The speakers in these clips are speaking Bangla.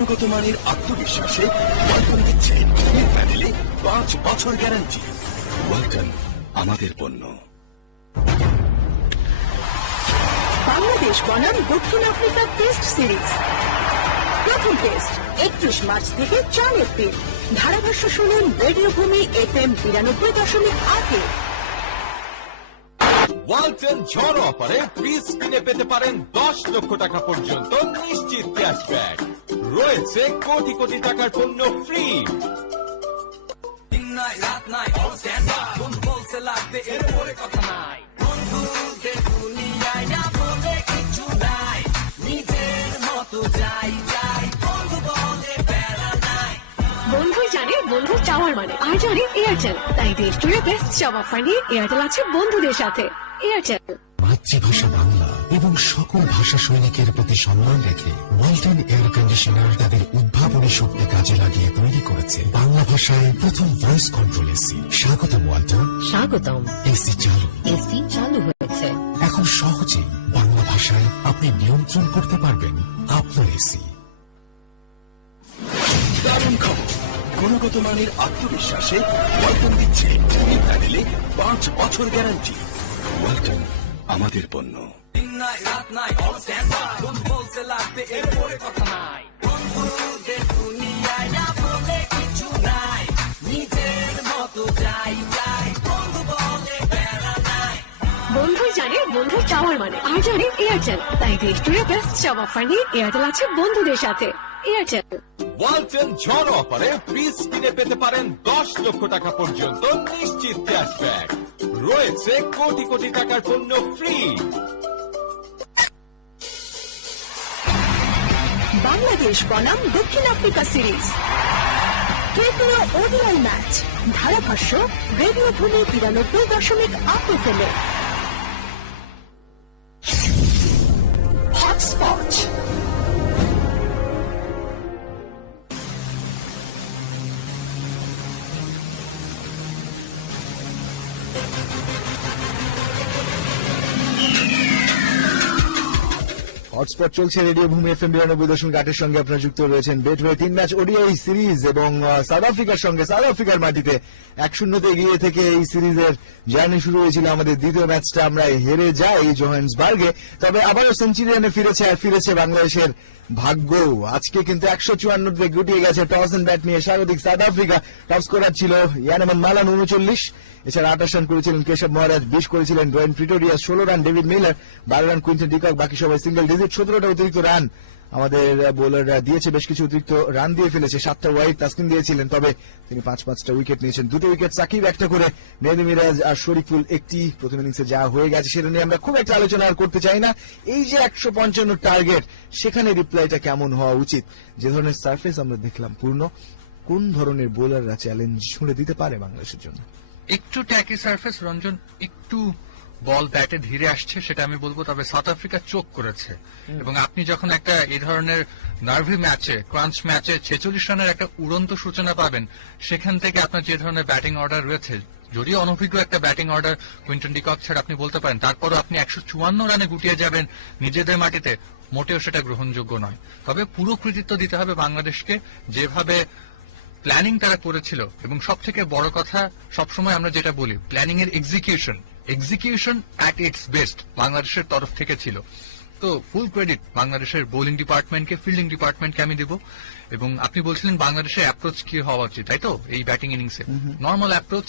গুণগত মানের আত্মবিশ্বাসে ওয়ালটন দিচ্ছে প্যানেলে 5 বছর গ্যারান্টি। ওয়ালটন, আমাদের পণ্য। বাংলাদেশ বনাম দক্ষিণ আফ্রিকা টেস্ট সিরিজ প্রথম টেস্ট 31 মার্চ থেকে 4 এপ্রিল। ধারাভাষ্য শুনুন রেডিও ভূমি FM 92.8। ওয়ালটন ঝড় অফারে ফ্রিজ কিনে পেতে পারেন 10 লক্ষ টাকা পর্যন্ত নিশ্চিত ক্যাশব্যাক। রয়েছে কোটি কোটি টাকার পণ্য ফ্রি। রাত নাই অল স্ট্যান্ড বাই, বন্ধু বলছে লাগবে এরপরে কথা নাই, বন্ধুদের দুনিয়ায় না বলে কিছু নাই, নিজের মতো যাই যাই, বন্ধু বলে বেড়া নাই। বন্ধু জানে বন্ধু চাওয়ার মানে, আর জানে এয়ারটেল, তাই দেশ জুড়ে বেস্ট চাওয়া অফার নিয়ে এয়ারটেল আছে বন্ধুদের সাথে। এয়ারটেল মাতৃভাষা বাংলা এবং সকল ভাষা সৈনিকের প্রতি সম্মান রেখে ওয়ালটন এয়ার কন্ডিশনার তাদের উদ্ভাবনী শক্তি কাজে লাগিয়ে তৈরি করেছে বাংলা ভাষায় প্রথম ভয়েস কন্ট্রোল এসি। স্বাগতম ওয়ালটন। স্বাগতম। এসি চালু। এসি চালু হয়েছে। এখন সহজেই বাংলা ভাষায় আপনি নিয়ন্ত্রণ করতে পারবেন আপনার এসি। দারুণ খবর, গুণগত মানের আত্মবিশ্বাসে ওয়ালটন দিচ্ছে প্যানেলে 5 বছর গ্যারান্টি। ওয়ালটন, আমাদের পণ্য। রাত নাই অল স্ট্যান্ড বাই, বন্ধু বলছে লাগবে এরপরে কথা নাই, বন্ধুদের দুনিয়ায় না বলে কিছু নাই, নিজের মতো যাই যাই, বন্ধু বলে বেড়া নাই। বন্ধু জানে বন্ধু চাওয়ার মানে, আর জানে এয়ারটেল, তাই দেশ জুড়ে বেস্ট চাওয়া অফার নিয়ে এয়ারটেল আছে বন্ধুদের সাথে। এয়ারটেল। ওয়ালটন ঝড় অফারে ফ্রিজ কিনে পেতে পারেন 10 লক্ষ টাকা পর্যন্ত নিশ্চিত ক্যাশব্যাক। রয়েছে কোটি কোটি টাকার পণ্য ফ্রি। বাংলাদেশ বনাম দক্ষিণ আফ্রিকা সিরিজ তৃতীয় ODI ম্যাচ। ধারাভাষ্য রেডিও ভূমি 92.8 FM। হটস্পট। হটস্পট চলছে রেডিও ভূমি FM 92.8 সঙ্গে আপনারা যুক্ত রয়েছেন। বেটওয়ে 3 ম্যাচ ODI সিরিজ এবং সাউথ আফ্রিকার সঙ্গে সাউথ আফ্রিকার মাটিতে 1-0 এগিয়ে থেকে এই সিরিজের জার্নি শুরু হয়েছিল। আমাদের দ্বিতীয় ম্যাচটা আমরা হেরে যাই জোহান্সবার্গে, তবে আবারও সেঞ্চুরিয়ানে ফিরেছে বাংলাদেশের ভাগ্য। আজকে কিন্তু 154 গুটিয়ে গেছে। টস এন্ড ব্যাট নিয়ে স্বাগতিক সাউথ আফ্রিকা। টপ স্কোরার ছিল ইয়ানেমান মালান 39, এছাড়া 28 রান করেছিলেন কেশব মহারাজ, 20 করেছিলেন Dwayne Pretorius, 16 run David Miller, 12 run Quinton de Kock, বাকি সবাই সিঙ্গেল ডিজিট। 17টা অতিরিক্ত রান আমাদের বোলাররা দিয়েছে, বেশ কিছু অতিরিক্ত রান দিয়ে ফেলেছে। 7টা ওয়াইড তাসকিন দিয়েছিলেন, তবে তিনি 5-5টা উইকেট নিয়েছেন। 2টো উইকেট সাকিব, একটা করে মেহেদী মিরাজ আর শরীফুল একটি। প্রথম ইনিংসে যা হয়ে গেছে সেটা নিয়ে আমরা খুব একটা আলোচনা আর করতে চাই না। এই যে 155 টার্গেট, সেখানে রিপ্লাইটা কেমন হওয়া উচিত? যে ধরনের সার্ফেস আমরা দেখলাম পূর্ণ, কোন ধরনের বোলাররা চ্যালেঞ্জ ছুঁড়ে দিতে পারে বাংলাদেশের জন্য? একটু ট্যাকি সার্ফেস রঞ্জন, একটু বল ব্যাটে ধীরে আসছে সেটা আমি বলবো, তবে সাউথ আফ্রিকা চোখ করেছে। এবং আপনি যখন একটা এই ধরনের নার্ভি ম্যাচে, ক্রাঞ্চ ম্যাচে 46 রানের একটা উড়ন্ত সূচনা পাবেন, সেখান থেকে আপনার যে ধরনের ব্যাটিং অর্ডার রয়েছে, যদিও অনভিজ্ঞ একটা ব্যাটিং অর্ডার কুইন্টন ডিকক ছাড়া আপনি বলতে পারেন, তারপরও আপনি 154 রানে গুটিয়ে যাবেন নিজেদের মাটিতে, মোটেও সেটা গ্রহণযোগ্য নয়। তবে পুরো কৃতিত্ব দিতে হবে বাংলাদেশকে, যেভাবে প্ল্যানিং তারা করেছিল। এবং সব থেকে বড় কথা, সবসময় আমরা যেটা বলি, প্ল্যানিং এর এক্সিকিউশন অ্যাট ইটস বেস্ট বাংলাদেশের তরফ থেকে ছিল। তো ফুল ক্রেডিট বাংলাদেশের বোলিং ডিপার্টমেন্টকে, ফিল্ডিং ডিপার্টমেন্টকে আমি দেব। এবং আপনি বলছিলেন বাংলাদেশের অ্যাপ্রোচ কি হওয়া উচিত, তাই তো? এই ব্যাটিং ইনিংসে নর্মাল অ্যাপ্রোচ,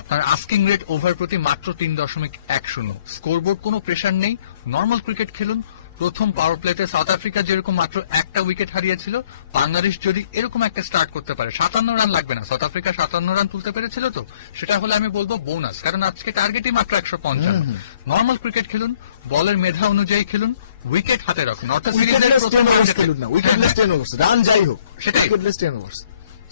আপনার আস্কিং রেট ওভার প্রতি মাত্র 3.10, স্কোরবোর্ড কোনো প্রেশার নেই, নর্মাল ক্রিকেট খেলুন। প্রথম পাওয়ার প্লেতে সাউথ আফ্রিকা যেরকম মাত্র একটা উইকেট হারিয়েছিল, বাংলাদেশ যদি এরকম একটা স্টার্ট করতে পারে, 57 রান লাগবে না, সাউথ আফ্রিকা 57 রান তুলতে পেরেছিল, তো সেটা হলে আমি বলবো বোনাস, কারণ আজকে টার্গেটই মাত্র 155। নর্মাল ক্রিকেট খেলুন, বলের মেধা অনুযায়ী খেলুন, উইকেট হাতে রাখুন। অর্থাৎ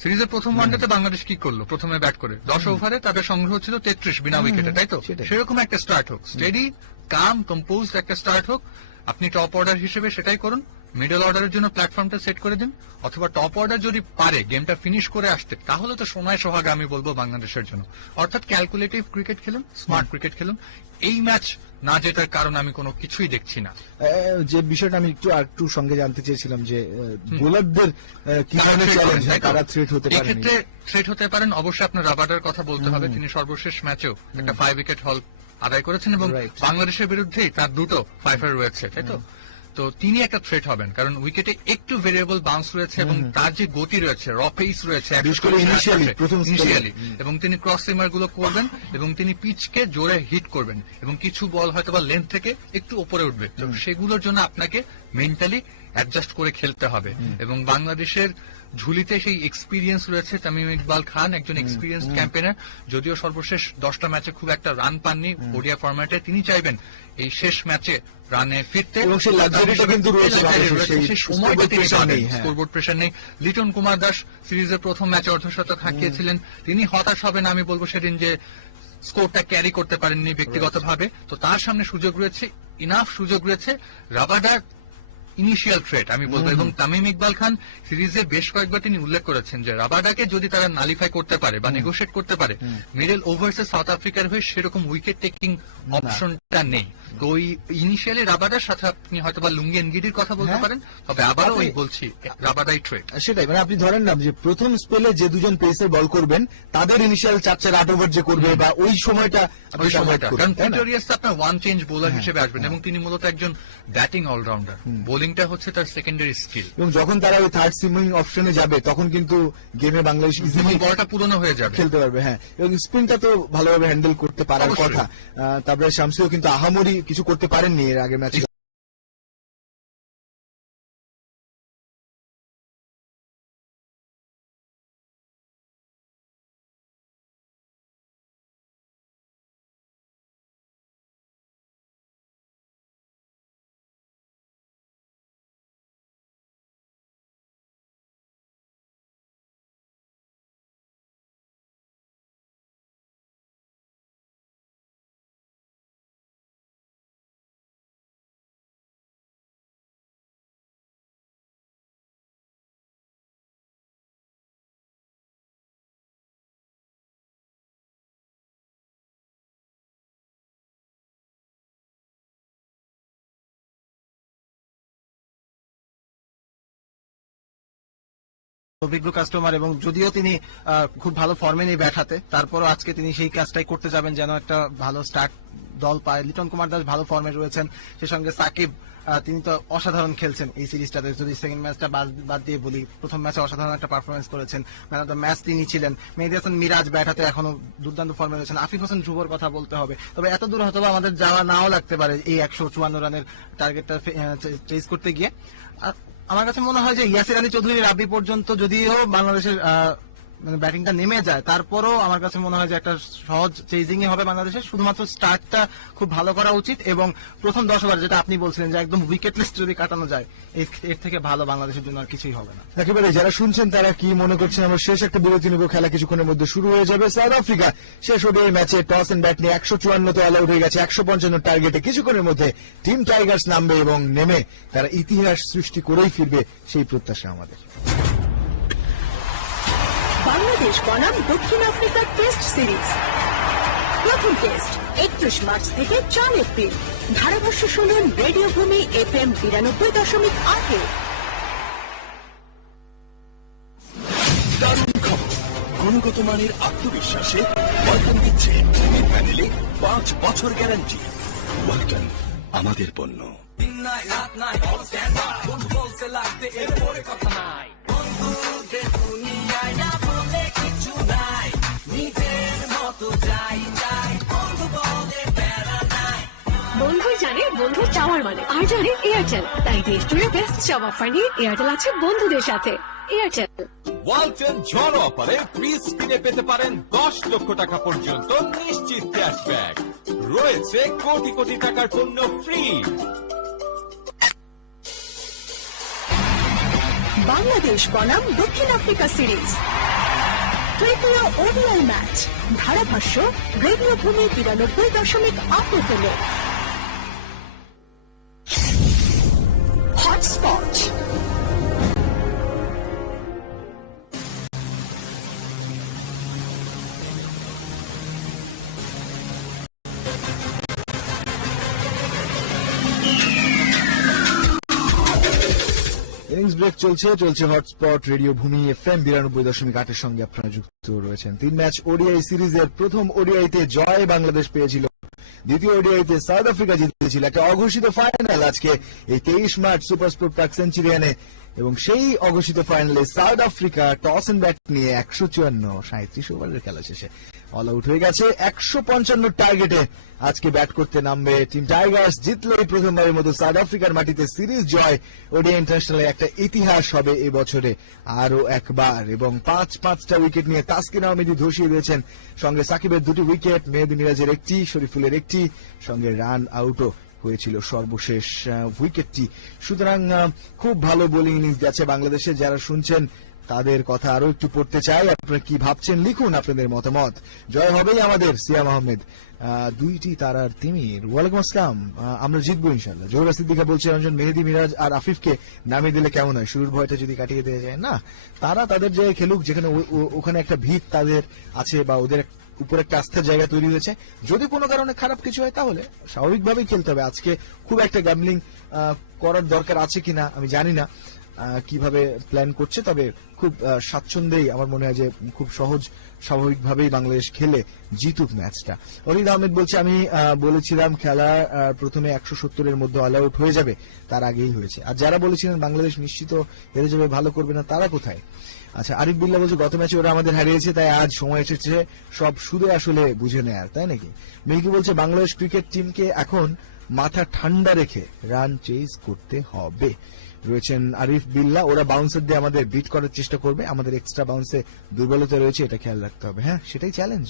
সিরিজের প্রথম ওয়ানডেতে বাংলাদেশ কি করলো? প্রথমে ব্যাট করে 10 ওভারে তাদের সংগ্রহ ছিল 33 বিনা উইকেটে, তাই তো? সেরকম একটা স্টার্ট হোক, স্টেডি কাম কম্পোজড একটা স্টার্ট হোক। আপনি টপ অর্ডার হিসেবে সেটাই করুন, মিডল অর্ডারের জন্য প্ল্যাটফর্মটা সেট করে দিন, অথবা টপ অর্ডার যদি পারে গেমটা ফিনিশ করে আসতে, তাহলে তো সময় সোহাগা আমি বলবো বাংলাদেশের জন্য। অর্থাৎ ক্যালকুলেটিভ ক্রিকেট খেলুন, স্মার্ট ক্রিকেট খেলুন। এই ম্যাচ না জেতার কারণ আমি কোনো কিছুই দেখছি না। যে বিষয়টা আমি একটু সঙ্গে জানতে চেয়েছিলাম যে বোলারদের কি ধরনের চ্যালেঞ্জ, কারা থ্রেট হতে পারে? এক্ষেত্রে থ্রেট হতে পারেন অবশ্যই আপনার রাবাডার কথা বলতে হবে। তিনি সর্বশেষ ম্যাচেও একটা 5 উইকেট হল আদায় করেছেন এবং বাংলাদেশের বিরুদ্ধেই তার 2টো 5-এর রয়েছে, তাই তো? তো তিনি একটা থ্রেট হবেন, কারণ উইকেটে একটু ভেরিয়েবল বাউন্স রয়েছে এবং তার যে গতি রয়েছে, র পেস রয়েছে ইনিশিয়ালি, এবং তিনি ক্রস সিমার গুলো করবেন এবং তিনি পিচকে জোরে হিট করবেন এবং কিছু বল হয়তো বা লেন্থ থেকে একটু উপরে উঠবে। তো সেগুলোর জন্য আপনাকে মেন্টালি অ্যাডজাস্ট করে খেলতে হবে। এবং বাংলাদেশের ঝুলিতে সেই এক্সপিরিয়েন্স রয়েছে। তামিম ইকবাল খান একজন এক্সপিরিয়েন্স ক্যাম্পেনার, যদিও সর্বশেষ 10টা ম্যাচে খুব একটা রান পাননি ওডিআই ফরম্যাটে, তিনি চাইবেন এই শেষ ম্যাচে রানে ফিরতে। স্কোরবোর্ড প্রেসার নেই। লিটন কুমার দাস সিরিজের প্রথম ম্যাচে অর্ধশতক হাঁকিয়েছিলেন, তিনি হতাশ হবেন আমি বলবো সেদিন যে স্কোরটা ক্যারি করতে পারেননি ব্যক্তিগতভাবে। তো তার সামনে সুযোগ রয়েছে, ইনাফ সুযোগ রয়েছে। রাবাডার ইনিশিয়াল থ্রেট আমি বলবো। এবং তামিম ইকবাল খান সিরিজে বেশ কয়েকবার তিনি উল্লেখ করেছেন যে রাবাডাকে যদি তারা নালিফাই করতে পারে বা নেগোশিয়েট করতে পারে, মিডল ওভার্সে সাউথ আফ্রিকার হয়ে সেরকম উইকেট টেকিং অপশনটা নেই। তো ওই ইনিশিয়ালি রাবাডার সাথে আপনি হয়তো বা লুঙ্গি এনগিডির কথা বলতে পারেন, তবে আবারও ওই বলছি রাবাডাই থ্রেট। সেটাই, মানে আপনি ধরেন না যে প্রথম স্পেলে যে দুজন পেসার বল করবেন তাদের ইনিশিয়াল 4-8 ওভার যে করবে বা ওই সময়টা, কারণ প্রিটোরিয়াস আপনার ওয়ান চেঞ্জ বোলার হিসেবে আসবেন এবং তিনি মূলত একজন ব্যাটিং অলরাউন্ডার, বোলিংটা হচ্ছে তার সেকেন্ডারি স্কিল। এবং যখন তারা ওই থার্ড সিমিং অপশনে যাবে তখন কিন্তু গেমে বাংলাদেশ ইজিলি বলটা পুরনো হয়ে যাবে, খেলতে পারবে। হ্যাঁ, এবং স্পিনটা তো ভালোভাবে হ্যান্ডেল করতে পারার কথা। তারপরে শামসিও কিন্তু আহামরি কিছু করতে পারেননি এর আগে ম্যাচে। অভিজ্ঞ কাস্টমার এবং যদিও তিনি খুব ভালো ফর্মে নেই ব্যাট হাতে, তারপরও আজকে তিনি সেই কাজটাই করতে যাবেন যেন একটা ভালো স্টার্ট দল পায়। লিটন কুমার দাস ভালো ফর্মে রয়েছেন, সে সঙ্গে সাকিব তিনি তো অসাধারণ খেলছেন এই সিরিজটাতে। যদি সেকেন্ড ম্যাচটা বাদ দিয়ে বলি, প্রথম ম্যাচে অসাধারণ একটা পারফরমেন্স করেছেন, ম্যান অফ দ্য ম্যাচ তিনি ছিলেন। মেহেদী হাসান মিরাজ ব্যাট হাতে এখনো দুর্দান্ত ফর্মে রয়েছেন। আফিফ হোসেন ধ্রুবর কথা বলতে হবে, তবে এত দূর হয়তো আমাদের যাওয়া নাও লাগতে পারে এই 154 রানের টার্গেটটা চেজ করতে গিয়ে। আমার কাছে মনে হয় যে ইয়াসির আলী চৌধুরী রাব্বি পর্যন্ত যদিও বাংলাদেশের মানে ব্যাটিংটা নেমে যায়, তারপরও আমার কাছে মনে হয় যে একটা সহজ চেজিং হবে বাংলাদেশের। শুধুমাত্র স্টার্টটা খুব ভালো করা উচিত এবং প্রথম 10 ওভার যেটা আপনি বলছিলেন যে একদম উইকেটলেস যদি কাটানো যায়, এর থেকে ভালো বাংলাদেশের জন্য আর কিছুই হবে না। একেবারে যারা শুনছেন তারা কি মনে করছেন? আমরা শেষ একটা বিরতি নেব, খেলা কিছুক্ষণের মধ্যে শুরু হয়ে যাবে। সাউথ আফ্রিকা শেষ ওডিআই ম্যাচে টস এন্ড ব্যাট নিয়ে 154 অল আউট হয়ে গেছে 155 টার্গেটে। কিছুক্ষণের মধ্যে টিম টাইগার্স নামবে এবং নেমে তারা ইতিহাস সৃষ্টি করেই ফিরবে, সেই প্রত্যাশা আমাদের। বাংলাদেশ বনাম দক্ষিণ আফ্রিকার টেস্ট সিরিজ। প্রথম টেস্ট 31 মার্চ থেকে 4 এপ্রিল। ধারাভাষ্য শুনুন রেডিও ভূমি FM 92.8। দারুণ খবর, গুণগত মানের আত্মবিশ্বাসে ওয়ালটন দিচ্ছে টিমের প্যানেলে 5 বছর গ্যারান্টি। ওয়ালটন আমাদের পণ্য। দিন নাই রাত নাই অল স্ট্যান্ড বাই, বন্ধু বলতে লাগবে এরপরে কথা নাই। বন্ধুদের দুনিয়ায় না বলে কিছু নাই, নিজের মতো যাই যাই, বন্ধু বলে প্যারা নাই। বন্ধু জানে বন্ধুর চাওয়ার মানে, আর জানে এয়ারটেল, তাই দেশ জুড়ে বেস্ট সব অফার নিয়ে এয়ারটেল আছে বন্ধুদের সাথে। এয়ারটেল ওয়ালটন ঝড় অফারে ফ্রি স্পিনে পেতে পারেন 10 লক্ষ টাকা পর্যন্ত নিশ্চিত ক্যাশব্যাক। রয়েছে কোটি কোটি টাকার পণ্য ফ্রি। বাংলাদেশ বনাম দক্ষিণ আফ্রিকা সিরিজ, তৃতীয় ওডিআই ম্যাচ। ধারাভাষ্য রেডিও ভূমি 92.8 FM। হটস্পট ব্রেক চলছে হটস্পট রেডিও ভূমি FM 92.8 সঙ্গে আপনারা যুক্ত রয়েছেন। 3 ম্যাচ ওডিআই সিরিজের প্রথম ওডিআইতে জয় বাংলাদেশ পেয়েছিল, দ্বিতীয় ওডিআইতে সাউথ আফ্রিকা জিতেছিল। একটা অঘোষিত ফাইনাল আজকে এই 23 মার্চ সুপার স্পোর্ট পার্ক সেঞ্চুরিয়ানে, এবং সেই অঘোষিত ফাইনালে South Africa toss and bat নিয়ে 154 ওভারের খেলা শেষে অল আউট হয়ে গেছে। 155 টার্গেটে আজকে ব্যাট করতে নামবে টিম টাইগার্স। জিতলেই প্রথমবারের মতো সাউথ আফ্রিকার মাটিতে সিরিজ জয়। ওডিআই ইন্টারন্যাশনালে একটা ইতিহাস হবে এবছরে আরো একবার, এবং পাঁচটা উইকেট নিয়ে তাসকিন আহমেদি ধসিয়ে দিয়েছেন। সঙ্গে সাকিবের 2টি উইকেট, মেহেদী মিরাজের 1টি, শরীফুলের 1টি, সঙ্গে রান আউটও হয়েছিল সর্বশেষ উইকেটটি। সুতরাং খুব ভালো বোলিং ইনিংস যাচ্ছে বাংলাদেশে। যারা শুনছেন তাদের কথা আরো একটু পড়তে চাই। আপনারা কি ভাবছেন লিখুন আপনাদের মতামত। জয় হবেই আমাদের। সিয়াম আহমেদ 2টি তারার তিমির, ওয়ালাইকুম আসসালাম। আমরা জিতবো ইনশাল্লাহ। জোহরা সিদ্দিকা বলছে রঞ্জন, মেহেদী মিরাজ আর আফিফকে নামিয়ে দিলে কেমন হয়? শুরুর ভয়টা যদি কাটিয়ে দেওয়া যায়। না, তারা তাদের জায়গায় খেলুক, যেখানে ওখানে একটা ভিত তাদের আছে বা ওদের উপর একটা আস্থার জায়গা তৈরি হয়েছে। যদি কোনো কারণে খারাপ কিছু হয় তাহলে স্বাভাবিকভাবেই খেলতে হবে। আজকে খুব একটা গ্যাম্বলিং করার দরকার আছে কিনা আমি জানি না কিভাবে প্ল্যান করছে, তবে খুব স্বাচ্ছন্দ্যেই আমার মনে হয় যে খুব সহজ স্বাভাবিকভাবেই বাংলাদেশ খেলে জিতুক ম্যাচটা। অরিদ আহমেদ বলছে, আমি বলেছিলাম খেলা প্রথমে 170-এর মধ্যে অল আউট হয়ে যাবে, তার আগেই হয়েছে। আর যারা বলেছিলেন বাংলাদেশ নিশ্চিত হেরে যাবে, ভালো করবে না, তারা কোথায়? আচ্ছা, আরিফ বিল্লাহ বলছে, গত ম্যাচে ওরা আমাদের হারিয়েছে, তাই আজ সময় এসেছে সব সুদে আসলে বুঝে নেয়ার, তাই নাকি? মিল্কি বলছে, বাংলাদেশ ক্রিকেট টিমকে এখন মাথা ঠান্ডা রেখে রান চেজ করতে হবে। রয়েছেন আরিফ বিল্লাহ, ওরা বাউন্সার দিয়ে আমাদের বিট করার চেষ্টা করবে, আমাদের এক্সট্রা বাউন্সে দুর্বলতা রয়েছে, এটা খেয়াল রাখতে হবে। হ্যাঁ, সেটাই চ্যালেঞ্জ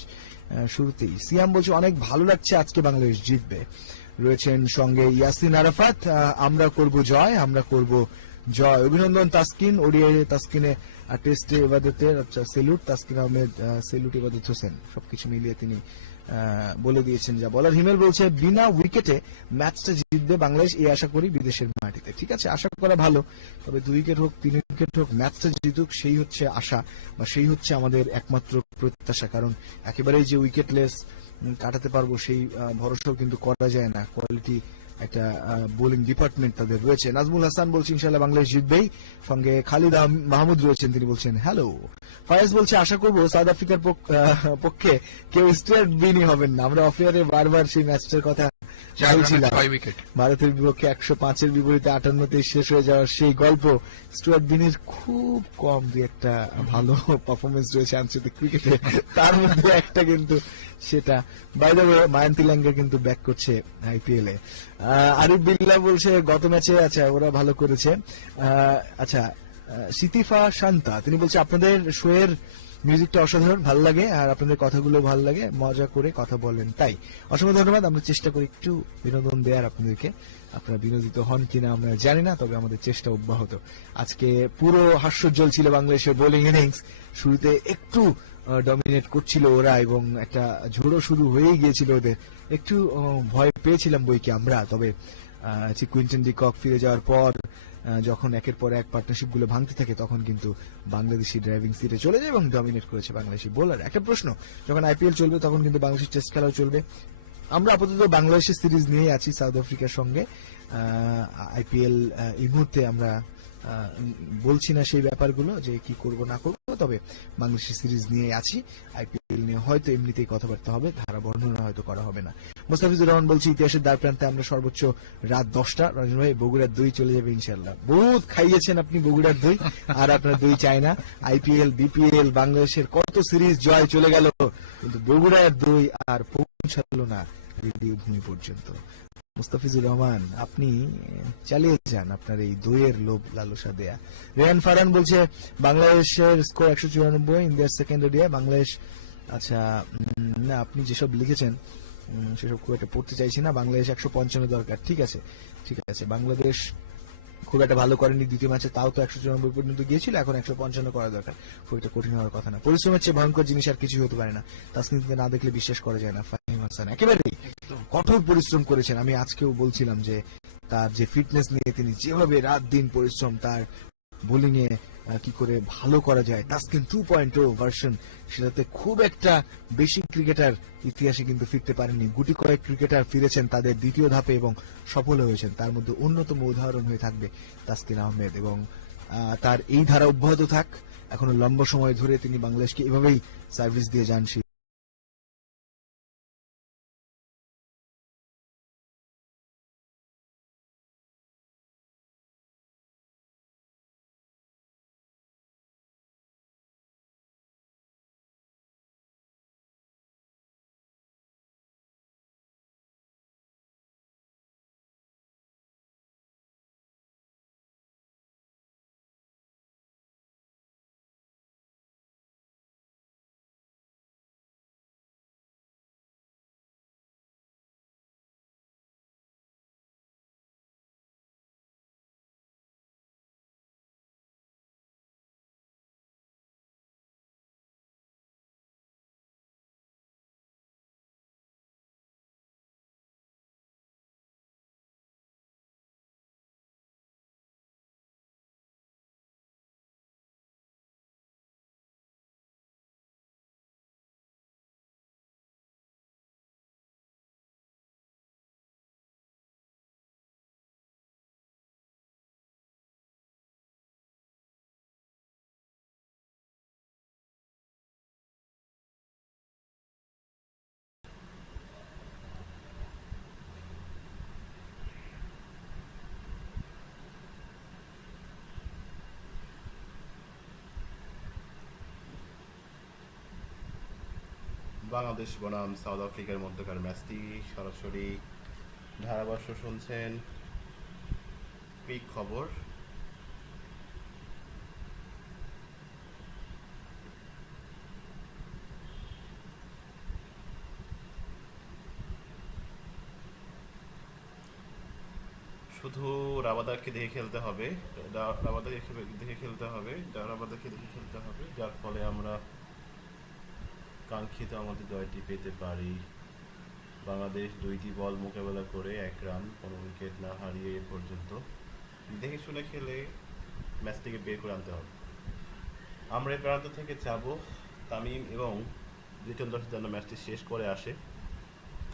শুরুতেই। সিয়াম বলছে, অনেক ভালো লাগছে আজকে বাংলাদেশ জিতবে। রয়েছেন সঙ্গে ইয়াসিন আরাফাত, আমরা করব জয়, আমরা করব জয়। অভিনন্দন তাসকিন, ওডিআই তাসকিনে টেস্টে এবাদতের, আচ্ছা সেলুট তাসকিন আহমেদ, সেলুট ইবাদত হোসেন, সবকিছু মিলিয়ে তিনি বলে দিয়েছেন যা বলার। হিমেল বলছে, বিনা উইকেটে ম্যাচটা জিতবে বাংলাদেশ, এই আশা করি বিদেশের মাটিতে। ঠিক আছে, আশা করা ভালো, তবে 2 উইকেট হোক 3 উইকেট হোক ম্যাচটা জিতুক, সেই হচ্ছে আশা বা সেই হচ্ছে আমাদের একমাত্র প্রত্যাশা। কারণ একেবারেই যে উইকেটলেস কাটাতে পারবো সেই ভরসাও কিন্তু করা যায় না। কোয়ালিটি একটা বোলিং ডিপার্টমেন্ট তাদের রয়েছে। নাজমুল হাসান বলছে, ইনশাআল্লাহ বাংলাদেশ জিতবেই। সঙ্গে খালিদ মাহমুদ রয়েছেন, তিনি বলছেন হ্যালো। ফায়াজ বলছে, আশা করবো সাউথ আফ্রিকার পক্ষে কেউ স্ট্রেট বিনই হবেন না। আমরা অফিয়ারে বারবার সেই ম্যাচটার কথা বলছিলাম, ভারতের বিপক্ষে 105-এর বিপরীতে 58-তে শেষ হয়ে যাওয়ার সেই গল্প। স্টুয়ার্ট বিনির খুব কম 2-একটা ভালো পারফরমেন্স রয়েছে আন্তর্জাতিক ক্রিকেটে, তার মধ্যে একটা কিন্তু সেটা। বাই দ্য ওয়ে, মায়ান্তি ল্যাঙ্গা কিন্তু ব্যাক করছে আইপিএল এ। আরিফ বিল্লাহ বলছে, গত ম্যাচে আচ্ছা ওরা ভালো করেছে। আচ্ছা, সিতিফা শান্তা তিনি বলছে, আপনাদের শোয়ের মিউজিকটা অসাধারণ, ভালো লাগে, আর আপনাদের কথাগুলো ভালো লাগে, মজা করে কথা বলেন, তাই অসংখ্য ধন্যবাদ। আমরা চেষ্টা করি একটু বিনোদন দেওয়ার আপনাদেরকে, আপনারা বিনোদিত হন কিনা আমরা জানি না, তবে আমাদের চেষ্টা অব্যাহত। আজকে পুরো হাস্যোজ্জ্বল ছিল বাংলাদেশের বোলিং ইনিংস। শুরুতে একটু ডমিনেট করছিল ওরা, এবং একটা ঝোড়ো শুরু হয়েই গিয়েছিল ওদের। একটু ভয় পেয়েছিলাম বইকে আমরা, তবে কুইন্টন ডি কক ফিরে যাওয়ার পর যখন একের পর এক পার্টনারশিপ গুলো ভাঙতে থাকে, তখন কিন্তু বাংলাদেশি ড্রাইভিং সিটে চলে যায় এবং ডমিনেট করেছে বাংলাদেশি বোলার। একটা প্রশ্ন, যখন আইপিএল চলবে তখন কিন্তু বাংলাদেশের টেস্ট খেলাও চলবে। আমরা আপাতত বাংলাদেশের সিরিজ নিয়ে আছি সাউথ আফ্রিকার সঙ্গে। আইপিএল এই মুহূর্তে আমরা বলছি না সেই ব্যাপারগুলো যে কি করব না করব, তবে বাংলাদেশের সিরিজ নিয়ে আছি। আইপিএল নিয়ে হয়তো এমনিতেই কথাবার্তা হবে, ধারা বর্ণনা হয়তো করা হবে না। মোস্তাফিজুর রহমান বলছি, ইতিহাসের দ্বার প্রান্তে আমরা সর্বোচ্চ রাত 10টা। রঞ্জন ভাই, বগুড়ার দই চলে যাবে ইনশাল্লাহ। বহুত খাইয়েছেন আপনি বগুড়ার দই, আর আপনার দই চাই না। আইপিএল, বিপিএল, বাংলাদেশের কত সিরিজ জয় চলে গেল, কিন্তু বগুড়ার দই আর পৌঁছালো না রেডিও ভূমি পর্যন্ত। মুস্তাফিজুর রহমান, আপনি চালিয়ে যান আপনার এই দইয়ের লোভ লালসা দেয়া। রেহান ফারহান বলছে, বাংলাদেশের স্কোর 194, ইন্ডিয়ার সেকেন্ড ওডিআই বাংলাদেশ। আচ্ছা, না আপনি যেসব লিখেছেন সেসব খুব একটা পড়তে চাইছি না। বাংলাদেশ 155 দরকার, ঠিক আছে ঠিক আছে। বাংলাদেশ খুব একটা ভালো করেনি দ্বিতীয় ম্যাচে, তাও তো 194 পর্যন্ত গিয়েছিল, এখন 155 করা দরকার। খুব একটা কঠিন হওয়ার কথা না। পরিশ্রমের চেয়ে ভয়ঙ্কর জিনিস আর কিছু হতে পারে না। তাসকিনকে না দেখলে বিশ্বাস করা যায় না। ফাহিম হাসান একেবারেই কঠোর পরিশ্রম করেছেন। আমি আজকেও বলছিলাম যে তার যে ফিটনেস নিয়ে তিনি যেভাবে রাত দিন পরিশ্রম, তার বোলিং এ কি করে ভালো করা যায়, তাসকিন 2.0 ভার্সন, সেটাতে খুব একটা বেশি ক্রিকেটার ইতিহাসে কিন্তু ফিরতে পারেননি। গুটি কয়েক ক্রিকেটার ফিরেছেন তাদের দ্বিতীয় ধাপে এবং সফল হয়েছেন, তার মধ্যে অন্যতম উদাহরণ হয়ে থাকবে তাসকিন আহমেদ। এবং তার এই ধারা অব্যাহত থাক। এখনো লম্বা সময় ধরে তিনি বাংলাদেশকে এভাবেই সার্ভিস দিয়ে যান। বাংলাদেশ বনাম সাউথ আফ্রিকার মধ্যকার ম্যাচটি সরাসরি ধারাভাষ্য শুনছেন পিক খবর। শুধু রাবাদারকে দেখে খেলতে হবে, রাবাদারকে দেখে খেলতে হবে, যার ফলে আমরা কাঙ্ক্ষিত আমাদের জয়টি পেতে পারি। বাংলাদেশ 2টি বল মোকাবেলা করে 1 রান, কোনো উইকেট না হারিয়ে এ পর্যন্ত। দেখে শুনে খেলে ম্যাচটিকে বের করে আনতে হবে। আমরা এই প্রান্ত থেকে চাবো তামিম এবং লিটন দাস যেন ম্যাচটি শেষ করে আসে,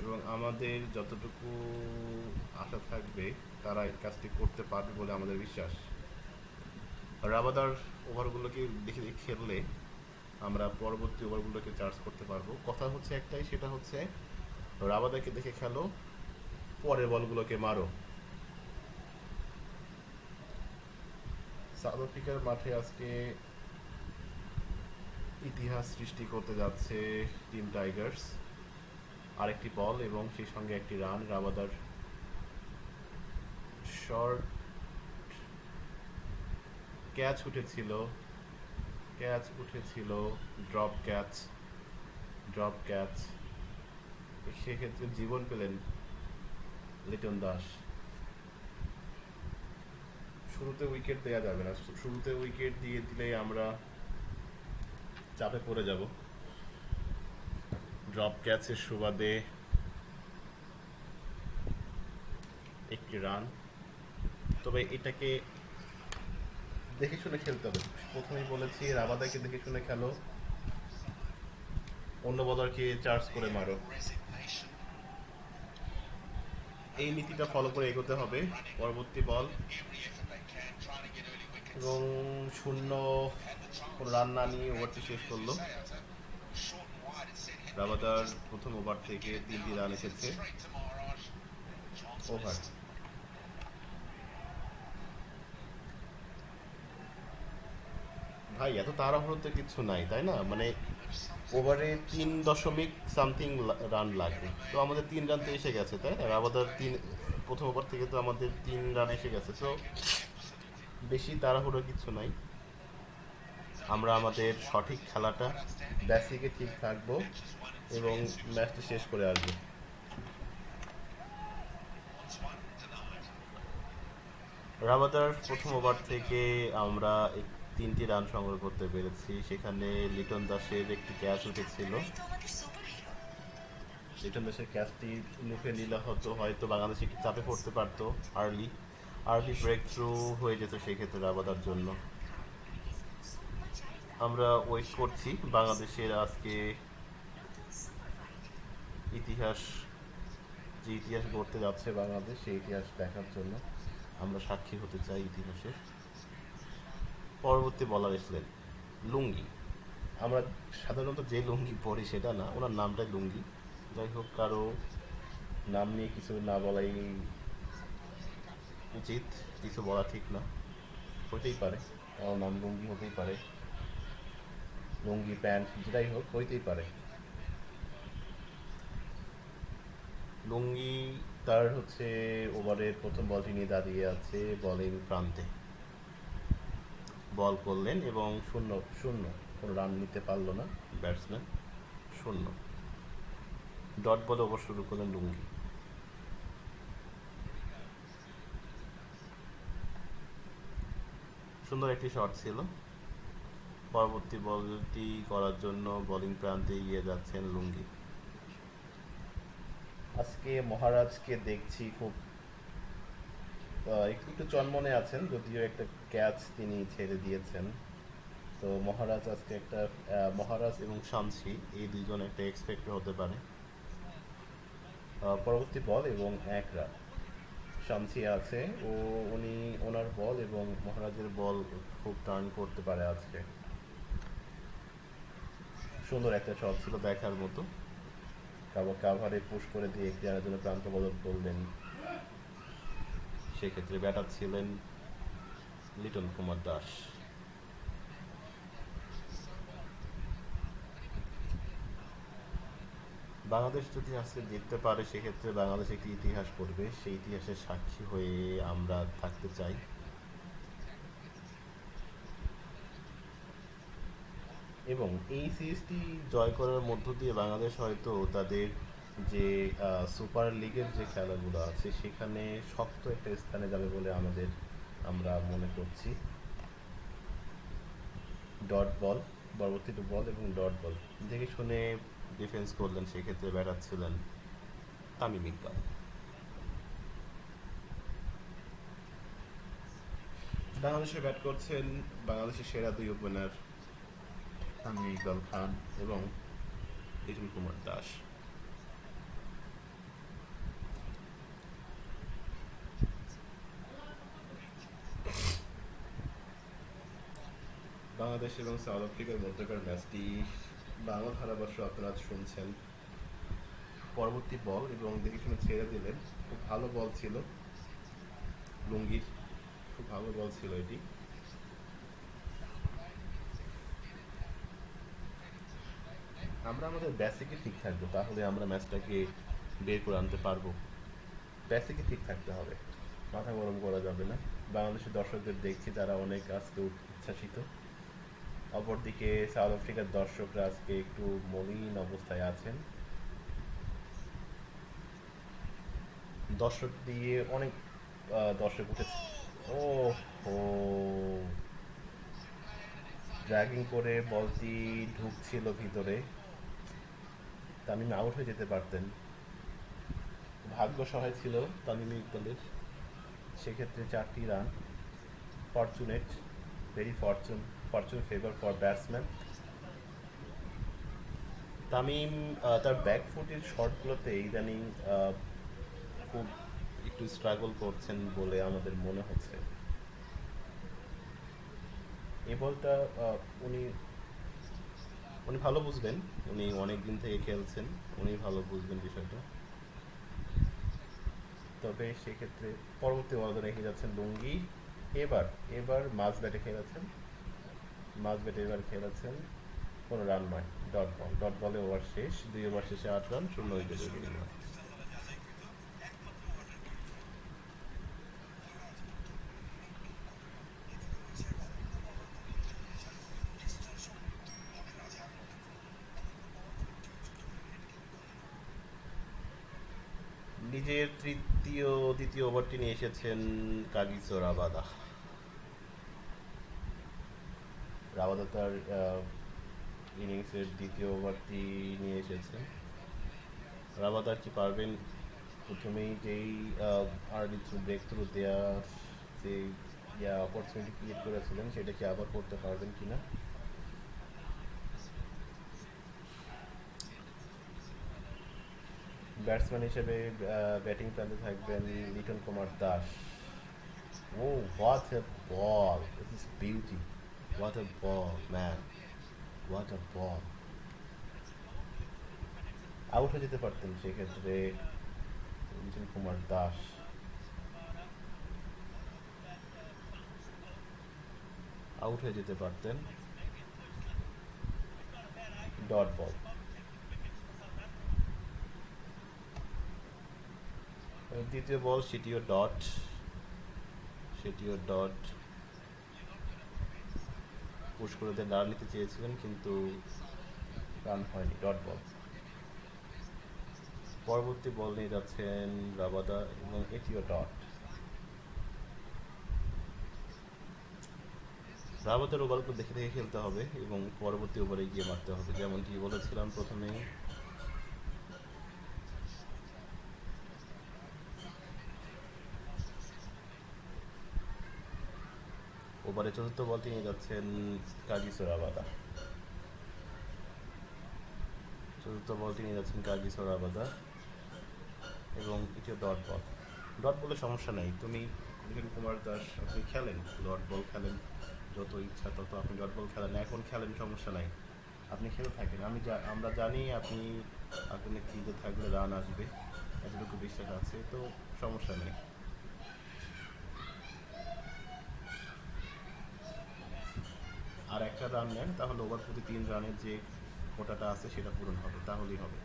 এবং আমাদের যতটুকু আশা থাকবে তারা এই কাজটি করতে পারবে বলে আমাদের বিশ্বাস। রাবাদার ওভারগুলোকে দেখে দেখে খেললে আমরা পরবর্তী ওভারগুলোকে চার্জ করতে পারবো। কথা হচ্ছে একটাই, সেটা হচ্ছে রাবাদাকে দেখে খেলো, পরের বলগুলোকে মারো। সাউথ আফ্রিকার মাঠে আজকে ইতিহাস সৃষ্টি করতে যাচ্ছে টিম টাইগার্স। আরেকটি বল এবং সেই সঙ্গে একটি রান। রাবাদার শর্ট ক্যাচ উঠেছিল, ড্রপ ক্যাচ, সেক্ষেত্রে জীবন পেলেন লিটন দাস। শুরুতে উইকেট দেওয়া যাবে না, শুরুতে উইকেট দিয়ে দিলেই আমরা চাপে পড়ে যাব। ড্রপ ক্যাচের সুবাদে একটি রান, তবে এটাকে দেখে শুনে খেলতে হবে। প্রথমেই বলেছি রাবাদাকে দেখে শুনে খেলো, অন্য বলারকে চার্জ করে মারো। এই নীতিটা ফলো করে এগোতে হবে। পরবর্তী বল এবং শূন্য, কোনো রান না নিয়ে ওভারটি শেষ করলো। রাবাদার প্রথম ওভার থেকে 3টি রান এসেছে। ওভার ভাই, এত তাড়াহুড়োতে কিছু নাই, তাই না? মানে ওভারে 3.something রান লাগবে, তো আমাদের 3 রান তো এসে গেছে, তাই না? রাবাদার প্রথম ওভার থেকে তো আমাদের 3 রান এসে গেছে, তো বেশি তাড়াহুড়ো কিছু নাই। আমরা আমাদের সঠিক খেলাটা, বেসিকে ঠিক থাকবো এবং ম্যাচটি শেষ করে আসবো। রাবাদার প্রথম ওভার থেকে আমরা 3টি রান সংগ্রহ করতে পেরেছি। সেখানে লিটন দাসের একটি ক্যাচ উঠেছিল। লিটন দাসের ক্যাচটি মুখে নিলে হয়তো বাংলাদেশ একটি চাপে পড়তে পারতো। আর্লি ব্রেক থ্রু হয়ে যেত সেক্ষেত্রে রাবাদার জন্য। আমরা ওয়েট করছি বাংলাদেশের আজকে যে ইতিহাস গড়তে যাচ্ছে বাংলাদেশ, সেই ইতিহাস দেখার জন্য আমরা সাক্ষী হতে চাই ইতিহাসের। পরবর্তী বলার এসলেন লুঙ্গি। আমরা সাধারণত যে লুঙ্গি পরি সেটা না, ওনার নামটাই লুঙ্গি। যাই হোক, কারো নাম নিয়ে কিছু না বলাই উচিত, কিছু বলা ঠিক না। হইতেই পারে, আমার নাম লুঙ্গি হতেই পারে, লুঙ্গি প্যান্ট যেটাই হোক হইতেই পারে। লুঙ্গি তার হচ্ছে ওভারের প্রথম বলটি নিয়ে দাঁড়িয়ে আছে বলিং প্রান্তে। বল করলেন এবং শূন্য শূন্য, কোনো রান নিতে পারলো না ব্যাটসম্যান, শূন্য। ডট বলে ওভার শুরু করলেন লুঙ্গি। সুন্দর একটি শট ছিল। পরবর্তী বলটি করার জন্য বোলিং প্রান্তে এগিয়ে যাচ্ছেন লুঙ্গি। আজকে মহারাজকে দেখছি খুব একটু একটু চনমনে আছেন, যদিও একটা ক্যাচ তিনি ছেড়ে দিয়েছেন। তো মহারাজ আজকে একটা মহারাজ এবং শামসি এই দুইজন একটা এক্সপেক্ট হতে পারে। পরবর্তী বল এবং 1 রান। শামসি আছে, ও উনি ওনার বল এবং মহারাজের বল খুব টার্ন করতে পারে আজকে। সুন্দর একটা শট ছিল, দেখার মতো। কাভারে পুশ করে দিয়ে একটি রানের জন্য প্রান্ত বদল করলেন। সেক্ষেত্রে ব্যাটার ছিলেন লিটন কুমার দাস। বাংলাদেশ যদি আজকে জিততে পারে সেক্ষেত্রে বাংলাদেশ একটি ইতিহাস করবে, সেই ইতিহাসের সাক্ষী হয়ে আমরা থাকতে চাই। এবং এই সিরিজটি জয় করার মধ্য দিয়ে বাংলাদেশ হয়তো তাদের যে সুপার লিগের যে খেলাগুলো আছে সেখানে শক্ত একটা স্থানে যাবে বলে আমরা মনে করছি। ডট বল, পরবর্তী বল এবং ডট বল দেখে শুনে ডিফেন্স করলেন, সেক্ষেত্রে ব্যাটার ছিলেন তামিম ইকবাল। বাংলাদেশে ব্যাট করছেন বাংলাদেশের সেরা 2 ওপেনার তামিম ইকবাল খান এবং লিটন কুমার দাস। বাংলাদেশ এবং সাউথ আফ্রিকার মধ্যকার ম্যাচটি বাংলা ধারাভাষ্য আপনারা শুনছেন। পরবর্তী বল এবং দেখে শুনে ছেড়ে দিলেন, খুব ভালো বল ছিল লুঙ্গির, খুব ভালো বল ছিল এটি। আমরা আমাদের বেসিকে ঠিক থাকবো, তাহলে আমরা ম্যাচটাকে বের করে আনতে পারবো। বেসিকে ঠিক থাকতে হবে, মাথা গরম করা যাবে না। বাংলাদেশের দর্শকদের দেখছি তারা অনেক আজকে উচ্ছ্বাসিত। অপরদিকে সাউথ আফ্রিকার দর্শকরা আজকে একটু মলিন অবস্থায় আছেন। দর্শক দিয়ে অনেক দর্শক উঠেছে। ও হো, ড্র্যাগিং করে বলটি ঢুকছিল ভিতরে, তামিম আউট হয়ে যেতে পারতেন। ভাগ্য সহায় ছিল তামিম ইকবালের, সেক্ষেত্রে 4টি run. Fortunate, very fortune favour for batsman. Tamim তার ব্যাকফুটের শটগুলোতে ইদানিং খুব একটু স্ট্রাগল করছেন বলে আমাদের মনে হচ্ছে। এই বলটা উনি উনি ভালো বুঝবেন, উনি অনেক দিন থেকে খেলছেন, উনি ভালো বুঝবেন বিষয়টা। তবে সেক্ষেত্রে পরবর্তী বলে রেখে যাচ্ছেন লুঙ্গি। এবার এবার মাঝ ব্যাটে খেলেছেন, মাঝ ব্যাটে এবার খেলেছেন, কোনো রান নয়, ডট বল। ডট বলে ওভার শেষ, 2 ওভার শেষে 8 রান, 0 উইকেটের বিনিময়। নিজের দ্বিতীয় ওভারটি নিয়ে এসেছেন কাগিসো রাবাদা। রাবাদা তার ইনিংসের দ্বিতীয় ওভারটি নিয়ে এসেছেন। রাবাদা কি পারবেন প্রথমেই যেই আর্লি ব্রেক থ্রু দেওয়ার যে অপরচুনিটি ক্রিয়েট করেছিলেন সেটা কি আবার করতে পারবেন কিনা? ব্যাটসম্যান হিসেবে ব্যাটিং প্রান্তে থাকবেন Liton Kumar Das. Oh what a ball, this is beauty. What a ball, man. What a ball. Out হয়ে যেতে পারতেন সেক্ষেত্রে রঞ্জন কুমার দাস। আউট হয়ে যেতে পারতেন। Dot ball. দ্বিতীয় বল, সেটিও ডট। পুশ করে দিয়ে ডার নিতে চেয়েছিলেন কিন্তু রান হয়নি, ডট বল। পরবর্তী বল নিয়ে যাচ্ছেন রাবাদা এবং এটিও ডট। রাবাদার ওভারগুলো দেখে দেখে খেলতে হবে এবং পরবর্তী ওভারে গিয়ে মারতে হবে, যেমনটি বলেছিলাম প্রথমেই। ওভারে চতুর্থ বলটি নিয়ে যাচ্ছেন কাগিসো রাবাদা। এবং এটিও ডট বল। ডট বলে সমস্যা নেই, তুমি রঞ্জন কুমার দাস আপনি খেলেন, ডট বল খেলেন, যত ইচ্ছা তত আপনি ডট বল খেলেন, এখন খেলেন, সমস্যা নাই, আপনি খেলে থাকেন। আমরা জানি আপনি আপনার ফিল্ডে থাকলে রান আসবে, এতটুকু বিশ্বাস আছে, তো সমস্যা নেই। আর একটা রান নেন তাহলে ওভার প্রতি 3 রানের যে কোটাটা আছে সেটা পূরণ হবে, তাহলেই হবে।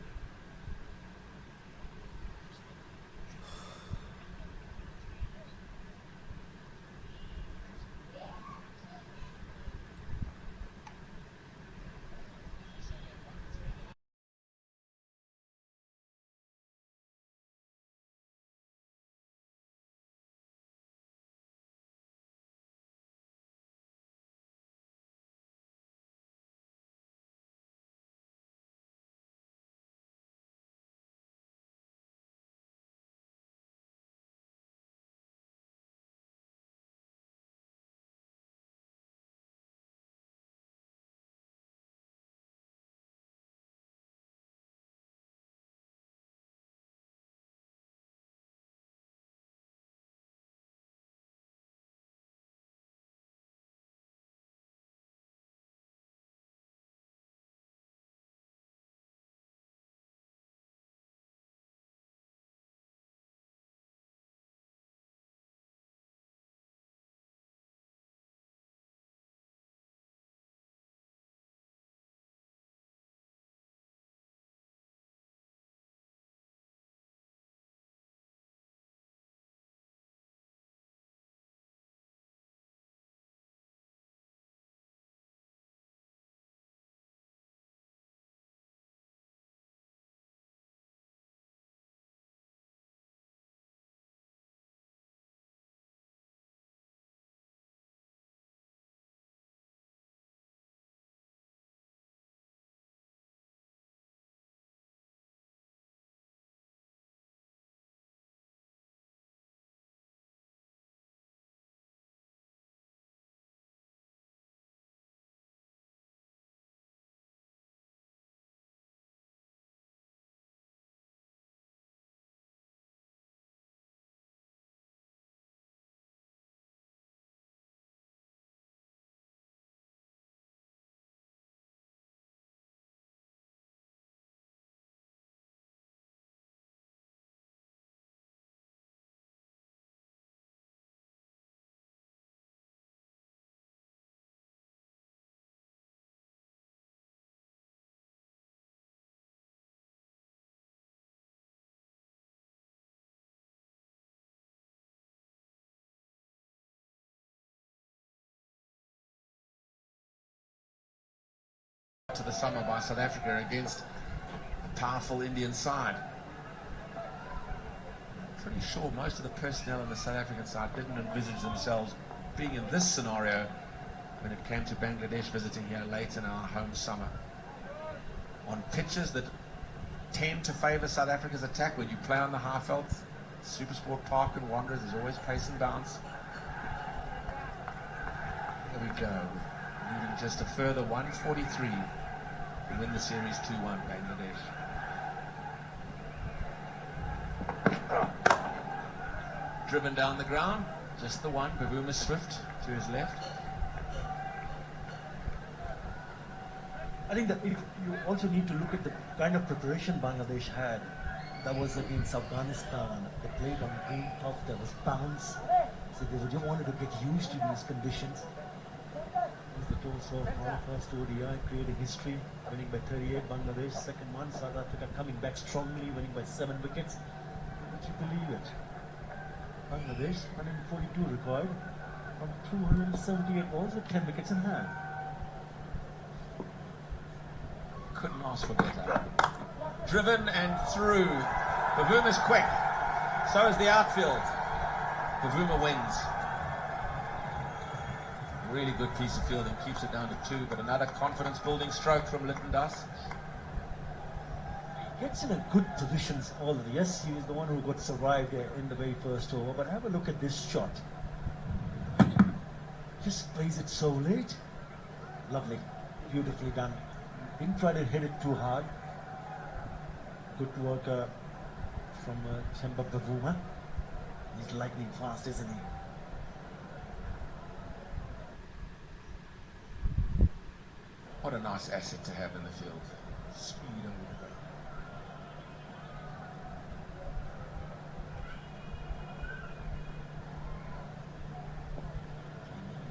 To the summer by South Africa against a powerful Indian side. I'm pretty sure most of the personnel on the South African side didn't envisage themselves being in this scenario when it came to Bangladesh visiting here late in our home summer. On pitches that tend to favour South Africa's attack, when you play on the Highveld, Supersport Park and Wanderers, there's always pace and bounce. There we go. Needing just a further 143 to win the series 2-1 Bangladesh. Driven down the ground, just the one, Bavuma Swift to his left. I think that if you also need to look at the kind of preparation Bangladesh had. That was against Afghanistan. They played on green turf. There was bounce. So they just wanted to get used to these conditions. As the total so far, first ODI, creating history, winning by 38. Bangladesh, second one. South Africa coming back strongly, winning by 7 wickets. Would you believe it? Bangladesh, 142 required from 278 balls with 10 wickets in hand. Couldn't ask for better. Driven and through. Bavuma's quick. So is the outfield. Bavuma wins. Really good piece of fielding. Keeps it down to 2. But another confidence-building stroke from Lytton Das. Gets in a good positions already. Yes, he was the one who got survived in the very first over. But have a look at this shot. Just plays it so late. Lovely. Beautifully done. Didn't try to hit it too hard. Good work from Chemba Bavuma. He's lightning fast, isn't he? What a nice asset to have in the field. Speed over the go.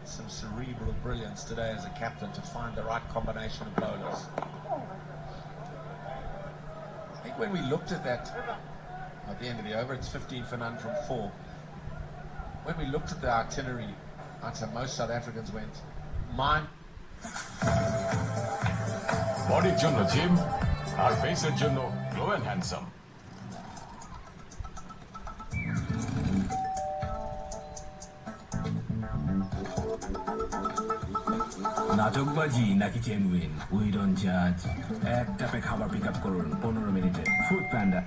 Some cerebral brilliance today as a captain to find the right combination of bowlers. I think when we looked at that at the end of the over, it's 15 for none from 4. When we looked at the itinerary, I'd say most South Africans went, mine. বডির জন্য জিম আর ফেসের জন্য গ্লো এন্ড হ্যান্ডসাম। নাটকবাজি নাকি জেনুইন উই ডোন্ট জাজ। এক ট্যাপে খাবার পিক আপ করুন 15 মিনিটে। Food panda.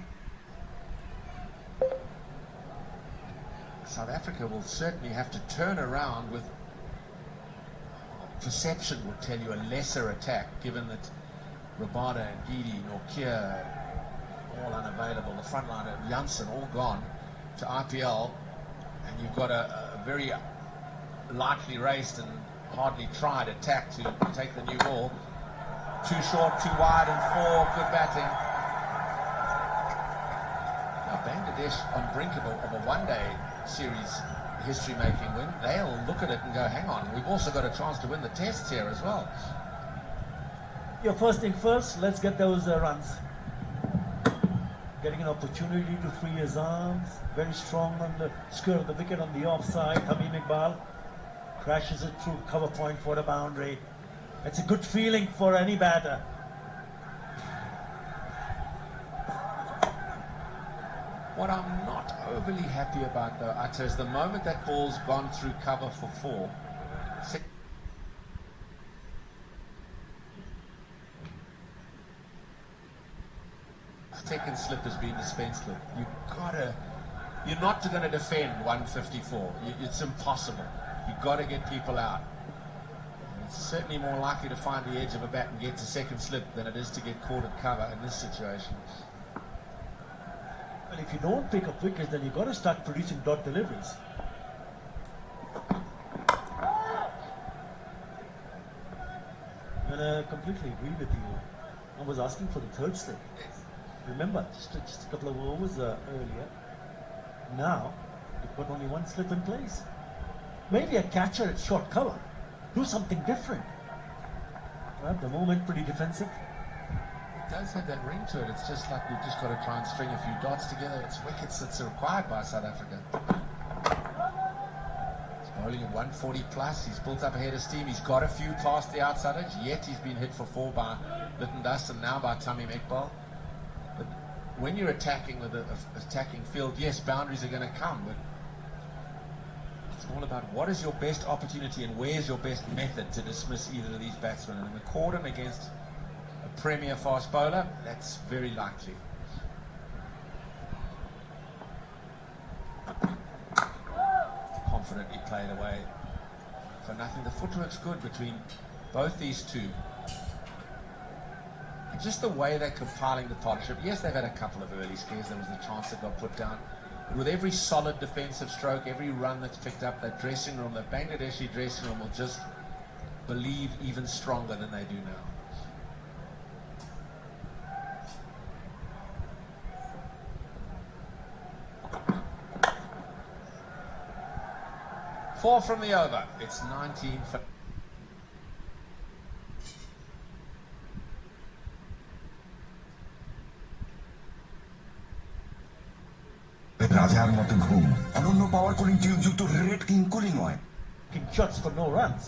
South Africa will certainly have to turn around with perception will tell you a lesser attack, given that Rabada and Gidi, Norkia, all unavailable. The front line of Janssen all gone to IPL, and you've got a very lightly raced and hardly tried attack to take the new ball. Too short, too wide, and 4. Good batting. Now Bangladesh on brink of a one-day series history-making win. They'll look at it and go, hang on, we've also got a chance to win the tests here as well. Yeah, first thing first, let's get those runs. Getting an opportunity to free his arms. Very strong on the square of the wicket on the offside. Tamim Iqbal crashes it through cover point for the boundary. It's a good feeling for any batter. What I'm not overly happy about though, Atta, is the moment that ball's gone through cover for 4. Second slip has been dispensed with. You're not going to defend 154. It's impossible. You've got to get people out. It's certainly more likely to find the edge of a bat and get to second slip than it is to get caught at cover in this situation. Well, if you don't pick up wickets, then you've got to start producing dot deliveries. And I completely agree with you. I was asking for the third slip. Remember, just a couple of overs earlier. Now, you've got only 1 slip in place. Maybe a catcher at short cover. Do something different. Well, at the moment, pretty defensive. It does have that ring to it. It's just like we've just got to try and string a few dots together. It's wickets that's required by South Africa. He's bowling at 140 plus. He's built up a head of steam. He's got a few past the outside edge, yet he's been hit for 4 by Lytton Das and now by Tamim Iqbal. But when you're attacking with an attacking field, yes, boundaries are going to come, but it's all about what is your best opportunity and where's your best method to dismiss either of these batsmen. And in the cordon against a premier fast bowler, that's very likely. Confidently played away for nothing. The footwork's good between both these two. And just the way they're compiling the partnership. Yes, they've had a couple of early scares. There was the chance that got put down. But with every solid defensive stroke, every run that's picked up, that dressing room, the Bangladeshi dressing room will just believe even stronger than they do now. 4 from the over. It's 19 for... রাজার মতো ঘুম অনন্য পাওয়ার কুলিং টিউব যুক্ত red king cooling oil shots for no runs.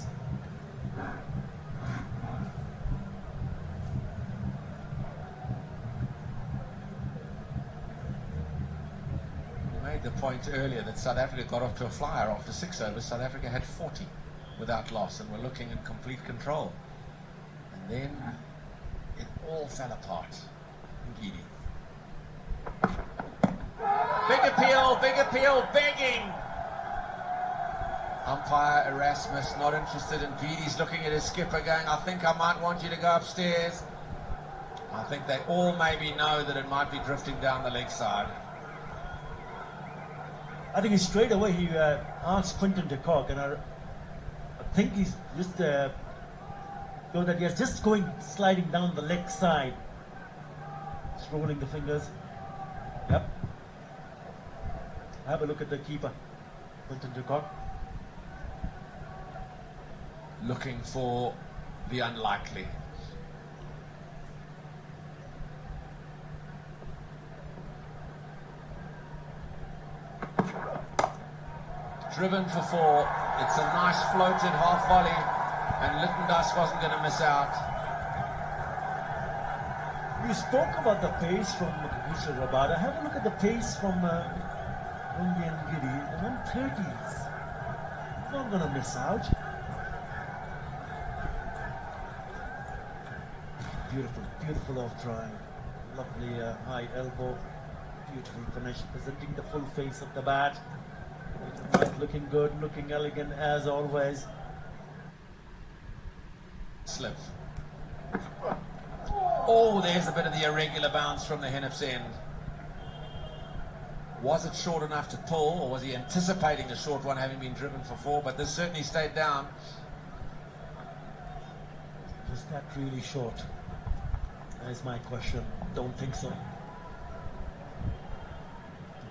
Made the point earlier that South Africa got off to a flyer after 6 overs. South Africa had 40 without loss and were looking in complete control. And then it all fell apart. Ngidi. Big appeal, begging. Umpire Erasmus not interested in Ngidi's looking at his skipper going, I think I might want you to go upstairs. I think they all maybe know that it might be drifting down the leg side. I think straight away he asked Quinton de Kock, and I think he's just showed that he's just going sliding down the leg side, just rolling the fingers. Yep. Have a look at the keeper, Quinton de Kock. Looking for the unlikely. Driven for 4. It's a nice floated half volley, and Littendas wasn't going to miss out. You spoke about the pace from Mr. Rabada. Have a look at the pace from Indian Giddy. The 130s. Not going to miss out. Beautiful off drive. Lovely high elbow. Beautiful finish, presenting the full face of the bat. Looking good, looking elegant as always. Slip. Oh, there's a bit of the irregular bounce from the Hennep's end. Was it short enough to pull, or was he anticipating a short one having been driven for 4? But this certainly stayed down. Was that really short? That is my question. Don't think so.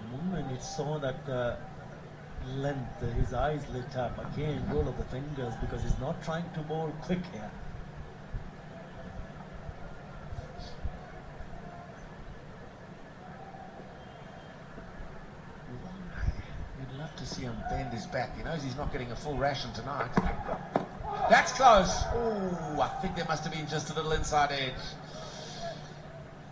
The moment it saw that length, his eyes lit up. Again, roll of the fingers, because he's not trying to bowl quick here. You'd love to see him bend his back. He knows he's not getting a full ration tonight. That's close. Oh, I think there must have been just a little inside edge.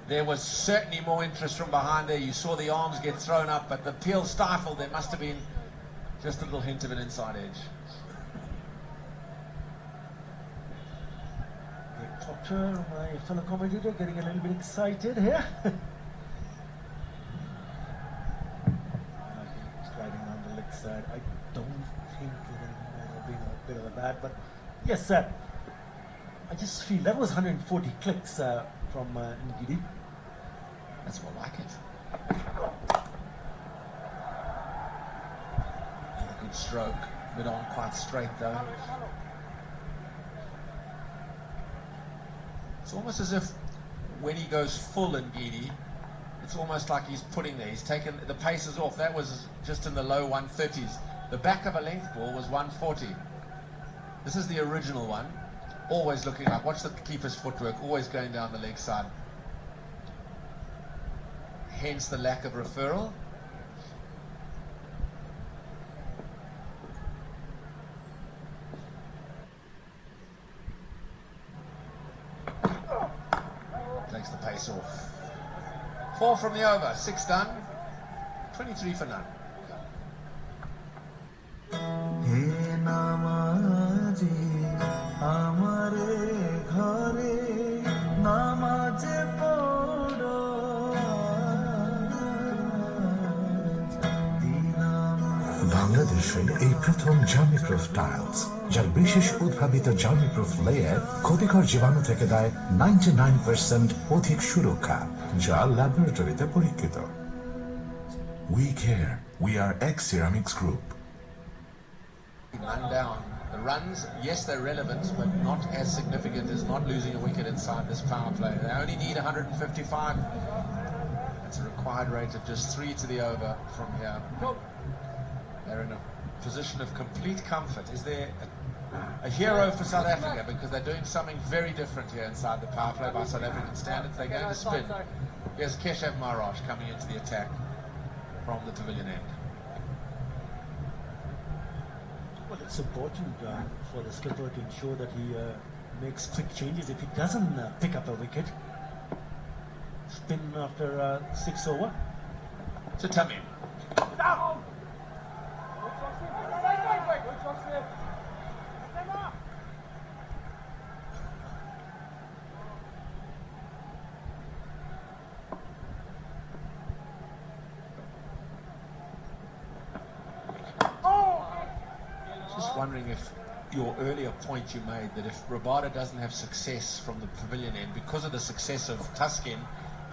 There was certainly more interest from behind there. You saw the arms get thrown up, but the peel stifled. There must have been just a little hint of an inside edge. Potter, my fellow commentator, getting a little bit excited here. Sliding on the leg side. I don't think it being a bit of a bad, but yes, sir. I just feel that was 140 clicks from Ngidi. That's more like it. Good stroke, but on quite straight though. It's almost as if when he goes full in Ngidi, it's almost like he's putting there. He's taken the paces off. That was just in the low 130s. The back of a length ball was 140. This is the original one. Always looking up. Watch the keeper's footwork. Always going down the leg side. Hence the lack of referral. Takes the pace off. 4 from the over. 6 done. 23 for none. বাংলাদেশে এই প্রথম জার্মিপ্রুফ টাইলস, যার বিশেষ উদ্ভাবিত জার্মিপ্রুফ লেয়ার ক্ষতিকর জীবাণু থেকে দেয় 99% অধিক সুরক্ষা, যা ল্যাবরেটরিতে পরীক্ষিত। We care. We are ex-Ceramics Group. Man down. The runs, yes, they're relevant, but not as significant as not losing a wicket inside this power play. They only need 155. That's a required rate of just 3 to the over from here. They're in a position of complete comfort. Is there a hero for South Africa? Because they're doing something very different here inside the power play by South African standards. They're going to spin. Here's Keshav Maharaj coming into the attack from the pavilion end. Well, it's important for the skipper to ensure that he makes quick changes. If he doesn't pick up a wicket, spin after 6 over. To Tamim. Just wondering if your earlier point you made that if Rabada doesn't have success from the pavilion end, because of the success of Tuskin,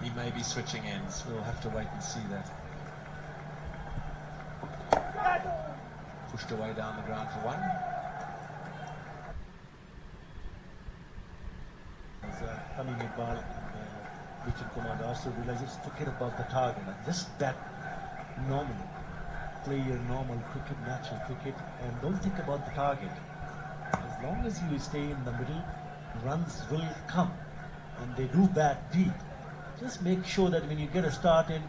he may be switching ends. We'll have to wait and see that. Pushed away down the ground for one. Tamim Iqbal and Liton Kumar also realizes, forget about the target. Just bat normally. Play your normal cricket, natural cricket, and don't think about the target. As long as you stay in the middle, runs will come, and they do bat deep. Just make sure that when you get a start in,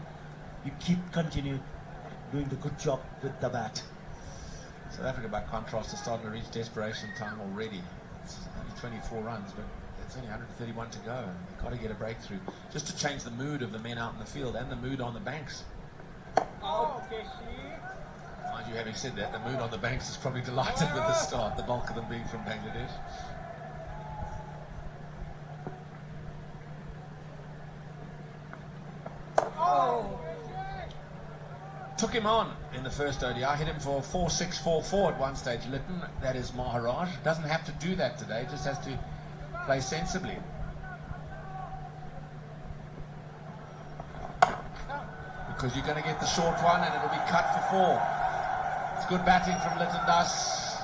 you continue doing the good job with the bat. South Africa, by contrast, is starting to reach desperation time already. It's only 24 runs, but it's only 131 to go. They've got to get a breakthrough just to change the mood of the men out in the field and the mood on the banks. Mind you, having said that, the mood on the banks is probably delighted with the start, the bulk of them being from Bangladesh. Took him on in the first ODI, hit him for 4-6-4-4 at one stage. Litton, that is Maharaj, doesn't have to do that today, just has to play sensibly. Because you're going to get the short one and it'll be cut for 4. It's good batting from Litton Das.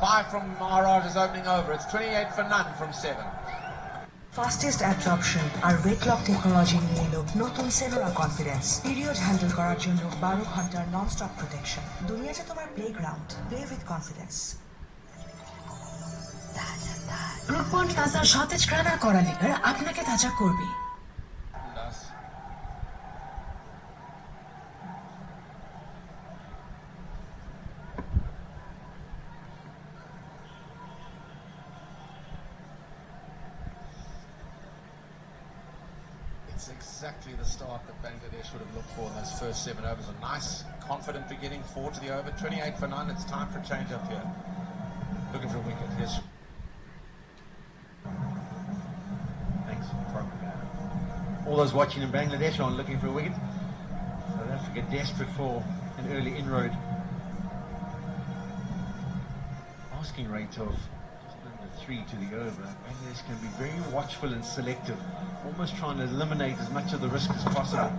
5 from Maharaj is opening over. It's 28 for none from 7. Fastest absorption আর ওয়েট লক টেকনোলজি নিয়ে এলো নতুন সেলোরা কনফিডেন্স। পিরিয়ড হ্যান্ডেল করার জন্য 12 ঘন্টার নন স্টপ প্রোটেকশন। দুনিয়াটা তোমার playground, play with confidence. Group point তাজা সতেজ ক্রানার করা লিগার আপনাকে তাজা করবে। It's exactly the start that Bangladesh would have looked for in those first 7 overs. A nice, confident beginning, 4 to the over, 28 for 9. It's time for a change up here. Looking for a wicket. Yes. Thanks. All those watching in Bangladesh are looking for a wicket. South Africa desperate for an early inroad. Asking rate of 3 to the over. Bangladesh can be very watchful and selective, almost trying to eliminate as much of the risk as possible.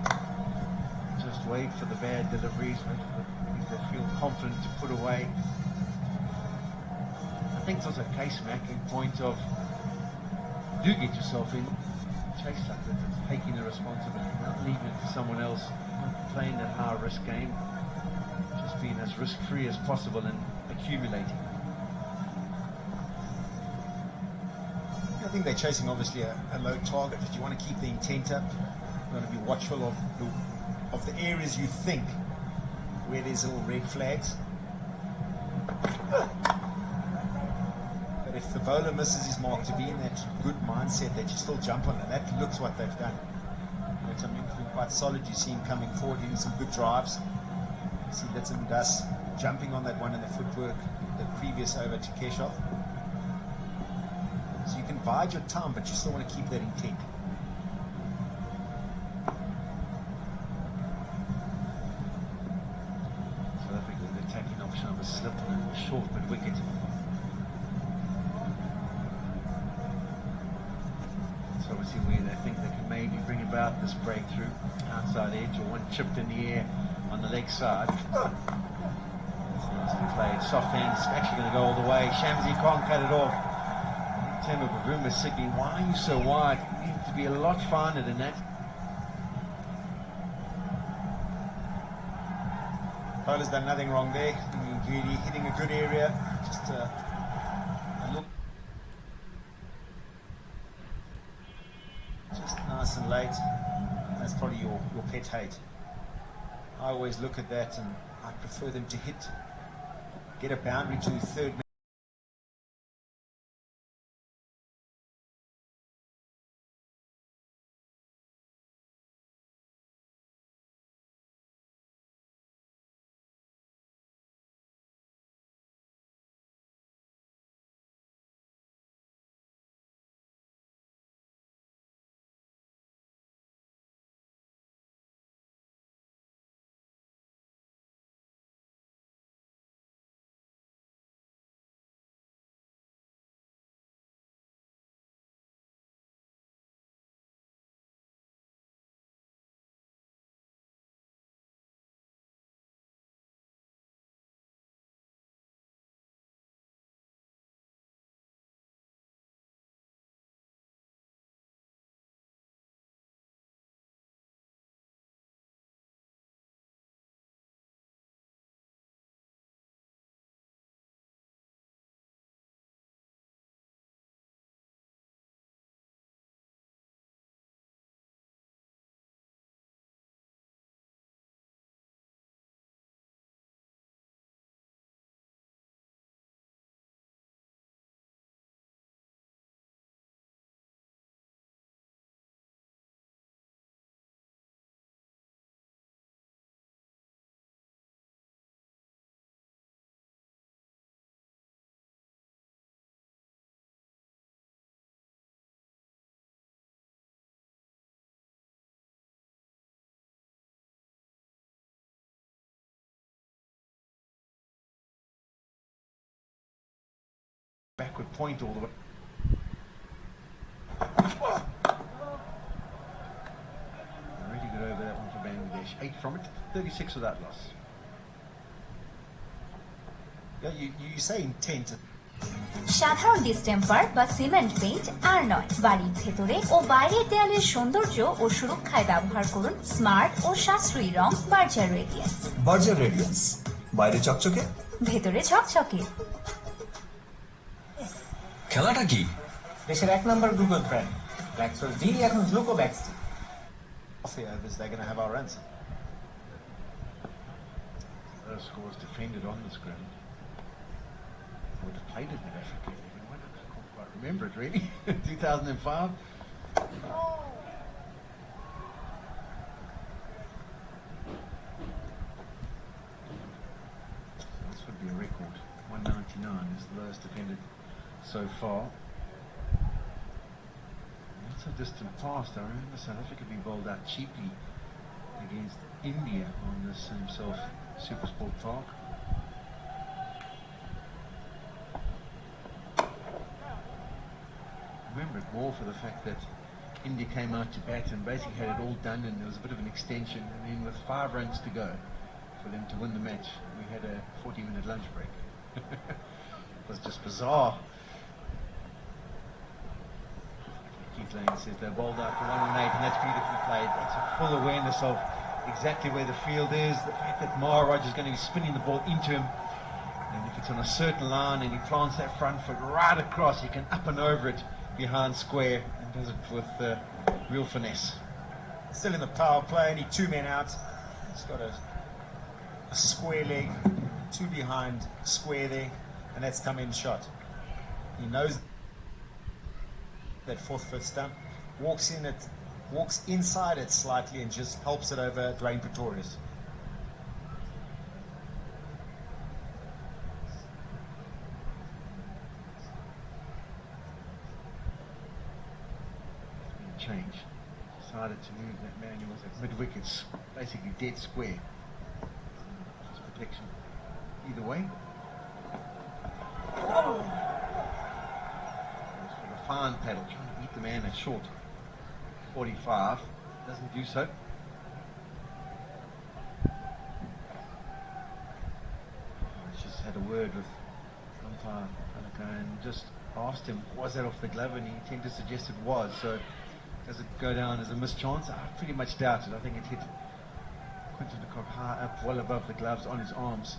Just wait for the bad deliveries, wait for the things they feel confident to put away. I think it's also a case making point of, do get yourself in, chase like that, it's taking the responsibility, not leaving it to someone else, not playing that high risk game, just being as risk free as possible and accumulating. I think they're chasing obviously a low target, but you want to keep the intent up. You want to be watchful of the areas you think where there's little red flags. But if the bowler misses his mark, to be in that good mindset that you still jump on it. That looks what they've done. I mean, it's been quite solid. You see him coming forward, hitting some good drives. You see Litton Das jumping on that one in the footwork, the previous over to Keshav. So you can bide your time, but you still want to keep that intent. South Africa with the attacking option of a slip and a short mid wicket. So obviously where they think they can maybe bring about this breakthrough, outside edge or one chipped in the air on the leg side. Nicely played, soft hands, actually going to go all the way. Shamsi can't cut it off. Tamer Bavuma signaling, why are you so wide? You need to be a lot finer than that. Bowler's done nothing wrong there. Being greedy, hitting a good area. Just a look. Just nice and late. That's probably your pet hate. I always look at that and I prefer them to get a boundary to third. Backward point all the way. Really good over that one for Bangladesh. 8 from it, 36 without loss. Yeah, you say intent. সাধারণ ডিস্টেম্পার বা সিমেন্ট পেইন্ট আর নয়, বাড়ির ভেতরে ও বাইরের দেয়ালের সৌন্দর্য ও সুরক্ষায় ব্যবহার করুন স্মার্ট ও সাশ্রয়ী রং বার্জার রেডিয়েন্স। বার্জার রেডিয়েন্স, বাইরে চকচকে, ভেতরে ঝকঝকে। খেলাটা কি? দেশের 1 নম্বর গুগল ব্র্যান্ড ব্ল্যাকসোল ডি এখন Gluco ব্যাক্স। They're going to have our answer. Those scores defended on this ground. I would have played it in Africa. I can't quite remember it really. 2005. So this would be a record. 199 is the lowest defended so far. Not so distant past. I remember South Africa being bowled out cheaply against India on this himself Supersport Park. Remember it more for the fact that India came out to bat and basically had it all done, and there was a bit of an extension, and then with 5 runs to go for them to win the match, we had a 40-minute lunch break. It was just bizarre. Keith Lane says they're bowled out for 108, and that's beautifully played. That's a full awareness of exactly where the field is, the fact that Maharaj is going to be spinning the ball into him, and if it's on a certain line and he plants that front foot right across, he can up and over it behind square and does it with real finesse. Still in the power play, only 2 men out. He's got a square leg, 2 behind square there, and that's come in shot. He knows that 4th, 5th stump, walks inside it slightly and just helps it over Dwayne Pretorius. Change. Decided to move that man who was at mid-wickets, basically dead square. Just protection either way. Sort of a fine paddle, trying to beat the man at short. 45, doesn't do so. Just had a word with umpire and just asked him, was that off the glove? And he tended to suggest it was. So does it go down as a mischance? I pretty much doubt it. I think it hit Quinton de Kock high up, well above the gloves, on his arms.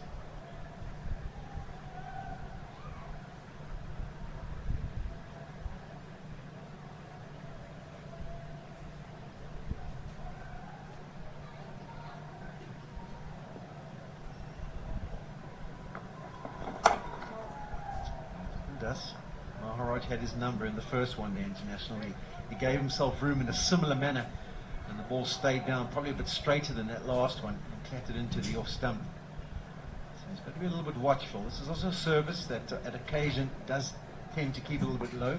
Maharaj had his number in the first one day internationally. He gave himself room in a similar manner, and the ball stayed down probably a bit straighter than that last one and clattered into the off stump. So he's got to be a little bit watchful. This is also a service that at occasion does tend to keep a little bit low.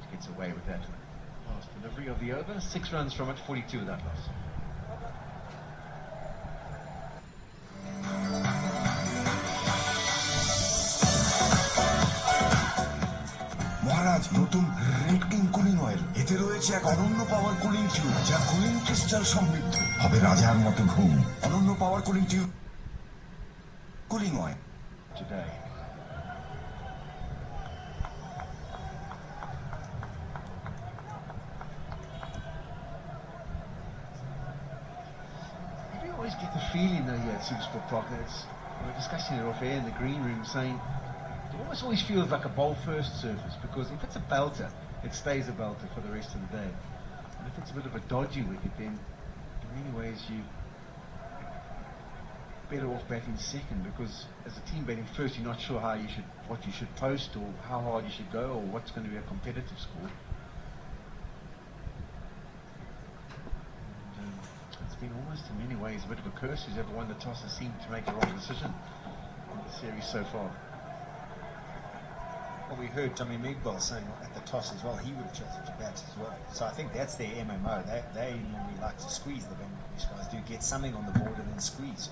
He gets away with that last delivery of the over. 6 runs from it, 42 without loss. Maharaj নতুন রেড কিং কুলিং অয়েল, এতে রয়েছে এক অনন্য পাওয়ার কুলিং টিউব যা কুলিং ক্রিস্টাল সমৃদ্ধ। হবে রাজার মতো ঘুম। অনন্য power cooling tube, cooling oil. Today. You always get the feeling though here at Supersport Park, we were discussing it off air in the green room, saying it always feels like a bowl first surface, because if it's a belter, it stays a belter for the rest of the day. And if it's a bit of a dodgy wicket, then in many ways you better off batting second, because as a team batting first, you're not sure what you should post or how hard you should go or what's going to be a competitive score. And, it's been almost in many ways a bit of a curse. Who's ever won the toss has seemed to make the wrong decision in the series so far. Well, we heard Tommy Iqbal saying at the toss as well, he would have chosen to bat as well. So I think that's their MMO. They normally like to squeeze. The Bangladesh guys do get something on the board and then squeeze.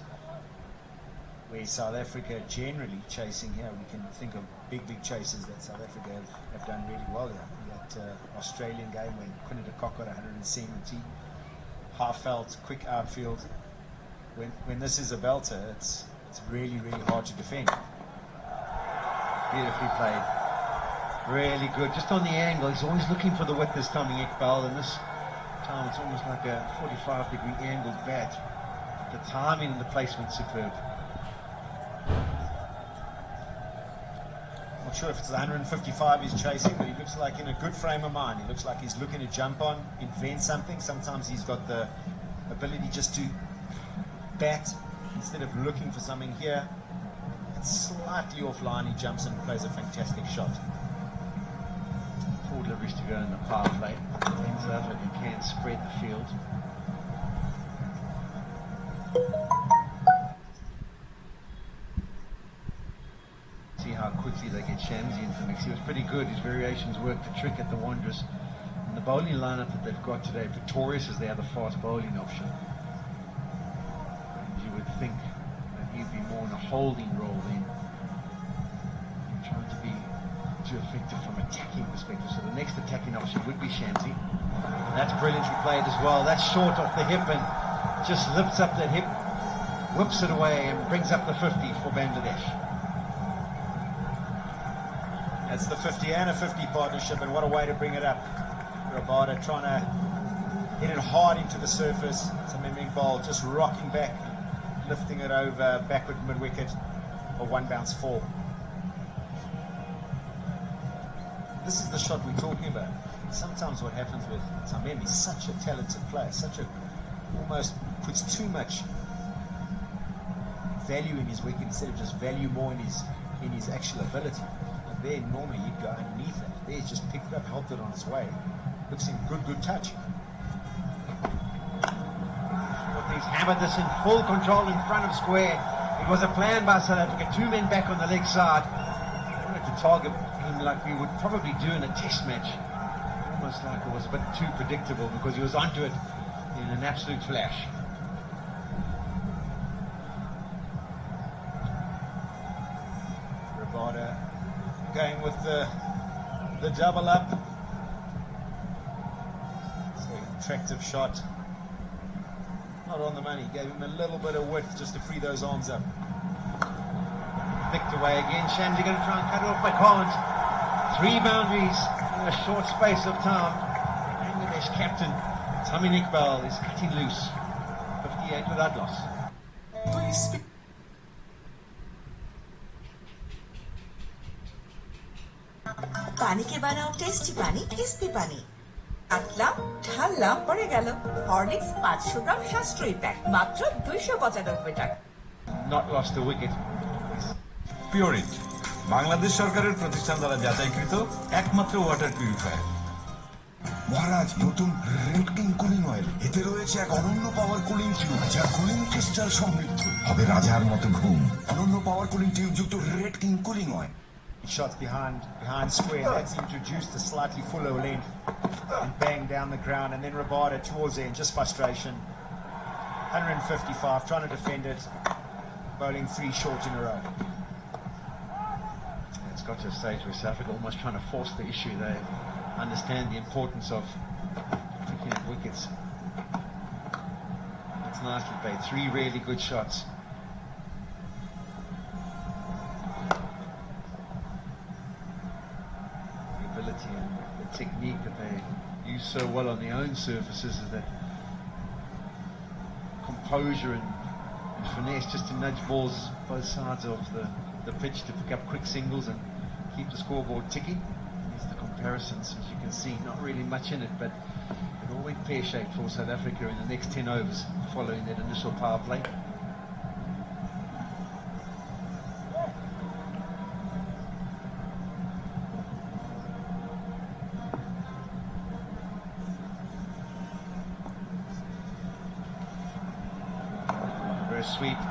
Where South Africa generally chasing here, we can think of big chases that South Africa have done really well here. That Australian game when Quinton de Kock got 170, half-felt, quick outfield. When this is a belter, it's really hard to defend. Beautifully played. Really good. Just on the angle. He's always looking for the width this time, Iqbal, and this time it's almost like a 45-degree angled bat. The timing and the placement superb. Not sure if it's the 155 he's chasing, but he looks like in a good frame of mind. He looks like he's looking to jump on, invent something. Sometimes he's got the ability just to bat instead of looking for something here. It's slightly offline, he jumps in and plays a fantastic shot. 4 deliveries to go in the power play. South Africa can spread the field. See how quickly they get Shamsi into the mix. He was pretty good. His variations worked the trick at the Wanderers. And the bowling lineup that they've got today, Pretorius is the other fast bowling option. And you would think that he'd be more in a holding role then, trying to be too effective from an attacking perspective. So the next attacking option would be Shamsi. That's brilliantly played as well. That's short off the hip and just lifts up that hip, whips it away and brings up the 50 for Bangladesh. That's the 50 and a 50 partnership, and what a way to bring it up. Rabada trying to hit it hard into the surface. Tamim Iqbal just rocking back, lifting it over backward mid-wicket for 1 bounce 4. This is the shot we're talking about. Sometimes what happens with Tamim, he's such a talented player, almost puts too much value in his wicket instead of just value more in his actual ability. And there normally he'd go underneath that. There he's just picked it up, helped it on its way. Looks in good touch. He's hammered this in full control in front of square. It was a plan by South Africa, 2 men back on the leg side. They wanted to target him like we would probably do in a test match. Almost like it was a bit too predictable because he was onto it in an absolute flash. Rabada going with the double up. So attractive shot. Not on the money. Gave him a little bit of width just to free those arms up. Nicked away again. Shamsi going to try and cut it off, but can't. 3 boundaries. In a short space of time, Bangladesh captain Tamin Iqbal is cutting loose. 58 without loss. পানিকে বানাও টেস্টি পানি এসপি পানি আটলাম ঢাললাম পরে গেল হরলিক্স 500 গ্রাম সাশ্রয়ী প্যাক মাত্র 295 টাকা Not lost a wicket. Pureit Bangladesh সরকারের প্রতিষ্ঠান দ্বারা যাচাইকৃত একমাত্র ওয়াটার পিউরিফায়ার। মহারাজ নতুন রেড কিং কুলিং অয়েল, এতে রয়েছে এক অনন্য পাওয়ার কুলিং টিউব যা কুলিং ক্রিস্টাল সমৃদ্ধ। হবে রাজার মতো ঘুম। অনন্য পাওয়ার কুলিং টিউব যুক্ত red king cooling oil. Shots behind square. That's introduced a slightly fuller length and bang down the ground, and then Rabada towards the end, just frustration. 155, trying to defend it, bowling 3 short in a row. It's got to a stage where South Africa almost trying to force the issue. They understand the importance of picking up wickets. It's nicely played. 3 really good shots. And the technique that they use so well on their own surfaces is that composure and finesse just to nudge balls both sides of the pitch to pick up quick singles and keep the scoreboard ticking. These are the comparisons, as you can see, not really much in it, but it all went pear-shaped for South Africa in the next 10 overs following that initial power play. Sweep.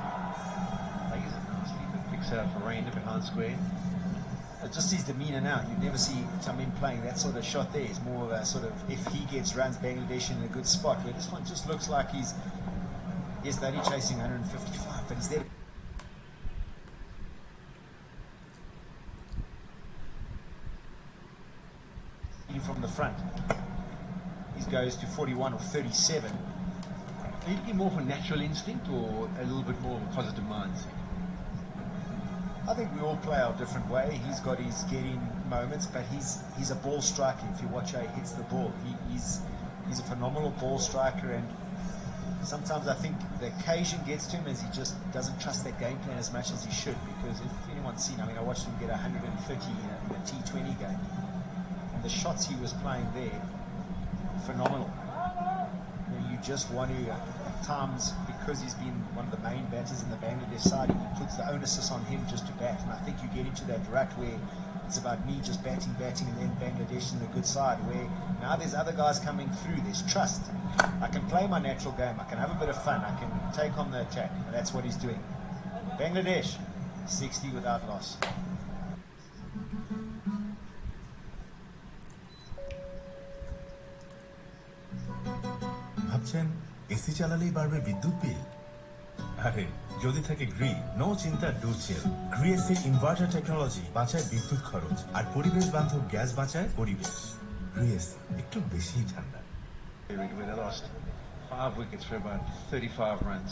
Plays it nicely, but picks out Veranda behind square. Just his demeanour now. You never see Tamin playing that sort of shot there. It's more of a sort of, if he gets runs, Bangladesh in a good spot. Where this one just looks like he's only chasing 155, but he's there. From the front. He goes to 41 or 37. Are you looking more for natural instinct or a little bit more of a positive mindset? I think we all play our different way. He's got his getting moments, but he's a ball striker. If you watch how he hits the ball, he's a phenomenal ball striker, and sometimes I think the occasion gets to him as he just doesn't trust that game plan as much as he should. Because if anyone's seen, I mean, I watched him get 130 in a T20 game, and the shots he was playing there, phenomenal. You just want to, at times, because he's been one of the main batters in the Bangladesh side, he puts the onus on him just to bat. And I think you get into that rut where it's about me just batting, and then Bangladesh in the good side, where now there's other guys coming through. There's trust. I can play my natural game. I can have a bit of fun. I can take on the attack. And that's what he's doing. Bangladesh, 60 without loss. ভাবছেন এসি চালালেই বাড়বে বিদ্যুৎ বিল? আরে যদি থাকে গ্রি, নো চিন্তা ডুরচেল। গ্রি এসি ইনভার্টার টেকনোলজি বাঁচায় বিদ্যুৎ খরচ আর পরিবেশ বান্ধব গ্যাস বাঁচায় পরিবেশ। গ্রি এসি একটু বেশি ঠান্ডা। They lost 5 wickets for about 35 runs.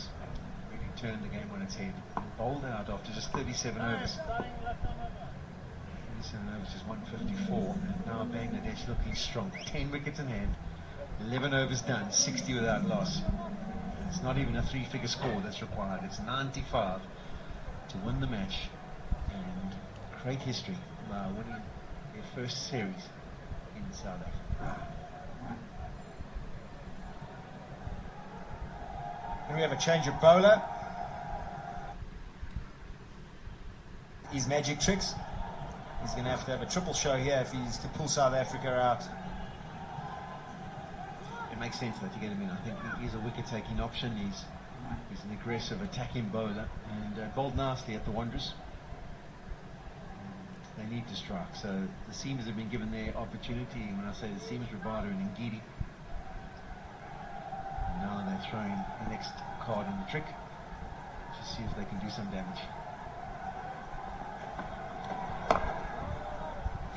Really turned the game on its head. Bowled out after just 37 overs. 37 overs is 154. And now Bangladesh looking strong. 10 wickets in hand. 11 overs done, 60 without loss. It's not even a 3-figure score that's required. It's 95 to win the match and create history by winning their first series in South Africa. Here we have a change of bowler. His magic tricks. He's going to have a triple show here if he's to pull South Africa out. It makes sense that you get him in. I think he's a wicket-taking option. He's an aggressive attacking bowler and bowled nasty at the Wanderers. They need to strike. So the seamers have been given their opportunity. When I say the seamers, Rabada and Ngidi. And now they're throwing the next card in the trick to see if they can do some damage.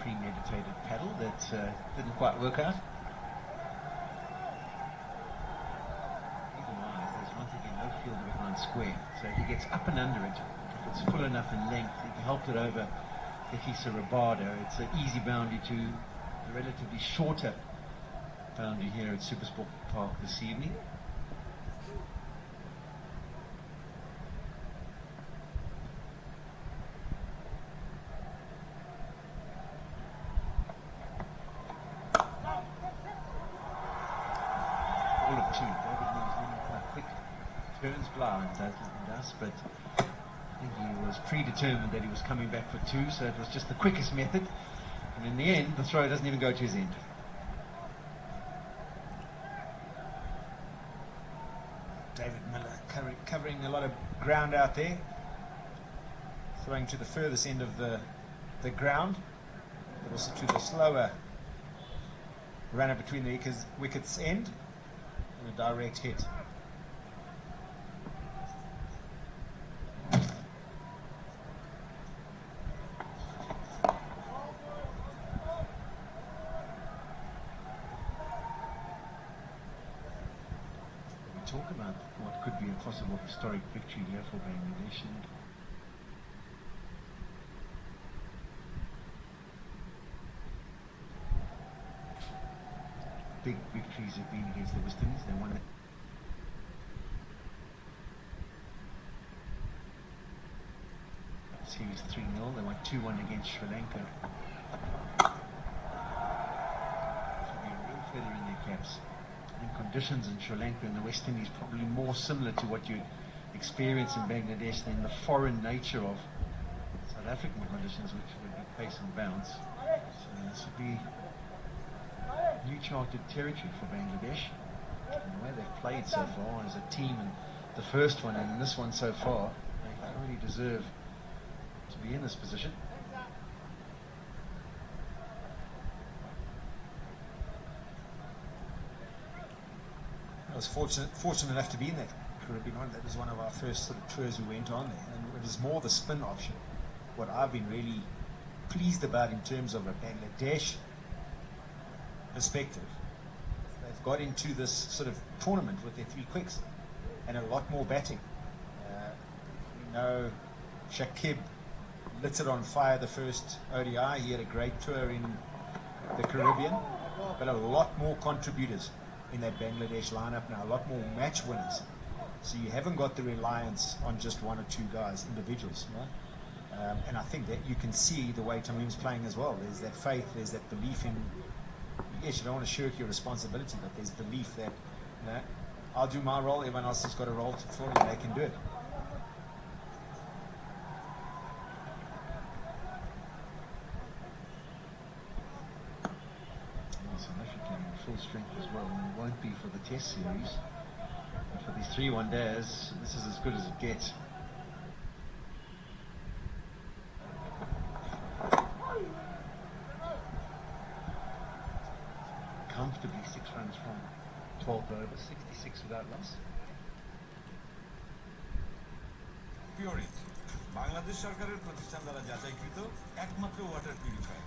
Premeditated paddle that didn't quite work out. Field behind square, so if he gets up and under it, if it's full enough in length, if he helped it over Tekisa Rabada, it's an easy boundary to a relatively shorter boundary here at Supersport Park this evening. All of two. David Mills running quite quick. Turns blind, does, but I think he was predetermined that he was coming back for two, so it was just the quickest method. And in the end, the throw doesn't even go to his end. David Miller covering a lot of ground out there. Throwing to the furthest end of the ground, but also to the slower runner between the wicket's end, and a direct hit. Talk about what could be a possible historic victory here for Bangladesh, and big victories have been against the West Indies. They won it. Series 3-0. They won 2-1 against Sri Lanka. This will be a real feather in their caps. I think conditions in Sri Lanka and the West Indies probably more similar to what you'd experience in Bangladesh than the foreign nature of South African conditions, which would be pace and bounce. So this would be new charted territory for Bangladesh. And the way they've played so far as a team, and the first one and this one so far, they thoroughly deserve to be in this position. I was fortunate enough to be in that Caribbean one. That was one of our first sort of tours we went on there, and it was more the spin option. What I've been really pleased about in terms of a Bangladesh perspective, they've got into this sort of tournament with their three quicks and a lot more batting. We know Shakib lit it on fire the first ODI. He had a great tour in the Caribbean, but a lot more contributors in that Bangladesh lineup now, a lot more match winners. So you haven't got the reliance on just one or two guys, individuals, right? And I think that you can see the way Tamim's playing as well. There's that faith, there's that belief in, yes, you don't want to shirk your responsibility, but there's belief that, you know, I'll do my role, everyone else has got a role to fill, and they can do it. South Africa in full strength as well, and it won't be for the Test series. But for these 3 one-days, this is as good as it gets. Comfortably 6 runs from 12 over, 66 without loss. Pureit Bangladesh সরকারের প্রতিষ্ঠান দ্বারা যাচাইকৃত একমাত্র ওয়াটার পিউরিফায়ার।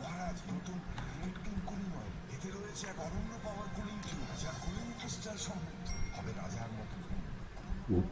মহারাজ নতুন রেড কিং কুলিং অয়েল, এতে রয়েছে এক অনন্য পাওয়ার কুলিং টিউব যা কুলিং ক্রিস্টাল সমৃদ্ধ, হবে রাজার মতো ঘুম।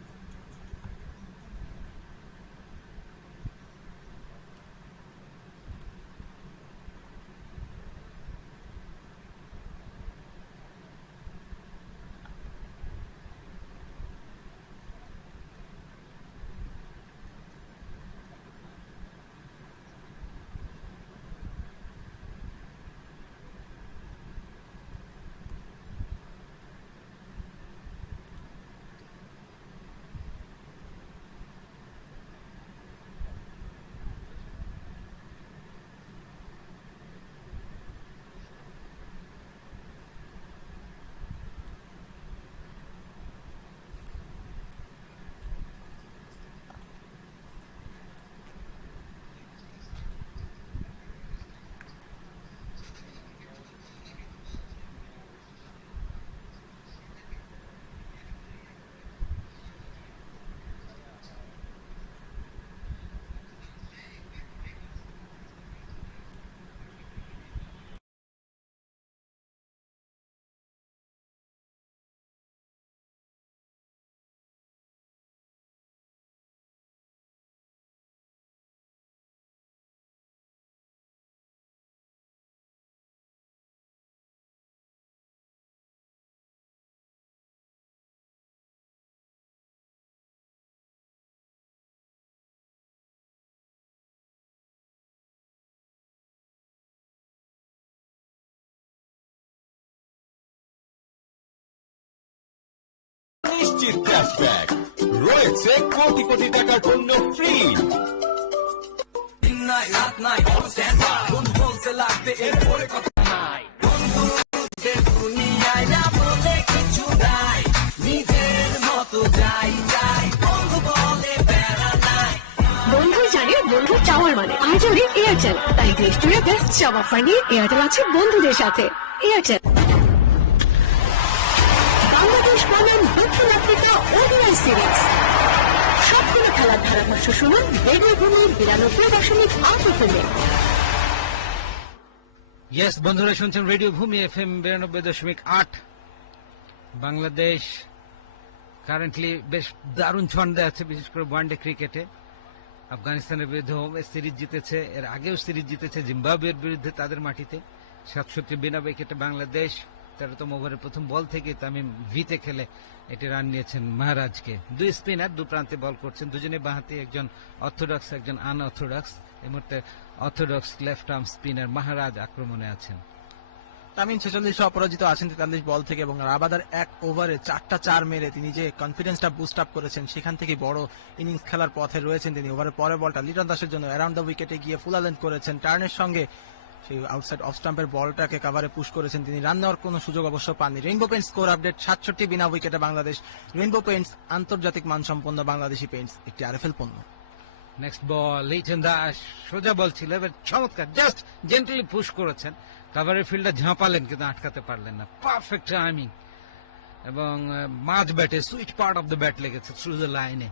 নিশ্চিত ক্যাশব্যাক, রয়েছে কোটি কোটি টাকার পণ্য ফ্রি। দিন নাই রাত নাই অল স্ট্যান্ড বাই, বন্ধু বলতে লাগবে এরপরে কথা নাই, বন্ধুদের দুনিয়ায় না বলে কিছু নাই, নিজের মতো যাই যাই, বন্ধু বলে বেড়া নাই। বন্ধু জানে বন্ধু চাওয়ার মানে, আর জানে এয়ারটেল, তাই দেশ জুড়ে বেস্ট সব অফার নিয়ে এয়ারটেল আছে বন্ধুদের সাথে। এয়ারটেল। বাংলাদেশ বনাম দক্ষিণ আফ্রিকা ODI সিরিজ, সবগুলো খেলার ধারাভাষ্য শুনুন রেডিও ভূমির 92.8 FM। ইয়েস বন্ধুরা, শুনছেন রেডিও ভূমি FM 92.8। বাংলাদেশ কারেন্টলি বেশ দারুণ ছন্দে আছে, বিশেষ করে ওয়ানডে ক্রিকেটে। আফগানিস্তানের বিরুদ্ধে হোম সিরিজ জিতেছে, এর আগেও সিরিজ জিতেছে জিম্বাবুয়ের বিরুদ্ধে তাদের মাটিতে। 67 বিনা উইকেটে বাংলাদেশ 13তম ওভারের প্রথম বল থেকে তামিম ভিতে খেলে এটি রান নিয়েছেন মহারাজকে। দুই স্পিনার দু প্রান্তে বল করছেন, দুজনে বাঁহাতি, একজন অর্থোডক্স একজন আনঅর্থোডক্স। এই মুহূর্তে অর্থোডক্স লেফট আর্ম স্পিনার মহারাজ আক্রমণে আছেন। তামিম 46 অপরাজিত আছেন 43 বল থেকে, এবং রাবাদার এক ওভারে 4টা 4 মেরে তিনি যে কনফিডেন্সটা বুস্ট আপ করেছেন, সেখান থেকে বড় ইনিংস খেলার পথে রয়েছেন তিনি। ওভারের পরের বলটা লিটন দাসের জন্য অ্যারাউন্ড দ্য উইকেটে গিয়ে ফুল লেন্থ করেছেন, টার্নের সঙ্গে সেই আউটসাইড অফ স্টাম্পের বলটাকে কাভারে পুশ করেছেন তিনি। রান নেওয়ার কোনো সুযোগ অবশ্য পাননি। রেইনবো পেইন্টস স্কোর আপডেট 67 বিনা উইকেটে বাংলাদেশ। রেইনবো পেইন্টস আন্তর্জাতিক মানসম্পন্ন বাংলাদেশি পেইন্টস, একটি আরএফএল পণ্য। নেক্সট বল লিটন দাস, সোজা বল ছিল, এবার চমৎকার জাস্ট জেন্টলি পুশ করেছেন, কাভারের ফিল্ডার ঝাঁপালেন কিন্তু আটকাতে পারলেন না। পারফেক্ট টাইমিং, এবং মাঝ ব্যাটে switch part of the bat লেগেছে থ্রু দ্য লাইনে,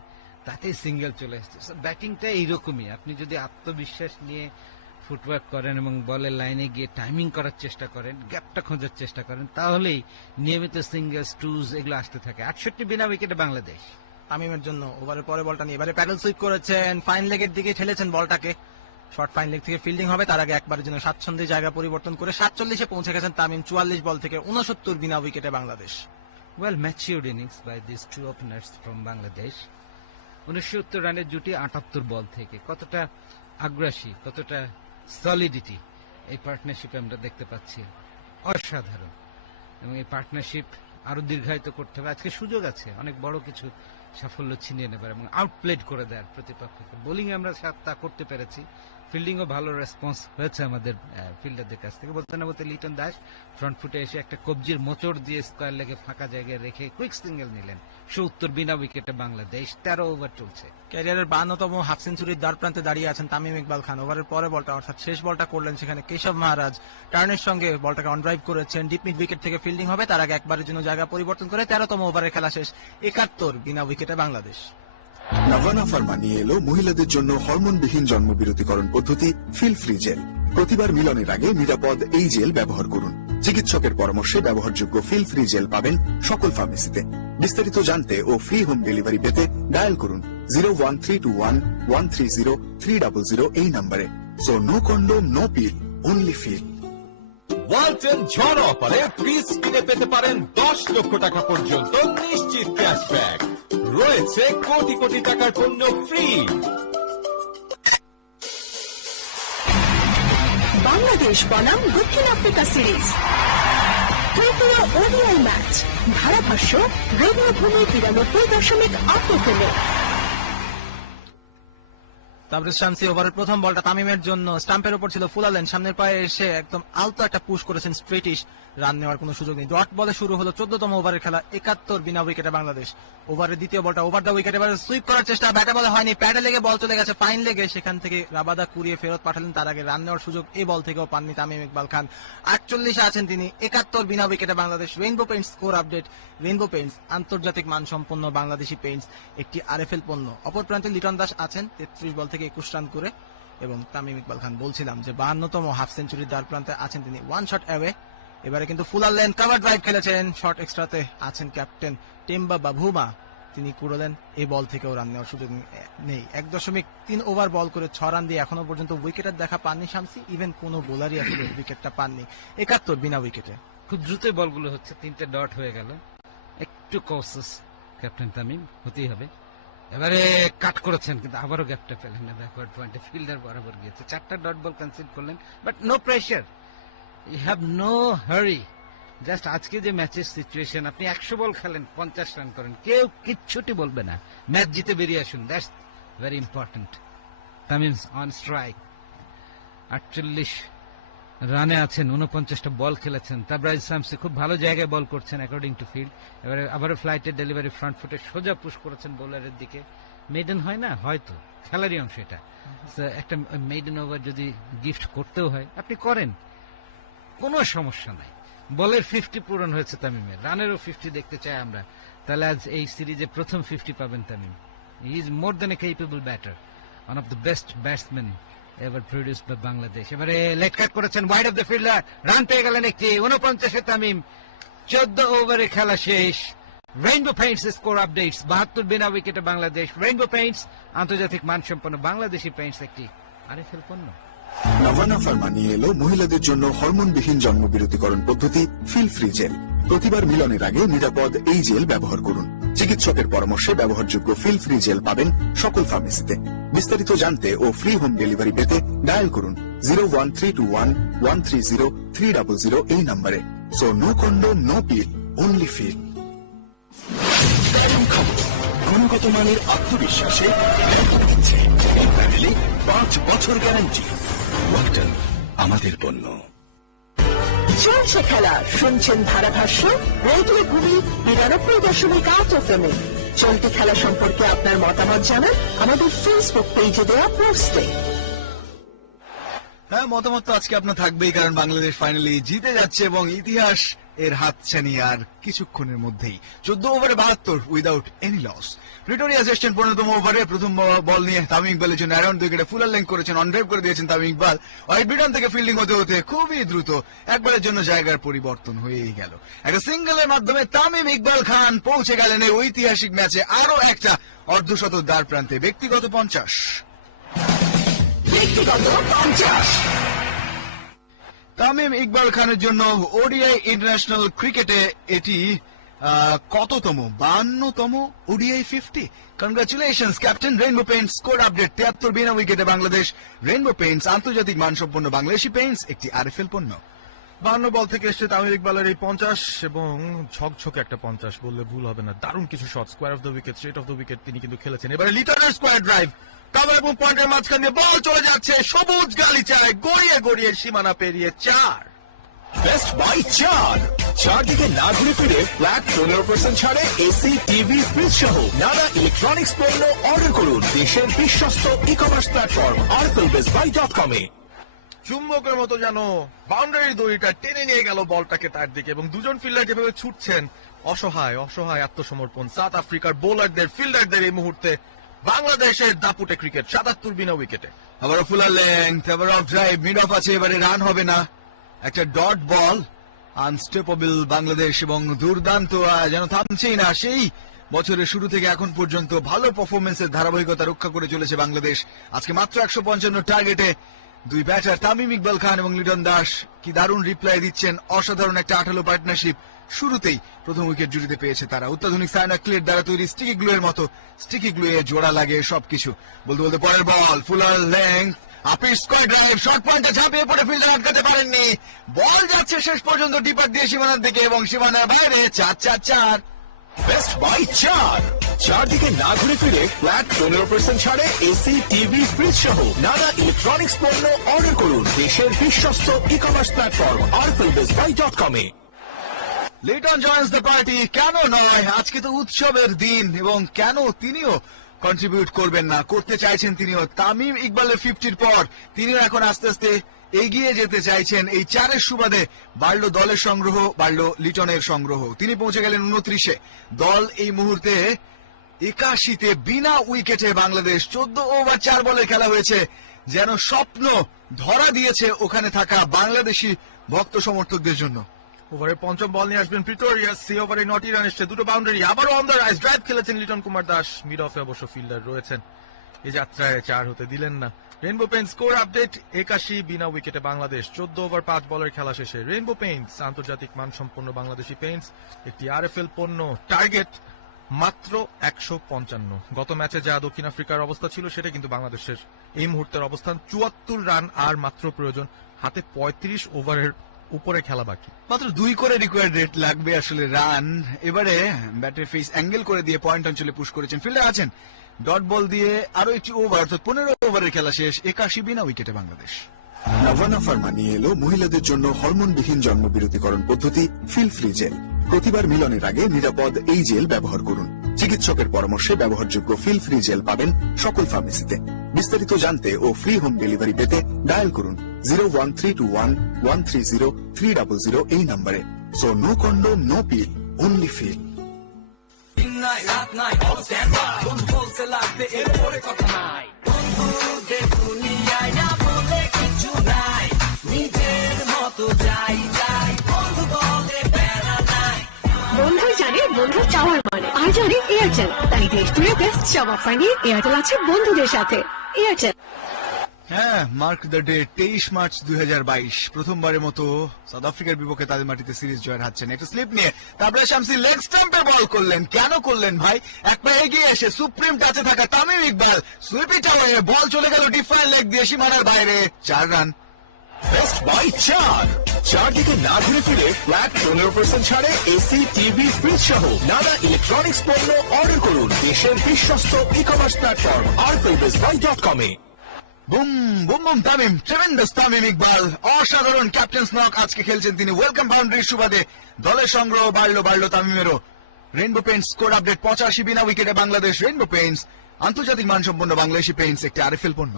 তাতেই সিঙ্গেল চলে এসেছে। ব্যাটিংটা এইরকমই, আপনি যদি আত্মবিশ্বাস নিয়ে ফুটওয়ার্ক করেন এবং বলের লাইনে গিয়ে টাইমিং করার চেষ্টা করেন, গ্যাপটা খোঁজার চেষ্টা করেন, তাহলেই নিয়মিত সিঙ্গেলস টুজ এগুলো আসতে থাকে। 68 বিনা উইকেটে বাংলাদেশ। তামিমের জন্য ওভারের পরে বলটা নিয়ে এবারে প্যাডেল সুইপ করেছেন, ফাইন লেগের দিকে ঠেলেছেন বলটাকে। শর্ট ফাইন লেগ থেকে ফিল্ডিং হবে, তার আগে একবারের জন্য স্বাচ্ছন্দ্যে জায়গা পরিবর্তন করে 47-এ পৌঁছে গেছেন তামিম। 44 বল থেকে 69 বিনা উইকেটে Bangladesh. Well matured innings by this two openers from Bangladesh. 69 রানের জুটি 78 বল থেকে। কতটা আগ্রাসী, কতটা সলিডিটি এই পার্টনারশিপে আমরা দেখতে পাচ্ছি, অসাধারণ। এবং এই পার্টনারশিপ আরো দীর্ঘায়িত করতে হবে। আজকে সুযোগ আছে অনেক বড় কিছু সাফল্য ছিনিয়ে নেবার এবং আউটপ্লেড করে দেওয়ার প্রতিপক্ষকে। বোলিং এ আমরা তা করতে পেরেছি, ফিল্ডিংও ভালো রেসপন্স হয়েছে আমাদের ফিল্ডারদের কাছ থেকে। বলতে না বলতে লিটন দাস ফ্রন্ট ফুটে এসে একটা কবজির মোচড় দিয়ে স্কোয়ার লেগে ফাঁকা জায়গায় রেখে কুইক সিঙ্গেল নিলেন। 70 বিনা উইকেটে বাংলাদেশ। 13 ওভার চলছে। ক্যারিয়ারের 52তম হাফ সেঞ্চুরির দ্বার প্রান্তে দাঁড়িয়ে আছেন তামিম ইকবাল খান। ওভারের পরে বলটা অর্থাৎ শেষ বলটা করলেন সেখানে কেশব মহারাজ। টার্নের সঙ্গে বলটাকে অন ড্রাইভ করেছেন, ডিপ মিড উইকেট থেকে ফিল্ডিং হবে, তার আগে একবারের জন্য জায়গা পরিবর্তন করে 13তম ওভারের খেলা শেষ। 71 বিনা উইকেটে বাংলাদেশ। নাভানা ফার্মা নিয়ে এলো মহিলাদের জন্য হরমোনবিহীন জন্মবিরতিকরণ পদ্ধতি ফিল ফ্রি জেল। প্রতিবার মিলনের আগে নিরাপদ এই জেল ব্যবহার করুন। চিকিৎসকের পরামর্শে ব্যবহারযোগ্য ফিল ফ্রি জেল পাবেন সকল ফার্মেসিতে। বিস্তারিত জানতে ও ফ্রি হোম ডেলিভারি পেতে ডায়াল করুন 01321130300 এই নম্বরে। সো নো কন্ডোম, নো পিল, অনলি ফিল। ওয়ালটন ঝড় অফারে ফ্রিজ কিনে পেতে পারেন 10 লক্ষ টাকা পর্যন্ত নিশ্চিত ক্যাশব্যাক, রয়েছে কোটি কোটি টাকার পণ্য ফ্রি। বাংলাদেশ বনাম দক্ষিণ আফ্রিকা সিরিজ, তৃতীয় ODI ম্যাচ, ধারাভাষ্য রেডিও ভূমি 92.8 FM। তারপরে শামসি ওভারের প্রথম বলটা তামিমের জন্য, স্টাম্পের উপর ছিল ফুলালেন, সামনের পায়ে এসে একদম আলতো একটা পুশ করেছেন স্ট্রেটিশ। রান নেওয়ার কোনো সুযোগ নেই। ডট বলে শুরু হলো 14তম ওভারের খেলা। 71 বিনা উইকেটে বাংলাদেশ। ওভারের দ্বিতীয় বলটা ওভার দ্য উইকেট, এবার সুইপ করার চেষ্টা, ব্যাটে বলে হয়নি, প্যাডে লেগে বল চলে গেছে ফাইন লেগে, সেখান থেকে রাবাদা কুড়িয়ে ফেরত পাঠালেন। তার আগে রান নেওয়ার সুযোগ এই বল থেকেও পাননি তামিম ইকবাল খান। 48-এ আছেন তিনি। 71 বিনা উইকেটে Bangladesh. Rainbow Paints score update. Rainbow paints আন্তর্জাতিক মানসম্পন্ন বাংলাদেশি পেইন্টস, একটি আরএফএল পণ্য। অপর প্রান্তে লিটন দাস আছেন 33 বল থেকে 21 রান করে, এবং তামিম ইকবাল খান বলছিলাম যে 52তম হাফ সেঞ্চুরির দ্বার প্রান্তে আছেন তিনি। One shot away. এবারে কিন্তু ফুলার লেন কভার ড্রাইভ খেলেছেন, শর্ট এক্সট্রাতে আছেন ক্যাপ্টেন টেম্বা বাভুমা, তিনি কুড়লেন। এই বল থেকেও রান নেওয়ার সুযোগ নেই। 1.3 ওভার বল করে 6 রান দিয়ে এখনো পর্যন্ত উইকেটের দেখা পাননি শামসি। ইভেন কোন বোলারই আসলে উইকেটটা পাননি। 71 বিনা উইকেটে। খুব দ্রুত বলগুলো হচ্ছে, 3টে ডট হয়ে গেল। একটু কসেস ক্যাপ্টেন তামিম, হতেই হবে। এবারে কাট করেছেন কিন্তু আবারও গ্যাপটা পেলেন না, ব্যাকওয়ার্ড পয়েন্টে ফিল্ডার বরাবর গিয়েছে। 4টা ডট বল কনসিড করলেন, but no pressure, you have no hurry just আজকে যে ম্যাচের সিচুয়েশন, আপনি 100 বল খেলেন 50 রান করেন, কেউ কিচ্ছুটি বলবে না, ম্যাচ জিতে বেরিয়ে আসুন, that's very important. Tamim on strike, 48 রানে আছেন, 49টা বল খেলেছেন। তাবরাজ শামসি খুব ভালো জায়গায় বল করছেন অ্যাকর্ডিং টু ফিল্ড। এবারে আবারও ফ্লাইটের ডেলিভারি ফ্রন্ট ফুটে সোজা পুশ করেছেন বোলারের দিকে। মেডেন হয় না, হয়তো খেলারই অংশ এটা। একটা মেডেন ওভার যদি গিফট করতেও হয় আপনি করেন, কোনো সমস্যা নাই। বলের 50 পূরণ হয়েছে তামিমের, রানেরও 50 দেখতে চাই আমরা। তাহলে আজ এই সিরিজে প্রথম 50 পাবেন Tamim. He is more than a capable batter, one of the best batsman ever produced by Bangladesh. এবারে লেট কাট করেছেন wide of the fielder, run পেয়ে গেলেন একটি। 49-এ তামিম, 14 ওভারে খেলা শেষ। রেইনবো পেইন্টস স্কোর আপডেটস, 72 বিনা উইকেটে বাংলাদেশ। রেইনবো পেইন্টস আন্তর্জাতিক মানসম্পন্ন বাংলাদেশি পেইন্টস একটি আরএফএল পণ্য। নভানা ফার্মা নিয়ে এলো মহিলাদের জন্য হরমোনবিহীন জন্মবিরতিকরণ পদ্ধতি ফিল ফ্রি জেল। প্রতিবার মিলনের আগে নিরাপদ এই জেল ব্যবহার করুন। চিকিৎসকের পরামর্শে ব্যবহারযোগ্য ফিল ফ্রি জেল পাবেন সকল ফার্মেসিতে। বিস্তারিত জানতে ও ফ্রি হোম ডেলিভারি পেতে ডায়াল করুন 01321130300 এই নম্বরে। সো নো কন্ডোম, নো পিল, অনলি ফিল। গুণগত মানের আত্মবিশ্বাসে 5 বছর গ্যারান্টি। ওয়ালটন, আমাদের পণ্য। চলছে খেলা, শুনছেন ধারাভাষ্য রেডিও ভূমি 92.8 FM। চলতি খেলা সম্পর্কে আপনার মতামত জানান আমাদের ফেসবুক পেজে দেওয়া পোস্টে। হ্যাঁ, মতামত তো আজকে আপনার থাকবেই, কারণ বাংলাদেশ ফাইনালি জিতে যাচ্ছে এবং ইতিহাস এর হাতছানি আর কিছুক্ষণের মধ্যেই। 14 ওভারে 72 উইদাউট এনি লস। প্রিটোরিয়া এসেছেন 15তম ওভারে। প্রথম বল নিয়ে তামিম ইকবালের জন্য অ্যারাউন্ড উইকেটে ফুলার লেন্থ করেছেন, অন ড্রাইভ করে দিয়েছেন তামিম ইকবাল। ওয়াইড বিটন থেকে ফিল্ডিং হতে হতে খুবই দ্রুত একবারের জন্য জায়গার পরিবর্তন হয়েই গেল। একটা সিঙ্গেলের মাধ্যমে তামিম ইকবাল খান পৌঁছে গেলেন এই ঐতিহাসিক ম্যাচে আরো একটা অর্ধশতক দ্বার প্রান্তে। ব্যক্তিগত 50। তামিম ইকবাল খানের জন্য ওডিআই ইন্টারন্যাশনাল ক্রিকেটে এটি কততম? 52তম ODI 50। Congratulations captain. Rainbow Paints score update, 73 বিনা উইকেটে বাংলাদেশ। রেইনবো পেইন্টস আন্তর্জাতিক মানসম্পন্ন বাংলাদেশি পেইন্টস, একটি আরএফএল পণ্য। 52 বল থেকে এসছে তামিম ইকবালের এই 50 এবং ঝকঝকে একটা 50 বললে ভুল হবে না। দারুণ কিছু shot, square of the wicket, strait of the wicket তিনি কিন্তু খেলেছেন। এবারে লিটনের স্কোয়ার ড্রাইভ, কভার এবং পয়েন্টের মাঝখান দিয়ে বল চলে যাচ্ছে সবুজ গালিচায়, গড়িয়ে গড়িয়ে সীমানা পেরিয়ে 4। বেস্ট বাই 4 দিকে না ঘুরে ফিরে ফ্ল্যাট 15% ছাড়ে এসি, টিভি, ফ্রিজ সহ নানা ইলেকট্রনিক্স পণ্য অর্ডার করুন দেশের বিশ্বস্ত ই কমার্স প্ল্যাটফর্ম arflbestbuy.com এ। চুম্বকের মতো যেন বাউন্ডারির দড়িটা টেনে নিয়ে গেল বলটাকে তার দিকে, এবং দুজন ফিল্ডার যেভাবে ছুটছেন, অসহায় অসহায় আত্মসমর্পণ সাউথ আফ্রিকার বোলারদের, ফিল্ডারদের এই মুহূর্তে। বাংলাদেশের দাপুটে ক্রিকেট 77 বিনা উইকেটে। আবারও ফুলার লেন্থ, আবার অফ ড্রাইভ, মিড অফ আছে, এবারে রান হবে না। একটা ডট বল, আনস্টেপেবল বাংলাদেশ এবং দুর্দান্ত যেন থামছেই না। সেই বছরের শুরু থেকে এখন পর্যন্ত ভালো পারফরমেন্সের ধারাবাহিকতা রক্ষা করে চলেছে বাংলাদেশ। আজকে মাত্র 155 টার্গেটে দুই ব্যাটার তামিম ইকবাল খান এবং লিটন দাস কি দারুণ রিপ্লাই দিচ্ছেন। অসাধারণ একটা 18 পার্টনারশিপ শুরুতেই প্রথম উইকেট জুড়িতে পেয়েছে তারা। অত্যাধুনিক সাইনাক্লেট দ্বারা তৈরি স্টিকি গ্লু এর মতো স্টিকি গ্লু এ জোড়া লাগে সবকিছু। বলতে বলতে পরের বল, ফুলার লেন্থ, আপিস স্কোয়ার ড্রাইভ, শর্ট পয়েন্টে ঝাঁপিয়ে পড়ে ফিল্ডার আটকাতে পারেননি। বল যাচ্ছে শেষ পর্যন্ত ডিপার দিয়ে সীমানার দিকে এবং সীমানার বাইরে 4-4-4। বেস্ট বাই 4 দিকে না ঘুরে ফিরে ফ্ল্যাট 15% ছাড়ে এসি, টিভি, ফ্রিজ সহ নানা ইলেকট্রনিক্স পণ্য অর্ডার করুন দেশের বিশ্বস্ত e commerce platform arflbestbuy.com A. Liton joins the party. কেন নয়, আজকে তো উৎসবের দিন এবং কেন তিনিও কন্ট্রিবিউট করবেন না, করতে চাইছেন তিনিও। তামিম ইকবালের 50-র পর তিনিও এখন আস্তে আস্তে এগিয়ে যেতে চাইছেন। এই 4-এর সুবাদে বাড়লো দলের সংগ্রহ, বাড়লো লিটনের সংগ্রহ। তিনি পৌঁছে গেলেন 29-এ। দল এই মুহূর্তে 81-তে বিনা উইকেটে বাংলাদেশ। 14 ওভার 4 বলে খেলা হয়েছে, যেন স্বপ্ন ধরা দিয়েছে ওখানে থাকা বাংলাদেশি ভক্ত সমর্থকদের জন্য। ওভারে পঞ্চম বল নিয়ে আসবেন প্রিটোরিয়া। সি ওভারে 9টি রান এসছে, 2টো বাউন্ডারি। আবারও অন দ্য রাইজ ড্রাইভ খেলেছেন লিটন কুমার দাস। মিড অফে অবশ্য ফিল্ডার রয়েছেন, এই যাত্রায় 4 হতে দিলেন না। রেইনবো পেইন্টস স্কোর আপডেট, 81 বিনা উইকেটে বাংলাদেশ। 14 ওভার 5 বলের খেলা শেষে রেইনবো পেইন্টস আন্তর্জাতিক মানসম্পন্ন বাংলাদেশি পেইন্টস, একটি আরএফএল পণ্য। টার্গেট মাত্র 155। গত ম্যাচে যা দক্ষিণ আফ্রিকার অবস্থা ছিল সেটা কিন্তু বাংলাদেশের এই মুহূর্তের অবস্থান। 74 রান আর মাত্র প্রয়োজন। হাতে 35 ওভারের উপরে খেলা বাকি। মাত্র 2 করে রিকোয়ার্ড রেট লাগবে আসলে রান। এবারে ব্যাটের ফেস অ্যাঙ্গেল করে দিয়ে পয়েন্ট অঞ্চলে পুশ করেছেন, ফিল্ডার আছেন, ডট বল দিয়ে আরো একটি ওভার, অর্থাৎ 15 ওভারের খেলা শেষ, 81 বিনা উইকেটে বাংলাদেশ। নভানা ফার্মা নিয়ে এলো মহিলাদের জন্য হরমোনবিহীন জন্মবিরতিকরণ পদ্ধতি ফিল ফ্রি জেল। প্রতিবার মিলনের আগে নিরাপদ এই জেল ব্যবহার করুন। চিকিৎসকের পরামর্শে ব্যবহারযোগ্য ফিল ফ্রি জেল পাবেন সকল ফার্মেসিতে। বিস্তারিত জানতে ও ফ্রি হোম ডেলিভারি পেতে ডায়াল করুন 01321130300 এই নম্বরে। সো নো কন্ডোম, নো পিল, অনলি ফিল। দিন নাই রাত নাই অল স্ট্যান্ড বাই, বন্ধু বলতে লাগবে এরপরে কথা নাই, বন্ধুদের দুনিয়ায় না বলে কিছু নাই, নিজের মতো যাই যাই, বন্ধু বলে বেড়া নাই। বন্ধু জানে বন্ধু চাওয়ার মানে, আর জানে এয়ারটেল, তাই দেশ জুড়ে বেস্ট সব অফার নিয়ে এয়ারটেল আছে বন্ধুদের সাথে। এয়ারটেল। হ্যাঁ, মার্ক দ্য ডে, 23 মার্চ 2022। প্রথমবারের মতো সাউথ আফ্রিকার বিপক্ষে তাদের মাটিতে সিরিজ জয়ের হাত ছেনে একটা স্লিপ নিয়ে তারপরে শামসি লেগ স্টাম্পে বল করলেন। কেন করলেন ভাই? এক পায়ে এগিয়ে এসে সুপ্রিম টাচে থাকা তামিম ইকবাল সুইপি টাওয়ারে বল চলে গেল ডিফাইন লেগ দিয়ে সীমানার বাইরে। 4 রান। বেস্ট বাই 4 দিকে না ঘুরে ফিরে ফ্ল্যাট 15% ছাড়ে এসি, টিভি, ফ্রিজ সহ নানা ইলেকট্রনিক্স পণ্য অর্ডার করুন দেশের বিশ্বস্ত ই কমার্স প্ল্যাটফর্ম arcadebestbuy.com এ। Boom boom boom Tamim, tremendous Tamim Iqbal, অসাধারণ ক্যাপ্টেন্স নক আজকে খেলছেন তিনি। ওয়েলকাম বাউন্ডারির সুবাদে দলের সংগ্রহ বাড়লো তামিমেরও। রেইনবো পেইন্টস স্কোর আপডেট 85 বিনা উইকেটে বাংলাদেশ। রেইনবো পেইন্টস আন্তর্জাতিক মানসম্পন্ন বাংলাদেশি পেইন্টস, একটি আরএফএল পণ্য।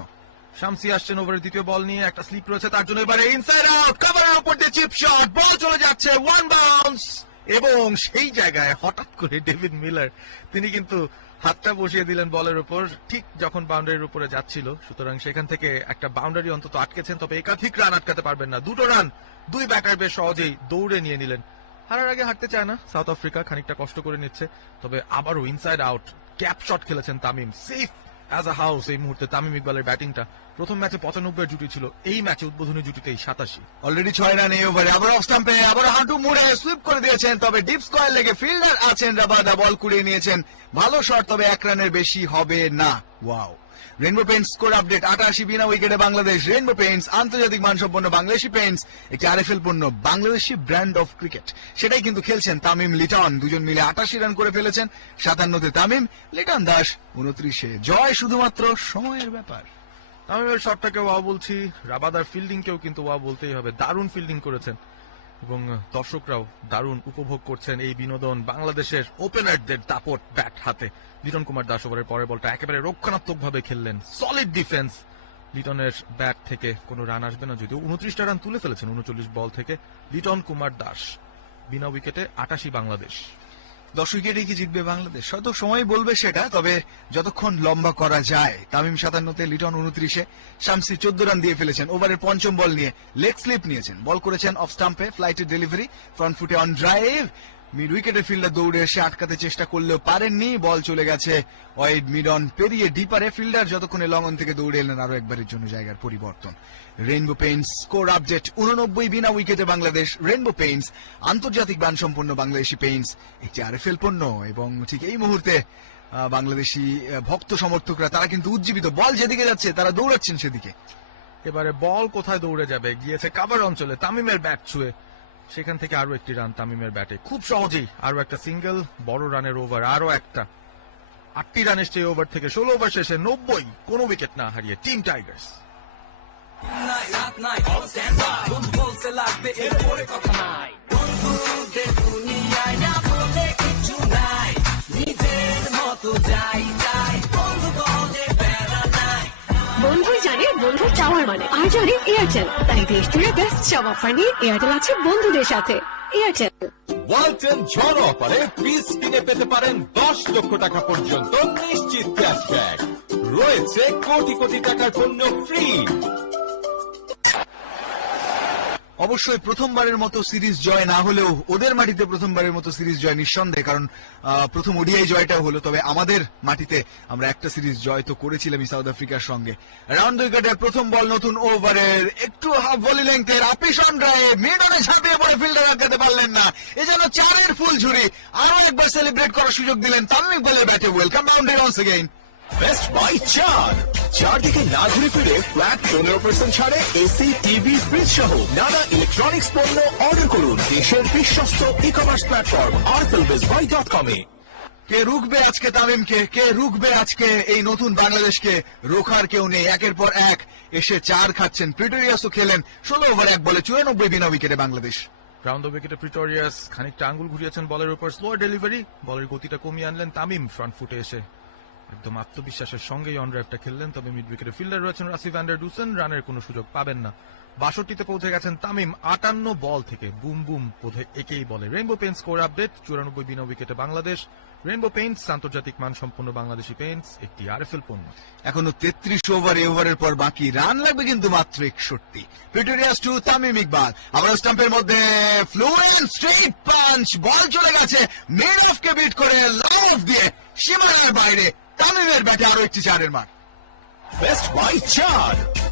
শামসি আসছেন ওভারের দ্বিতীয় বল নিয়ে, একটা স্লিপ রয়েছে তার জন্য, এবারে ইনসাইড আউট, কভারের উপর দিয়ে চিপ শট, বল চলে যাচ্ছে, ওয়ান বাউন্স, এবং সেই জায়গায় হঠাৎ করে ডেভিড মিলার তিনি কিন্তু হাতটা বসিয়ে দিলেন বলের উপর ঠিক যখন বাউন্ডারির উপরে যাচ্ছিল, সুতরাং সেখান থেকে একটা বাউন্ডারি অন্তত আটকেছেন, তবে একাধিক রান আটকাতে পারবেন না। 2 রান 2 ব্যাটার বেশ সহজেই দৌড়ে নিয়ে নিলেন। হারার আগে হারতে চায় না সাউথ আফ্রিকা, খানিকটা কষ্ট করে নিচ্ছে, তবে আবারও ইনসাইড আউট ক্যাপ শট খেলেছেন Tamim, safe as a house এই মুহূর্তে তামিম ইকবালের ব্যাটিংটা। প্রথম ম্যাচে 95 জুটি ছিল, এই ম্যাচে উদ্বোধনী জুটিতেই 87। অলরেডি 6 রান এই ওভারে। আবার অফ স্টাম্পে আবার হাঁটু মুড়ে সুইপ করে দিয়েছেন, তবে ডিপ স্কয়ার লেগে ফিল্ডার আছেন রাবাদা বল কুড়িয়ে নিয়েছেন। ভালো শট, তবে 1 রানের বেশি হবে না। Wow. Rainbow Paints score update 88 বিনা উইকেটে বাংলাদেশ। রেইনবো পেইন্টস আন্তর্জাতিক মানসম্পন্ন বাংলাদেশি পেইন্টস, একটি আরএফএল পণ্য, বাংলাদেশি ব্র্যান্ড অফ ক্রিকেট। সেটাই কিন্তু খেলছেন তামিম লিটন, দুজন মিলে 88 রান করে ফেলেছেন। 57-তে তামিম, লিটন দাস 29-এ। জয় শুধুমাত্র সময়ের ব্যাপার। তামিমের শটটাকে ওয়াও বলছি, রাবাদার ফিল্ডিংকেও কিন্তু ওয়াও বলতেই হবে, দারুণ ফিল্ডিং করেছেন এবং দর্শকরাও দারুণ উপভোগ করছেন এই বিনোদন। বাংলাদেশের ওপেনারদের দাপট ব্যাট হাতে। লিটন কুমার দাস ওভারের পরের বলটা একেবারে রক্ষণাত্মক ভাবে খেললেন, সলিড ডিফেন্স। লিটনের ব্যাট থেকে কোনো রান আসবে না, যদিও 29টা রান তুলে ফেলেছেন 39 বল থেকে লিটন কুমার দাস। বিনা উইকেটে 88 বাংলাদেশ। 10 উইকেটে কি জিতবে বাংলাদেশ? হয়তো সময় বলবে সেটা, তবে যতক্ষণ লম্বা করা যায়। তামিম 57-তে, লিটন 29-এ, শামসি 14 রান দিয়ে ফেলেছেন ওভারের পঞ্চম বল নিয়ে। লেগ স্লিপ নিয়েছেন, বল করেছেন অফ স্টাম্পে, ফ্লাইটের ডেলিভারি, ফ্রন্ট ফুটে অন ড্রাইভ। মিড উইকেটের ফিল্ডার দৌড়ে এসে আটকাতে চেষ্টা করলেও পারেননি, বল চলে গেছে ওয়াইড মিড অন পেরিয়ে ডিপারে। ফিল্ডার যতক্ষণে লং অন থেকে দৌড়ে এলেন আরো একবারের জন্য জায়গার পরিবর্তন। রেইনবো পেইন্টস স্কোর আপডেট 89 বিনা উইকেটে বাংলাদেশ। রেইনবো পেইন্টস আন্তর্জাতিক মানসম্পন্ন বাংলাদেশি পেইন্টস, একটি আরএফএল পণ্য। এবং ঠিক এই মুহূর্তে বাংলাদেশি ভক্ত সমর্থকরা তারা কিন্তু উজ্জীবিত, বল যেদিকে যাচ্ছে তারা দৌড়াচ্ছেন সেদিকে। এবারে বল কোথায় দৌড়ে যাবে, গিয়েছে কাভার অঞ্চলে, তামিমের ব্যাট ছুঁয়ে সেখান থেকে আরো একটি রান তামিমের ব্যাটে, খুব সহজেই আরো একটা সিঙ্গেল, বড় রানের ওভার, আরো একটা 8টি রান এসছে ওভার থেকে। 16 ওভার শেষে 90, কোনো উইকেট না হারিয়ে টিম টাইগার্স। নাই রাত নাই অল স্ট্যান্ড বাই, বন্ধু বলতে লাগবে এরপরে কথা নাই, বন্ধুদের দুনিয়ায় না বলে কিছু নাই, নিজের মতো যাই যাই, বন্ধু বলে বেড়া নাই। বন্ধু জানে বন্ধু চাওয়ার মানে, আর জানে এয়ারটেল, তাই দেশ জুড়ে বেস্ট সব অফার নিয়ে এয়ারটেল আছে বন্ধুদের সাথে। এয়ারটেল। ওয়ালটন ঝড় অফারে ফ্রিজ কিনে পেতে পারেন 10 লক্ষ টাকা পর্যন্ত নিশ্চিত ক্যাশব্যাক। রয়েছে কোটি কোটি টাকার পণ্য ফ্রি। অবশ্যই প্রথমবারের মতো সিরিজ জয় না হলেও ওদের মাটিতে প্রথমবারের মতো সিরিজ জয় নিঃসন্দেহে, কারণ প্রথম ওডিআই জয়টাও হলো। তবে আমাদের মাটিতে আমরা একটা সিরিজ জয় তো করেছিলাম সাউথ আফ্রিকার সঙ্গে। রাউন্ড উইকেটের প্রথম বল নতুন ওভারের, একটু হাফ ভলি লেংথের, আপিস অন ড্রাইভ, মিড অনে ঝাঁপিয়ে পড়ে ফিল্ডার আটকাতে পারলেন না। এ যেন 4-এর ফুল ঝুড়ি। আরো একবার সেলিব্রেট করার সুযোগ দিলেন তামিম ইকবালের ব্যাটে। Welcome boundary once again. Best by 4 চারদিকে না ঘুরে ফিরে ফ্ল্যাট 15% ছাড়ে এসি, টিভি, ফ্রিজ সহ নানা ইলেকট্রনিক্স পণ্য অর্ডার করুন দেশের বিশ্বস্ত ই-কমার্স প্ল্যাটফর্ম rflbizbuy.com এ। কে রুখবে আজকে তামিমকে, কে রুখবে আজকে এই নতুন বাংলাদেশকে? রোখার কেউ নেই, একের পর এক এসে চার খাচ্ছেন। প্রিটোরিয়াসও খেলেন 16 ওভার 1 বলে 94 বিনা উইকেটে বাংলাদেশ। রাউন্ড উইকেটে প্রিটোরিয়াস খানিকটা আঙ্গুল ঘুরিয়েছেন বলের উপর, স্লো ডেলিভারি, বলের গতিটা কমিয়ে আনলেন তামিম ফ্রন্ট ফুটে এসে একদম আত্মবিশ্বাসের সঙ্গেই অন ড্রাইভটা খেললেন। তবে মিড উইকেটে ফিল্ডার রয়েছেন রাসি ভ্যান্ডার ডুসেন, রানের কোনো সুযোগ পাবেন না। 62তে পৌঁছে গেছেন তামিম 58 বল থেকে। বুম বুম বোধহয় একেই বলে। রেইনবো পেইন্টস স্কোর আপডেট, 94 বিনা উইকেটে বাংলাদেশ। রেইনবো পেইন্টস আন্তর্জাতিক মান সম্পন্ন বাংলাদেশি পেইন্টস, একটি আরএফএল পণ্য। এখনো 33 ওভার, এই ওভারের পর বাকি, রান লাগবে কিন্তু মাত্র 61। প্রিটোরিয়াস টু তামিম ইকবাল, আবার স্টাম্পের মধ্যে ফ্লুয়েন্ট স্ট্রেট পাঞ্চ, বল চলে গেছে মিড অফকে বিট করে লং অফ দিয়ে সীমানার বাইরে। তামিমের ব্যাটে আরো একটি চারের মার। বেস্ট বাই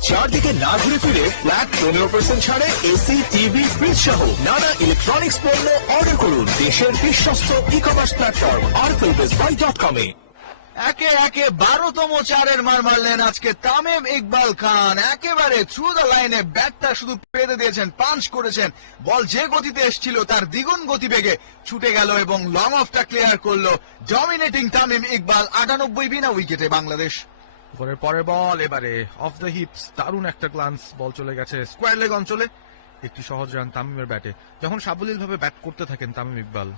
চারদিকে না ঘুরে ফিরে ফ্ল্যাট 15% ছাড়ে এসি, টিভি, ফ্রিজ সহ নানা ইলেকট্রনিক্স পণ্য অর্ডার করুন দেশের বিশ্বস্ত ই-কমার্স প্ল্যাটফর্ম rflbizbuy.com এ। একে একে 12তম চারের মার মারলেন আজকে তামিম ইকবাল খান। একেবারে থ্রু দ্য লাইনে ব্যাটটা শুধু পেতে দিয়েছেন, পাঞ্চ করেছেন। বল যে গতিতে এসেছিল তার দ্বিগুণ গতিবেগে ছুটে গেল এবং লং অফটা ক্লিয়ার করলো ডমিনেটিং তামিম ইকবাল। 98 বিনা উইকেটে বাংলাদেশ। ওভারের পরের বল এবারে অফ দ্য হিপস, দারুণ একটা গ্লান্স, বল চলে গেছে স্কোয়ার লেগ অঞ্চলে। একটি সহজ রান তামিমের ব্যাটে। যখন সাবলীল ভাবে ব্যাট করতে থাকেন Tamim Iqbal,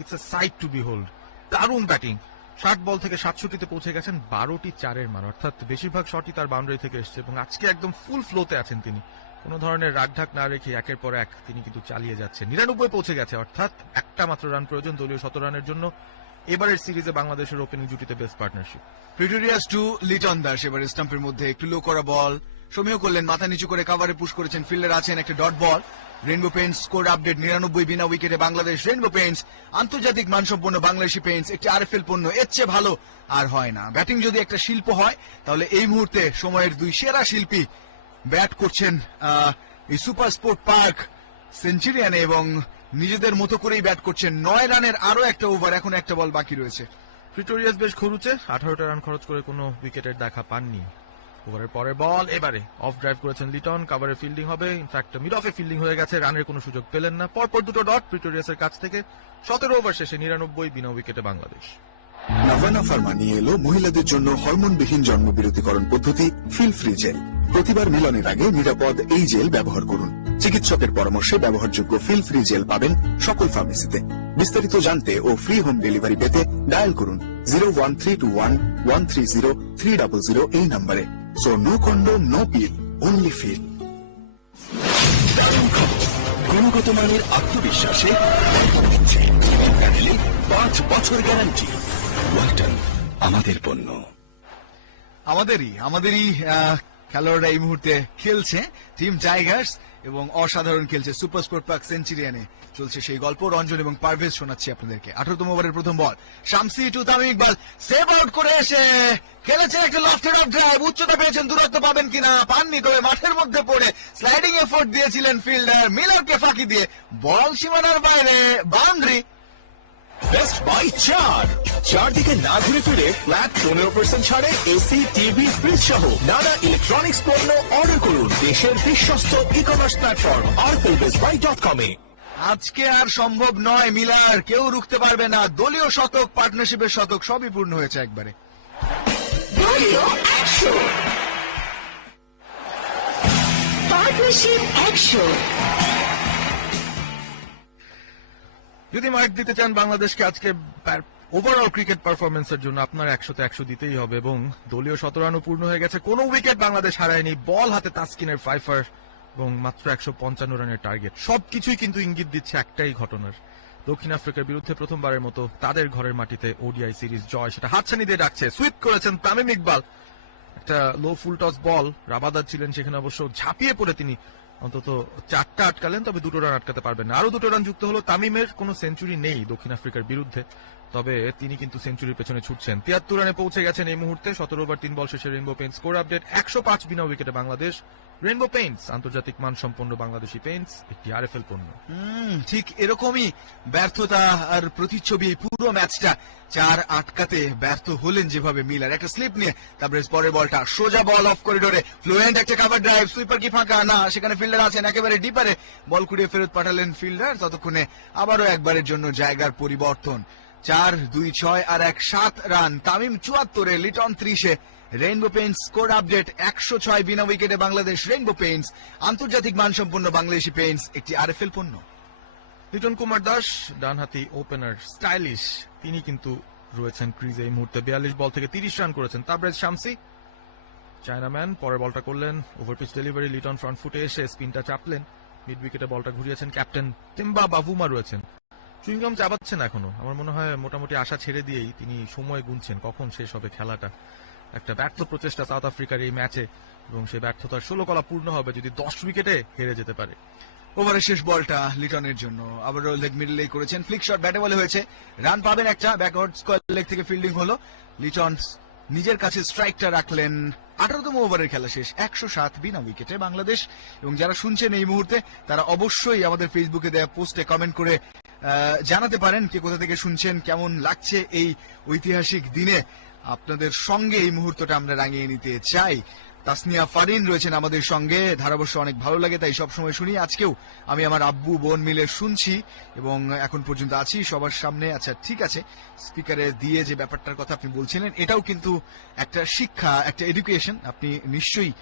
it's a sight to behold. দারুণ ব্যাটিং। 60 বল থেকে 67তে পৌঁছে গেছেন, 12টি চারের মান, অর্থাৎ বেশিরভাগ শটই তার বাউন্ডারি থেকে এসছে এবং আজকে একদম ফুল ফ্লোতে আছেন তিনি। কোন ধরনের রাগঢাক না রেখে একের পর এক তিনি কিন্তু চালিয়ে যাচ্ছেন। 99 পৌঁছে গেছে, অর্থাৎ একটা মাত্র রান প্রয়োজন দলীয় 100 রানের জন্য। এবারের সিরিজে বাংলাদেশের ওপেনিং জুটিতে best partnership. Pretorius to Liton Das, এবার স্টাম্পের মধ্যে একটু লো করা বল সমীহ করলেন, মাথা নিচু করে কাভারে পুশ করেছেন। ফিল্ডার আছেন, একটা dot ball. Rainbow Paints score update, 99 বিনা উইকেটে বাংলাদেশ। রেইনবো পেইন্টস আন্তর্জাতিক মানসম্পন্ন বাংলাদেশি পেইন্টস, একটি আরএফএল পণ্য, এর চেয়ে ভালো আর হয় না। ব্যাটিং যদি একটা শিল্প হয় তাহলে এই মুহূর্তে সময়ের দুই সেরা শিল্পী ব্যাট করছেন এই সুপার স্পোর্ট পার্ক সেঞ্চুরিয়ানে এবং নিজেদের মতো করেই ব্যাট করছেন। 9 রানের আরো একটা ওভার, এখন একটা বল বাকি রয়েছে। প্রিটোরিয়াস বেশ খরুচে, 18টা রান খরচ করে কোনো উইকেটের দেখা পাননি। ওভারের পরের বল এবারে অফ ড্রাইভ করেছেন লিটন, কাভারে ফিল্ডিং হবে, ইনফ্যাক্ট মিড অফে ফিল্ডিং হয়ে গেছে, রানের কোনো সুযোগ পেলেন না। পরপর দুটো ডট প্রিটোরিয়াসের কাছ থেকে। 17 ওভার শেষে 99 বিনা উইকেটে বাংলাদেশ। নাভানা ফার্মা নিয়ে এলো মহিলাদের জন্য হরমোনবিহীন জন্মবিরতিকরণ পদ্ধতি ফিল ফ্রি জেল। প্রতিবার মিলনের আগে নিরাপদ এই জেল ব্যবহার করুন। চিকিৎসকের পরামর্শে ব্যবহারযোগ্য ফিল ফ্রি জেল পাবেন সকল ফার্মেসিতে। বিস্তারিত জানতে ও ফ্রি হোম ডেলিভারি পেতে ডায়াল করুন 01321130300 এই নম্বরে। সো নো কন্ডোম, নো পিল, অনলি ফিল। গুণগত মানের আত্মবিশ্বাসে 5 বছর গ্যারান্টি। ওয়ালটন, আমাদের পণ্য। আমাদেরই খেলোয়াড়রা এই মুহূর্তে খেলছে টিম টাইগার্স এবং অসাধারণ খেলছে সুপার স্পোর্ট পার্ক সেঞ্চুরিয়ানে। চলছে সেই গল্প, রঞ্জন এবং পারভেজ শোনাচ্ছি আপনাদেরকে। 18তম ওভারের প্রথম ball, Shamsi to Tamim Iqbal, সেভ আউট করে এসে খেলেছেন একটা লফটেড অফ ড্রাইভ। উচ্চতা পেয়েছেন, দূরত্ব পাবেন কিনা পাননি, তবে মাঠের মধ্যে পড়ে স্লাইডিং এফোর্ট দিয়েছিলেন ফিল্ডার মিলারকে ফাঁকি দিয়ে। বল সীমানার বাইরে, বাউন্ডারি। বেস্ট বাই চারদিকে না ঘুরে ফিরে ফ্ল্যাট 15% ছাড়ে এসি, টিভি, ফ্রিজ সহ নানা ইলেকট্রনিক্স পণ্য অর্ডার করুন দেশের বিশ্বস্ত ই-কমার্স প্ল্যাটফর্ম rflbizbuy.com এ। আজকে আর সম্ভব নয় মিলার, কেউ রুখতে পারবে না। দলীয় শতক, পার্টনারশিপের শতক সবই পূর্ণ হয়েছে একবারে। দলীয় 100, পার্টনারশিপ 100। যদি মার্ক দিতে চান বাংলাদেশকে আজকে ওভারঅল ক্রিকেট পারফরমেন্সের জন্য, আপনার 100তে 100 দিতেই হবে এবং দলীয় 17 রানও পূর্ণ হয়ে গেছে। কোনো উইকেট বাংলাদেশ হারায়নি। বল হাতে তাসকিনের ফাইফার এবং মাত্র 155 রানের টার্গেট। সবকিছুই কিন্তু ইঙ্গিত দিচ্ছে একটাই ঘটনার, দক্ষিণ আফ্রিকার বিরুদ্ধে প্রথমবারের মতো তাদের ঘরের মাটিতে ওডিআই সিরিজ জয়, সেটা হাতছানি দিয়ে ডাকছে। সুইপ করেছেন তামিম ইকবাল, একটা লো ফুল টস বল, রাবাদার ছিলেন সেখানে, অবশ্য ঝাঁপিয়ে পড়ে তিনি অন্তত 4টা আটকালেন, তবে 2টো রান আটকাতে পারবেন না। আরো 2টো রান যুক্ত হলো। তামিমের কোনো সেঞ্চুরি নেই দক্ষিণ আফ্রিকার বিরুদ্ধে। তবে তিনি কিন্তু সেঞ্চুরির পেছনে ছুটছেন। 73 রানে পৌঁছে গেছেন এই মুহূর্তে। 17 ওভার 3 বল শেষে রেইনবো পেইন্টস স্কোর আপডেট 105 বিনা উইকেটে বাংলাদেশ। রেইনবো পেইন্টস আন্তর্জাতিক মানসম্পন্ন বাংলাদেশি পেইন্টস, একটি আরএফএল পণ্য। ঠিক এরকমই ব্যর্থতা আর প্রতিচ্ছবি এই পুরো ম্যাচটা। 4 আটকাতে ব্যর্থ হলেন যেভাবে মিলার, একটা স্লিপ নিয়ে তারপরে পরের বলটা সোজা বল অফ করিডোরে, ফ্লুয়েন্ট একটা কাভার ড্রাইভ, সুইপার কি ফাঁকা না, সেখানে ফিল্ডার আছেন একেবারে ডিপারে, বল কুড়িয়ে ফেরত পাঠালেন ফিল্ডার। ততক্ষণে আবারও একবারের জন্য জায়গার পরিবর্তন। 4, 2, 6 আর 1, 7 রান। তামিম 74-এ, লিটন 30-এ। রেইনবো পেইন্টস স্কোর আপডেট 106 বিনা উইকেটে বাংলাদেশ। রেইনবো পেইন্টস আন্তর্জাতিক মানসম্পন্ন বাংলাদেশি পেইন্টস, একটি আরএফএল পণ্য। লিটন কুমার দাস ডানহাতি ওপেনার, স্টাইলিশ, তিনি কিন্তু রয়েছেন ক্রিজে এই মুহূর্তে। 42 বল থেকে 30 রান করেছেন। তাবরেজ শামসি চায়নাম্যান পরের বলটা করলেন, ওভারপিচ ডেলিভারি, লিটন ফ্রন্ট ফুটে এসে স্পিনটা চাপলেন, মিড উইকেটে বলটা ঘুরিয়েছেন। ক্যাপ্টেন টিম্বা বাবুমা রয়েছেন, চুইংগাম চাবাচ্ছেন এখনো। আমার মনে হয় মোটামুটি আশা ছেড়ে দিয়েই তিনি সময় গুনছেন কখন শেষ হবে খেলাটা। একটা ব্যর্থ প্রচেষ্টা সাউথ আফ্রিকার এই ম্যাচে, এবং সেই ব্যর্থতার 16 কলা পূর্ণ হবে যদি 10 উইকেটে হেরে যেতে পারে। ওভারের শেষ বলটা লিটনের জন্য, আবারও লেগ মিডলেই করেছেন, ফ্লিক শট ব্যাটে বলে হয়েছে, রান পাবেন একটা, ব্যাকওয়ার্ড স্কোয়ার লেগ থেকে ফিল্ডিং হলো। লিটন নিজের কাছে স্ট্রাইকটা রাখলেন। 18তম ওভারের খেলা শেষ, 107 বিনা উইকেটে বাংলাদেশ। এবং যারা শুনছেন এই মুহূর্তে তারা অবশ্যই আমাদের ফেসবুকে দেওয়া পোস্টে কমেন্ট করে জানাতে পারেন কে কোথা থেকে শুনছেন, কেমন লাগছে এই ঐতিহাসিক দিনে। আপনাদের সঙ্গে এই মুহূর্তটা আমরা রাঙিয়ে নিতে চাই। তাসনিয়া ফারিন রয়েছেন আমাদের সঙ্গে, ধারাবর্ষ অনেক ভালো লাগে তাই সবসময় শুনি। আজকেও আমি আমার আব্বু বোন মিলে শুনছি এবং এখন পর্যন্ত আছি সবার সামনে। আচ্ছা ঠিক আছে, স্পিকারে দিয়ে যে ব্যাপারটার কথা আপনি বলছিলেন, এটাও কিন্তু একটা শিক্ষা, একটা এডুকেশন। আপনি নিশ্চয়ই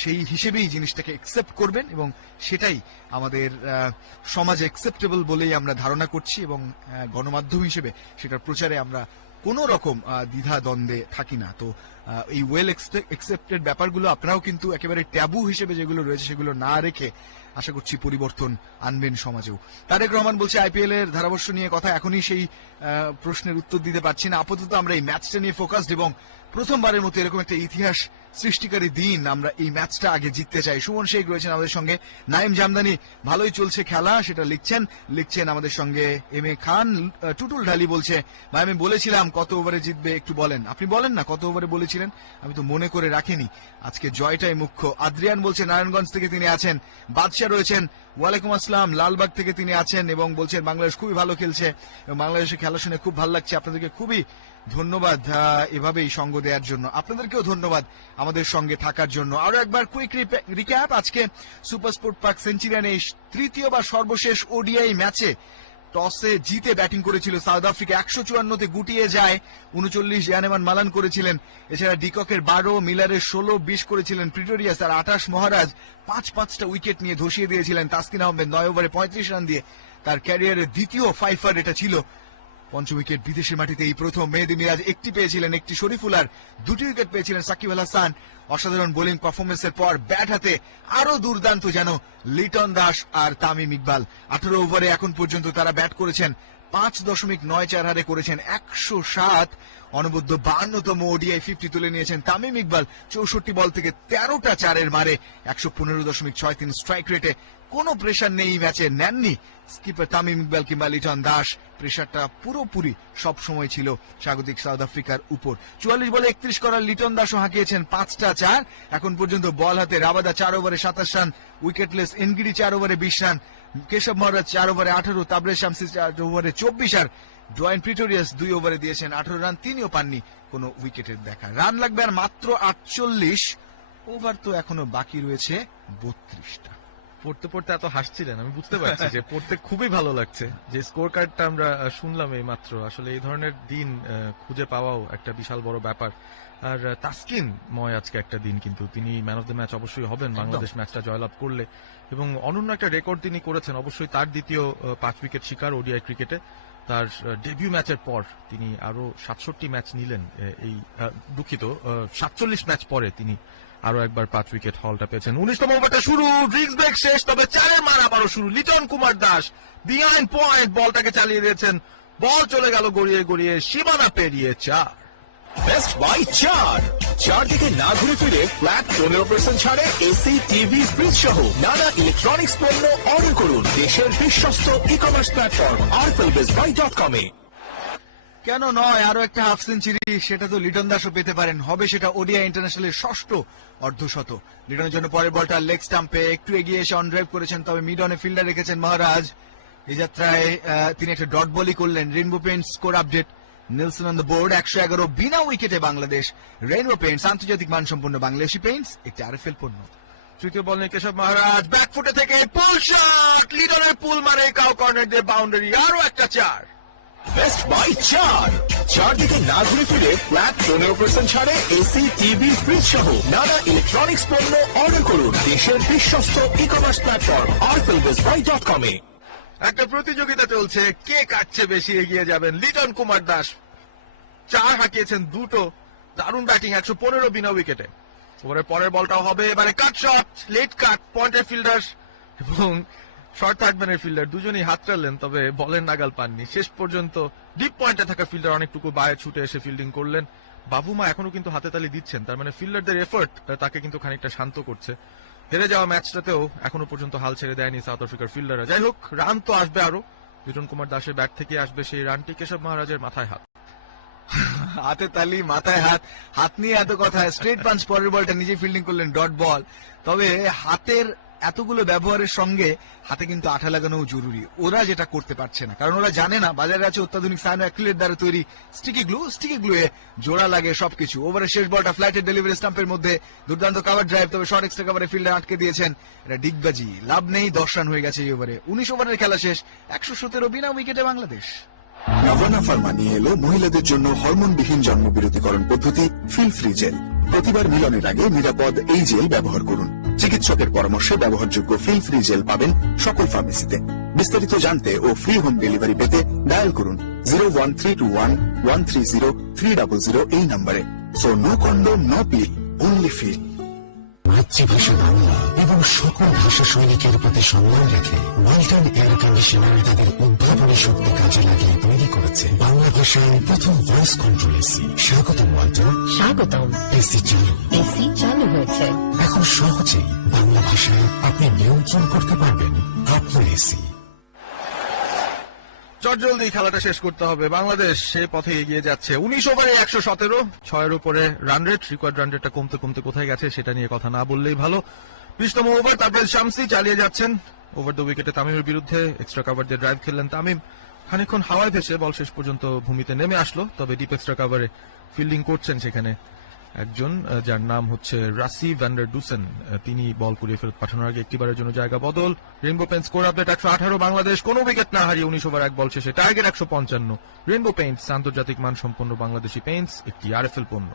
সেই হিসেবেই জিনিসটাকে একসেপ্ট করবেন এবং সেটাই আমাদের সমাজে একসেপ্টেবল বলেই আমরা ধারণা করছি এবং গণমাধ্যম হিসেবে সেটার প্রচারে আমরা কোন রকম দ্বিধা দ্বন্দ্বে থাকি না। তো এই ওয়েল একসেপ্টেড ব্যাপারগুলো আপনারাও কিন্তু একেবারে ট্যাবু হিসেবে যেগুলো রয়েছে সেগুলো না রেখে আশা করছি পরিবর্তন আনবেন সমাজেও। তারেক রহমান বলছে আইপিএল এর ধারাবর্ষ নিয়ে কথা, এখনই সেই প্রশ্নের উত্তর দিতে পারছি না। আপাতত আমরা এই ম্যাচটা নিয়ে ফোকাসড এবং প্রথমবারের মতো এরকম একটা ইতিহাস সৃষ্টিকারী দিন আমরা এই ম্যাচটা আগে জিততে চাই। সুমন শেখ রয়েছেন আমাদের সঙ্গে, নাইম জামদানি ভালোই চলছে খেলা সেটা লিখছেন আমাদের সঙ্গে। এম এ খান, টুটুল ঢালি বলছে ভাই আমি বলেছিলাম কত ওভারে জিতবে, একটু বলেন। আপনি বলেন না কত ওভারে বলেছিলেন, আমি তো মনে করে রাখিনি, আজকে জয়টাই মুখ্য। আদ্রিয়ান বলছে নারায়ণগঞ্জ থেকে তিনি আছেন। বাদশা রয়েছেন, ওয়ালাইকুম আসসালাম, লালবাগ থেকে তিনি আছেন এবং বলছেন বাংলাদেশ খুবই ভালো খেলছে এবং বাংলাদেশের খেলা শুনে খুব ভালো লাগছে। আপনাদেরকে খুবই ধন্যবাদ এভাবেই সঙ্গ দেওয়ার জন্য, আপনাদেরকেও ধন্যবাদ আমাদের সঙ্গে থাকার জন্য। আরো একবার কুইক রিক্যাপ, আজকে সুপার স্পোর্ট পার্ক সেঞ্চুরিয়ানে তৃতীয় বা সর্বশেষ ওডিআই ম্যাচে টসে জিতে ব্যাটিং করেছিল সাউথ আফ্রিকা, 154-তে গুটিয়ে যায় 39 জানেমান মালান করেছিলেন। এছাড়া ডিককের 12, মিলারের 16, 20 করেছিলেন প্রিটোরিয়াস, আর 28 মহারাজ 5-5টা উইকেট নিয়ে ধসিয়ে দিয়েছিলেন। তাসকিন আহমেদ 9 ওভারে 35 রান দিয়ে তার ক্যারিয়ারের দ্বিতীয় ফাইফার এটা ছিল। 5 উইকেট বিদেশের মাটিতে এই প্রথম। মেহেদী মিরাজ 1টি পেয়েছিলেন, 1টি শরীফুলার, 2টি উইকেট পেয়েছিলেন সাকিব আল হাসান। অসাধারণ বোলিং পারফরমেন্সের পর ব্যাট হাতে আরো দুর্দান্ত যেন লিটন দাস আর তামিম ইকবাল। 18 ওভারে এখন পর্যন্ত তারা ব্যাট করেছেন 5.94 হারে করেছেন 107। অনবদ্য 52তম ওডিআই 50 তুলে নিয়েছেন তামিম ইকবাল। 64 বল থেকে 13টা চারের মারে 115.63 স্ট্রাইক রেটে। কোনো প্রেশার নেই এই ম্যাচে, নেননি স্কিপার তামিম ইকবাল কিংবা লিটন দাস। প্রেশারটা পুরোপুরি সব সময় ছিল স্বাগতিক সাউথ আফ্রিকার উপর। 44 বলে 31 করার লিটন দাসও হাঁকিয়েছেন 5টা চার। এখন পর্যন্ত বল হাতে রাবাদা 4 ওভারে 27 রান, উইকেটলেস এনগিরি 4 ওভারে 20 রান, কেশব মহারাজ 4 ওভারে 18, তাবরেজ শামসি 4 ওভারে 24 আর ডোয়াইন প্রিটোরিয়াস 2 ওভারে দিয়েছেন 18 রান, তিনিও পাননি কোনো উইকেটের দেখা। রান লাগবে আর মাত্র 48, ওভার তো এখনো বাকি রয়েছে 32টা। পড়তে পড়তে এত হাসছিলেন আমি বুঝতে পারছি যে পড়তে খুবই ভালো লাগছে। যে স্কোর কার্ডটা আমরা শুনলাম এই মাত্র, আসলে এই ধরনের দিন খুঁজে পাওয়াও একটা বিশাল বড় ব্যাপার। আর তাসকিন ময় আজকে একটা দিন, কিন্তু তিনি ম্যান অফ দ্য ম্যাচ অবশ্যই হবেন বাংলাদেশ ম্যাচটা জয়লাভ করলে, এবং অনন্য একটা রেকর্ড তিনি করেছেন। অবশ্যই তার দ্বিতীয় 5 উইকেট শিকার ওডিআই ক্রিকেটে। তার ডেবিউ ম্যাচের পর তিনি আরো 67 ম্যাচ নিলেন, এই 47 ম্যাচ পরে তিনি আরো একবার 5 উইকেট হলটা পেয়েছেন। 19তম ওভারটা শুরু, ড্রিঙ্কস ব্রেক শেষ, তবে চারের মার আবারও শুরু। লিটন কুমার দাস বিহাইন্ড পয়েন্ট বলটাকে চালিয়ে দিয়েছেন, বল চলে গেল গড়িয়ে গড়িয়ে সীমানা পেরিয়ে 4। বেস্ট বাই 4 দিকে না ঘুরে ফিরে ফ্ল্যাট 15% ছাড়ে এসি, টিভি, ফ্রিজ সহ নানা ইলেকট্রনিক্স পণ্য অর্ডার করুন দেশের বিশ্বস্ত ই-কমার্স প্ল্যাটফর্ম arfelbestbuy.com এ। কেন নয়, আরো একটা হাফ সেঞ্চুরি, সেটা তো লিটন দাসও পেতে পারেন। হবে সেটা ওডিআই ইন্টারন্যাশনালের ষষ্ঠ অর্ধশত। লিটনের জন্য পরের বলটা লেগ স্টাম্পে একটু এগিয়ে এসে অন ড্রাইভ করেছেন, তবে মিড অনে ফিল্ডার রেখেছেন মহারাজ। এই যাত্রায় তিনি একটা ডট বলই করলেন। Rainbow Paints score update, Nielsen on the board 111 বিনা উইকেটে বাংলাদেশ। রেইনবো পেইন্টস আন্তর্জাতিক মানসম্পন্ন বাংলাদেশি পেইন্টস, একটি আরএফএল পণ্য। তৃতীয় বল নিয়ে কেশব মহারাজ, ব্যাকফুটে থেকে পুল শট, লিটনের পুল মারে কাউ কর্নার দিয়ে বাউন্ডারি, আরো একটা 4। বেস্ট বাই 4 দিকে না ঘুরে ফিরে ফ্ল্যাট 15% ছাড়ে এসি, টিভি, ফ্রিজ সহ নানা ইলেকট্রনিক্স পণ্য অর্ডার করুন দেশের বিশ্বস্ত ই কমার্স প্ল্যাটফর্ম rflbestbuy.com এ। একটা প্রতিযোগিতা চলছে, কে কাটছে বেশি এগিয়ে যাবেন। লিটন কুমার দাস 4 হাঁকিয়েছেন, দুটো দারুণ ব্যাটিং, 115 বিনা উইকেটে। ওভারের পরের বলটাও হবে এবারে কাট শট, লেট কাট, পয়েন্টের ফিল্ডার এবং শর্ট থার্ডম্যানের ফিল্ডার দুজনেই হাত টানলেন, তবে বলের নাগাল পাননি। শেষ পর্যন্ত ডিপ পয়েন্টে থাকা ফিল্ডার অনেকটুকু বাইরে ছুটে এসে ফিল্ডিং করলেন। বাবুমা এখনো কিন্তু হাতে তালি দিচ্ছেন, তার মানে ফিল্ডারদের এফোর্ট তাকে কিন্তু খানিকটা শান্ত করছে। হেরে যাওয়া ম্যাচটাতেও এখনো পর্যন্ত হাল ছেড়ে দেয়নি সাউথ আফ্রিকার ফিল্ডাররা। যাই হোক, রান তো আসবে আরো, লিটন কুমার দাসের ব্যাট থেকে আসবে সেই রানটি। কেশব মহারাজের মাথায় হাত, হাতে তালি, মাথায় হাত, হাত নিয়ে এত কথা। স্ট্রেট পাঞ্চ, পরের বলটা নিজে ফিল্ডিং করলেন, ডট বল। তবে হাতের এতগুলো ব্যবহারের সঙ্গে হাতে কিন্তু আঠা লাগানো জরুরি। ওরা যেটা করতে পারছে না, কারণ ওরা জানে না বাজারে আছে অত্যাধুনিক সাইনো অ্যাক্রিলিক দ্বারা তৈরি স্টিকি গ্লু এ জোড়া লাগে সবকিছু। ওভারের শেষ বলটা ফ্ল্যাটের ডেলিভারি স্টাম্পের মধ্যে দুর্দান্ত কভার ড্রাইভ, তবে শর্ট এক্সট্রা কভারে ফিল্ডার আটকে দিয়েছেন। এটা ডিগবাজি, লাভ নেই, 10 রান হয়ে গেছে এই ওভারে। 19 ওভারের খেলা শেষ, 117 বিনা উইকেটে বাংলাদেশ। নভানা ফার্মা নিয়ে এলো মহিলাদের জন্য হরমোনবিহীন জন্মবিরতিকরণ পদ্ধতি ফিল ফ্রি জেল। প্রতিবার মিলনের আগে নিরাপদ এই জেল ব্যবহার করুন। চিকিৎসকের পরামর্শে ব্যবহারযোগ্য ফিল ফ্রি জেল পাবেন সকল ফার্মেসিতে। বিস্তারিত জানতে ও ফ্রি হোম ডেলিভারি পেতে ডায়াল করুন 01321130300 এই নম্বরে। সো নো কন্ডোম, নো পিল, অনলি ফিল। মাতৃভাষা বাংলা এবং সকল ভাষা সৈনিকের প্রতি সম্মান রেখে ওয়ালটন এয়ার কন্ডিশনার তাদের উদ্ভাবনী শক্তি কাজে লাগিয়ে তৈরি করেছে বাংলা ভাষায় প্রথম ভয়েস কন্ট্রোল এসি। স্বাগতম ওয়ালটন, স্বাগতম। এসি চালু হয়েছে। এখন সহজেই বাংলা ভাষায় আপনি নিয়ন্ত্রণ করতে পারবেন আপনার এসি। জলদি খেলাটা শেষ করতে হবে, বাংলাদেশ সে পথে এগিয়ে যাচ্ছে। 19 ওভারে 117, 6-এর উপরে রান রেট। রিকোয়ার্ড রান রেটটা কমতে কমতে কোথায় গেছে সেটা নিয়ে কথা না বললেই ভালো। 20তম ওভার, তারপরে শামসি চালিয়ে যাচ্ছেন ওভার দ্য উইকেটে তামিমের বিরুদ্ধে। এক্সট্রা কভার দিয়ে ড্রাইভ খেললেন তামিম, খানিকক্ষণ হাওয়ায় ভেসে বল শেষ পর্যন্ত ভূমিতে নেমে আসলো। তবে ডিপ এক্সট্রা কভারে ফিল্ডিং করছেন সেখানে একজন, যার নাম হচ্ছে রাসি ভ্যান্ডার ডুসেন। তিনি বল কুড়িয়ে ফেরত পাঠানোর আগে একটিবারের জন্য জায়গা বদল। Rainbow Paints score update 118 Bangladesh, কোনো উইকেট না হারিয়ে 19 ওভার 1 বল শেষে টার্গেট 155। রেইনবো পেইন্টস আন্তর্জাতিক মান সম্পন্ন বাংলাদেশি পেইন্টস, একটি আরএফএল পণ্য।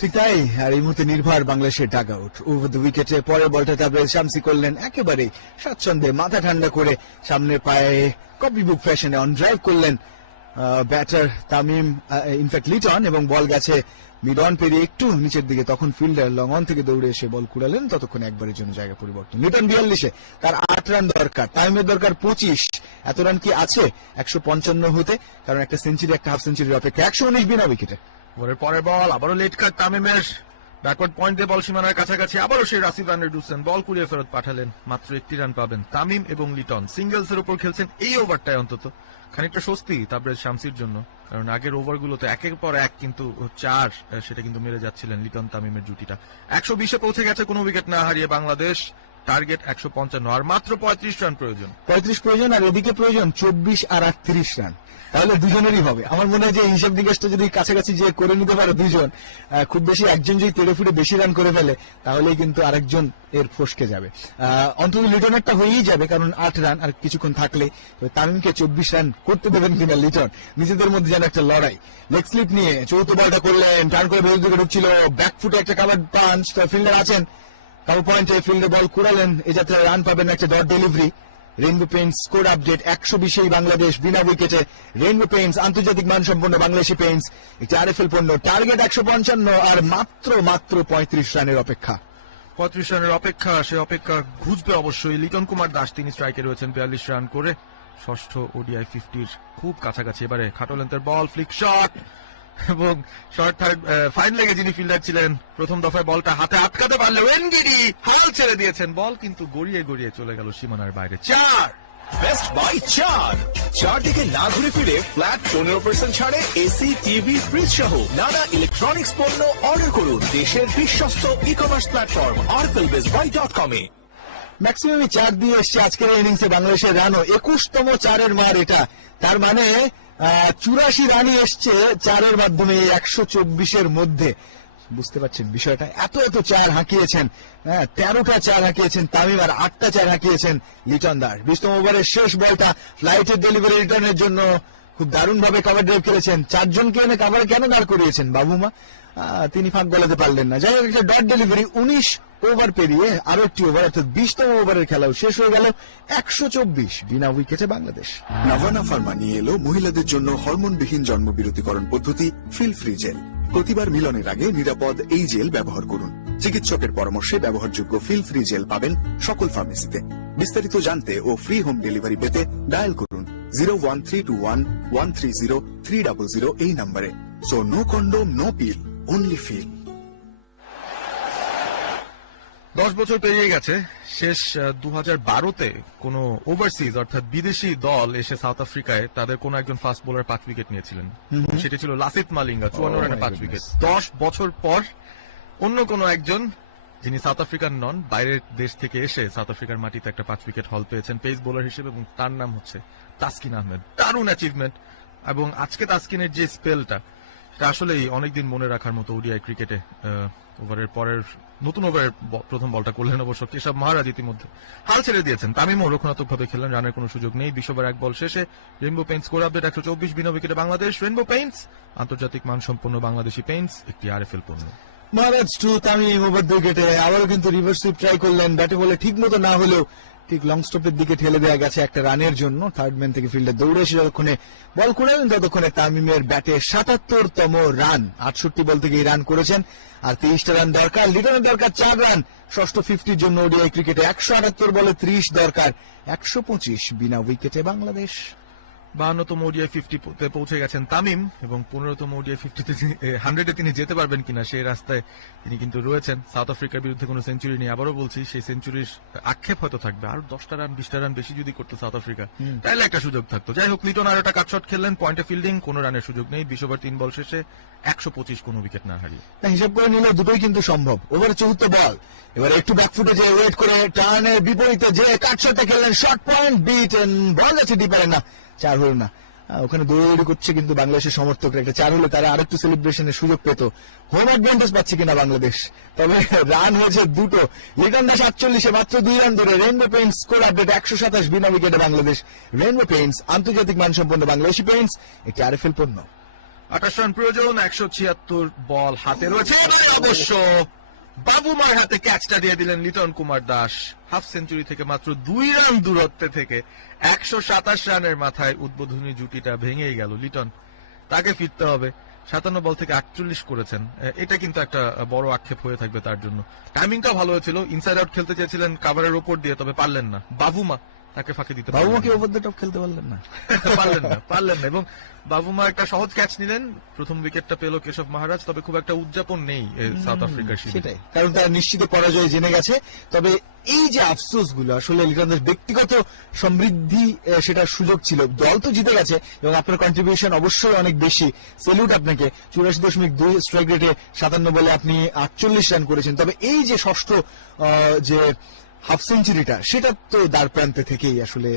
ঠিক তাই, আর এই মুহূর্তে নির্ভর বাংলাদেশের ডাগ আউট। ওভার দ্য উইকেটে পরের বলটা তারপরে শামসি করলেন একেবারে স্বাচ্ছন্দ্যে, মাথা ঠান্ডা করে সামনের পায়ে কপি বুক ফ্যাশনে অন ড্রাইভ করলেন ব্যাটার তামিম, ইনফ্যাক্ট লিটন, এবং বল গেছে মিড অন পেরিয়ে একটু নিচের দিকে। তখন ফিল্ডার লং অন থেকে দৌড়ে এসে বল কুড়ালেন, ততক্ষণ একবারের জন্য জায়গা পরিবর্তন। লিটন 42-এ, তার 8 রান দরকার, তামিমের দরকার 25। এত রান কি আছে 155 হতে? কারণ একটা সেঞ্চুরি, একটা হাফ সেঞ্চুরির অপেক্ষা। 119 বিনা উইকেটে। ওভারের পরের বল আবারও লেট কাট তামিমের, ব্যাকওয়ার্ড পয়েন্ট দিয়ে বল সীমানার কাছাকাছি, আবারও সেই রাসি ভ্যান্ডার ডুসেন বল কুড়িয়ে ফেরত পাঠালেন। মাত্র 1টি রান পাবেন তামিম এবং লিটন, সিঙ্গেলস এর উপর খেলছেন এই ওভারটায়। অন্তত খানিকটা স্বস্তি তাবরেজ শামসির জন্য, কারণ আগের ওভারগুলোতে একের পর এক কিন্তু 4 সেটা কিন্তু মেরে যাচ্ছিলেন লিটন তামিমের জুটিটা। 120-এ পৌঁছে গেছে কোনো উইকেট না হারিয়ে বাংলাদেশ। টার্গেট 155, আর মাত্র 35 রান প্রয়োজন। 35 প্রয়োজন, আর এদিকে প্রয়োজন 24 আর 38 রান। তাহলে দুজনেরই হবে। আমার মনে হয় যে হিসাব নিকাশটা যদি কাছাকাছি যে করে নিতে পারে দুজন, খুব বেশি একজন যদি তেড়ে ফুটে বেশি রান করে ফেলে, তাহলেই কিন্তু আরেকজন এর ফসকে যাবে। অন্তত লিটনেরটা হয়েই যাবে, কারণ 8 রান আর কিছুক্ষণ থাকলে। তামিমকে 24 রান করতে দেবেন কিনা লিটন, নিজেদের মধ্যে যেন একটা লড়াই। লেগ স্লিপ নিয়ে চৌথ বলটা করলেন, টার্ন করে বিরুদ্ধে ঢুকছিল, ব্যাকফুটে একটা কাভার পাঞ্চ, ফিল্ডার আছেন, কাভার পয়েন্টে ফিল্ডে বল কুড়ালেন। এই যাত্রায় রান পাবেন একটা dot delivery. Rainbow Paints score update 120-এই বাংলাদেশ বিনা উইকেটে। রেইনবো পেইন্টস আন্তর্জাতিক মানসম্পন্ন বাংলাদেশি পেইন্টস, একটি আরএফএল পণ্য। টার্গেট 155, আর মাত্র 35 রানের অপেক্ষা। 35 রানের অপেক্ষা, সে অপেক্ষা ঘুচবে অবশ্যই। লিটন কুমার দাস তিনি স্ট্রাইকে রয়েছেন 42 রান করে, ষষ্ঠ ওডিআই 50-র খুব কাছাকাছি। এবারে খাটো লেন্থের বল, ফ্লিক শট, এবং শর্ট থার্ড ফাইন লেগে যিনি ফিল্ডার ছিলেন প্রথম দফায় বলটা হাতে আটকাতে পারলে ওয়েনগিরি হাল ছেড়ে দিয়েছেন। বল কিন্তু গড়িয়ে গড়িয়ে চলে গেল সীমানার বাইরে। 4 বেস্ট বাই চার দিকে না ঘুরে ফিরে ফ্ল্যাট 15% ছাড়ে এসি টিভি ফ্রিজ সহ নানা ইলেকট্রনিক্স পণ্য অর্ডার করুন দেশের বিশ্বস্ত ই কমার্স প্ল্যাটফর্ম bestbuy.com এ। ম্যাক্সিমামই 4 দিয়ে এসছে আজকের ইনিংসে বাংলাদেশের রানও 21তম 4-এর মার এটা, তার মানে 84 রানই এসছে 4-এর মাধ্যমে 124-এর মধ্যে। বুঝতে পারছেন বিষয়টা, এত 4 হাঁকিয়েছেন, 13টা 4 হাঁকিয়েছেন তামিম আর 8টা 4 হাঁকিয়েছেন লিটন দাস। 20তম ওভারের শেষ বলটা ফ্লাইটের ডেলিভারি রিটার্নের জন্য খুব দারুণ ভাবে কভার ড্রাইভ খেলেছেন, 4 জনকে এনে কভার কেন দাঁড় করিয়েছেন বাবুমা, তিনি ফাঁক গলাতে পারলেন না। যাই হোক, একটা ডট ডেলিভারি 19 ওভার পেরিয়ে আরো একটি ওভার অর্থাৎ 20তম ওভারের খেলাও শেষ হয়ে গেল 124 বিনা উইকেটে বাংলাদেশ। নাভানা ফার্মা নিয়ে এলো মহিলাদের জন্য হরমোনবিহীন জন্মবিরতিকরণ পদ্ধতি ফিল ফ্রি জেল। প্রতিবার মিলনের আগে নিরাপদ এই জেল ব্যবহার করুন। চিকিৎসকের পরামর্শে ব্যবহারযোগ্য ফিল ফ্রি জেল পাবেন সকল ফার্মেসিতে। বিস্তারিত জানতে ও ফ্রি হোম ডেলিভারি পেতে ডায়াল করুন 01321130300 এই নম্বরে। সো নো কন্ডোম, নো পিল, অনলি ফিল। 10 বছর পেরিয়ে গেছে। শেষ 2012-তে কোন ওভারসিজ অর্থাৎ বিদেশি দল এসে সাউথ আফ্রিকায় তাদের কোন একজন ফাস্ট বোলার 5 উইকেট নিয়েছিলেন। সেটা ছিল লাসিথ মালিঙ্গা, 54 রানে 5 উইকেট। 10 বছর পর অন্য কোন একজন যিনি সাউথ আফ্রিকান নন, বাইরের দেশ থেকে এসে সাউথ আফ্রিকার মাটিতে একটা 5 উইকেট হল পেয়েছেন পেস বোলার হিসেবে, এবং তার নাম হচ্ছে তাসকিন আহমেদ। দারুণ অ্যাচিভমেন্ট। এবং আজকে তাসকিনের যে স্পেলটা, সেটা আসলেই অনেকদিন মনে রাখার মতো ওডিআই ক্রিকেটে। ওভারের পরের নতুন ওভারের প্রথম বলটা করলেন অবশ্য কেশব মহারাজ, ইতিমধ্যে হাল ছেড়ে দিয়েছেন। তামিমও রক্ষণাত্মক ভাবে খেললেন, রানের কোনো সুযোগ নেই। 20 ওভার 1 বল শেষে রেইনবো পেইন্টস স্কোর আপডেট 124 বিনা উইকেটে বাংলাদেশ। রেইনবো পেইন্টস আন্তর্জাতিক মানসম্পন্ন বাংলাদেশি পেইন্টস, একটি আরএফএল পণ্য। মহারাজ 2 তামিম ওভার 2 উইকেটে আবারও কিন্তু রিভার্স সুইপ ট্রাই করলেন, ব্যাটে বলে ঠিক মতো না হলেও ঠিক লং স্টপের দিকে ঠেলে দেওয়া গেছে একটা রানের জন্য। থার্ড ম্যান থেকে ফিল্ডে দৌড়ে এসে যতক্ষণে বল করেলেন ততক্ষণে তামিমের ব্যাটে 77তম রান। 68 বল থেকে এই রান করেছেন, আর 23টা রান দরকার। লিটনের দরকার 4 রান ষষ্ঠ 50-র জন্য ওডিআই ক্রিকেটে। 178 বলে 30 দরকার, 125 বিনা উইকেটে বাংলাদেশ। 52তম ওডিআই 50-তে পৌঁছে গেছেন তামিম, এবং 15তম ওডিআই 100-এ তিনি যেতে পারবেন কিনা সেই রাস্তায় তিনি কিন্তু রয়েছেন। সাউথ আফ্রিকার বিরুদ্ধে কোনো সেঞ্চুরি নেই, আবারও বলছি সেই সেঞ্চুরির আক্ষেপ হয়তো থাকবে। আর 10টা রান 20টা রান বেশি যদি করতো সাউথ আফ্রিকা, তাহলে একটা সুযোগ থাকতো। যাই হোক, লিটন আর একটা কাটশট খেললেন, পয়েন্টে ফিল্ডিং, কোনো রানের সুযোগ নেই। 20 ওভার 3 বল শেষে 125 কোনো উইকেট না হারিয়ে। হিসাব করে নিলে দুটোই কিন্তু সম্ভব। ওভারে 74 বল, এবার একটু ব্যাকফুটে যে ওয়েট করে টার্নের বিপরীতে যে কাটশটে খেললেন, শর্ট পয়েন্ট বিটেন, বল যাচ্ছে ডিপারে না, 4 হল না। ওখানে দৌড়াদৌড়ি করছে কিন্তু বাংলাদেশের সমর্থকরা, একটা 4 হলে তারা আরেকটু সেলিব্রেশনের সুযোগ পেত। হোম অ্যাডভান্টেজ পাচ্ছে কিনা বাংলাদেশ, তবে রান হয়েছে দুটো। লিটন দাস 48-এ মাত্র 2 রান ধরে। রেইনবো পেইন্টস স্কোর আপডেট 127 বিনা উইকেটে বাংলাদেশ। রেইনবো পেইন্টস আন্তর্জাতিক মানসম্পন্ন বাংলাদেশি পেইন্টস, একটি আরএফএল পণ্য। 28 রান প্রয়োজন, 176 বল হাতে রয়েছে। অবশ্য বাবুমার হাতে ক্যাচটা দিয়ে দিলেন লিটন কুমার দাস। হাফ সেঞ্চুরি থেকে মাত্র 2 রান দূরত্বে থেকে 127 রানের মাথায় উদ্বোধনী জুটিটা ভেঙেই গেল লিটন। তাকে ফিরতে হবে। 57 বল থেকে 48 করেছেন, এটা কিন্তু একটা বড় আক্ষেপ হয়ে থাকবে তার জন্য। টাইমিংটা ভালো হয়েছিল, ইনসাইড আউট খেলতে চেয়েছিলেন কাভারের ওপর দিয়ে, তবে পারলেন না। বাবুমা তাকে ফাঁকি দিতে পারলেন না। বাবুমাকে ওভার দ্য টপ খেলতে পারলেন না। পারলেন না। এবং বাবুমা একটা সহজ ক্যাচ নিলেন, প্রথম উইকেটটা পেল কেশব মহারাজ, তবে খুব একটা উদযাপন নেই সাউথ আফ্রিকার শিবিরে। সেটাই, কারণ তারা নিশ্চিত পরাজয় জেনে গেছে। তবে এই যে আফসোস গুলো আসলে লিটন দাস ব্যক্তিগত সমৃদ্ধি, সেটার সুযোগ ছিল। দল তো জিতে গেছে এবং আপনার কন্ট্রিবিউশন অবশ্যই অনেক বেশি, সেলুট আপনাকে। 84.2 স্ট্রাইক রেটে 57 বলে আপনি 48 রান করেছেন। তবে এই যে ষষ্ঠ যে হাফ সেঞ্চুরিটা, সেটা তো দ্বার প্রান্তে থেকেই আসলে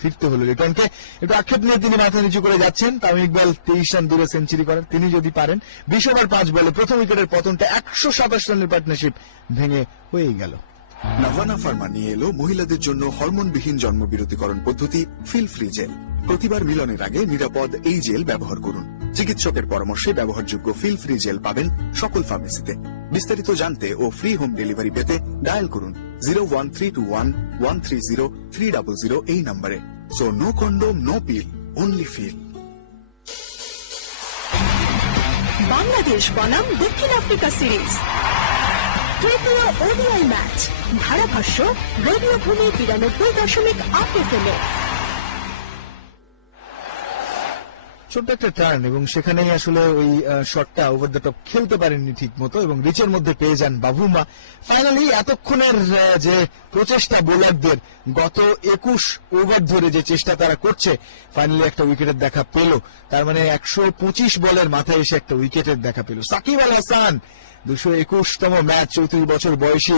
ফিরতে হলো লিটনকে। একটু আক্ষেপ নিয়ে তিনি মাথা নিচু করে যাচ্ছেন। তামিম ইকবাল 23 রান দূরে সেঞ্চুরি করেন, তিনি যদি পারেন। 20 ওভার 5 বলে প্রথম উইকেটের পতনটা 127 রানের পার্টনারশিপ ভেঙে হয়েই গেল। নাভানা ফার্মা নিয়ে এলো মহিলাদের জন্য হরমোনবিহীন জন্মবিরতিকরণ পদ্ধতি ফিল ফ্রি জেল। প্রতিবার মিলনের আগে নিরাপদ এই জেল ব্যবহার করুন। চিকিৎসকের পরামর্শে ব্যবহারযোগ্য ফিল ফ্রি জেল পাবেন সকল ফার্মেসিতে। বিস্তারিত জানতে ও ফ্রি হোম ডেলিভারি পেতে ডায়াল করুন 01321130300 এই নম্বরে। সো নো কন্ডোম, নো পিল, অনলি ফিল। বাংলাদেশ বনাম দক্ষিণ আফ্রিকা সিরিজ তৃতীয় ওডিআই ম্যাচ, ধারাভাষ্য রেডিও ভূমি 92.8 FM। ছোট্ট একটা টার্ন এবং সেখানেই আসলে ওই শটটা ওভার দ্য টপ খেলতে পারেননি ঠিক মতো এবং রিচের মধ্যে পেয়ে যান বাবুমা। ফাইনালি এতক্ষণের যে প্রচেষ্টা বোলারদের, গত 21 ওভার ধরে যে চেষ্টা তারা করছে, ফাইনালি একটা উইকেটের দেখা পেল। তার মানে 125 বলের মাথায় এসে একটা উইকেটের দেখা পেল। সাকিব আল হাসান 221তম ম্যাচ, 34 বছর বয়সী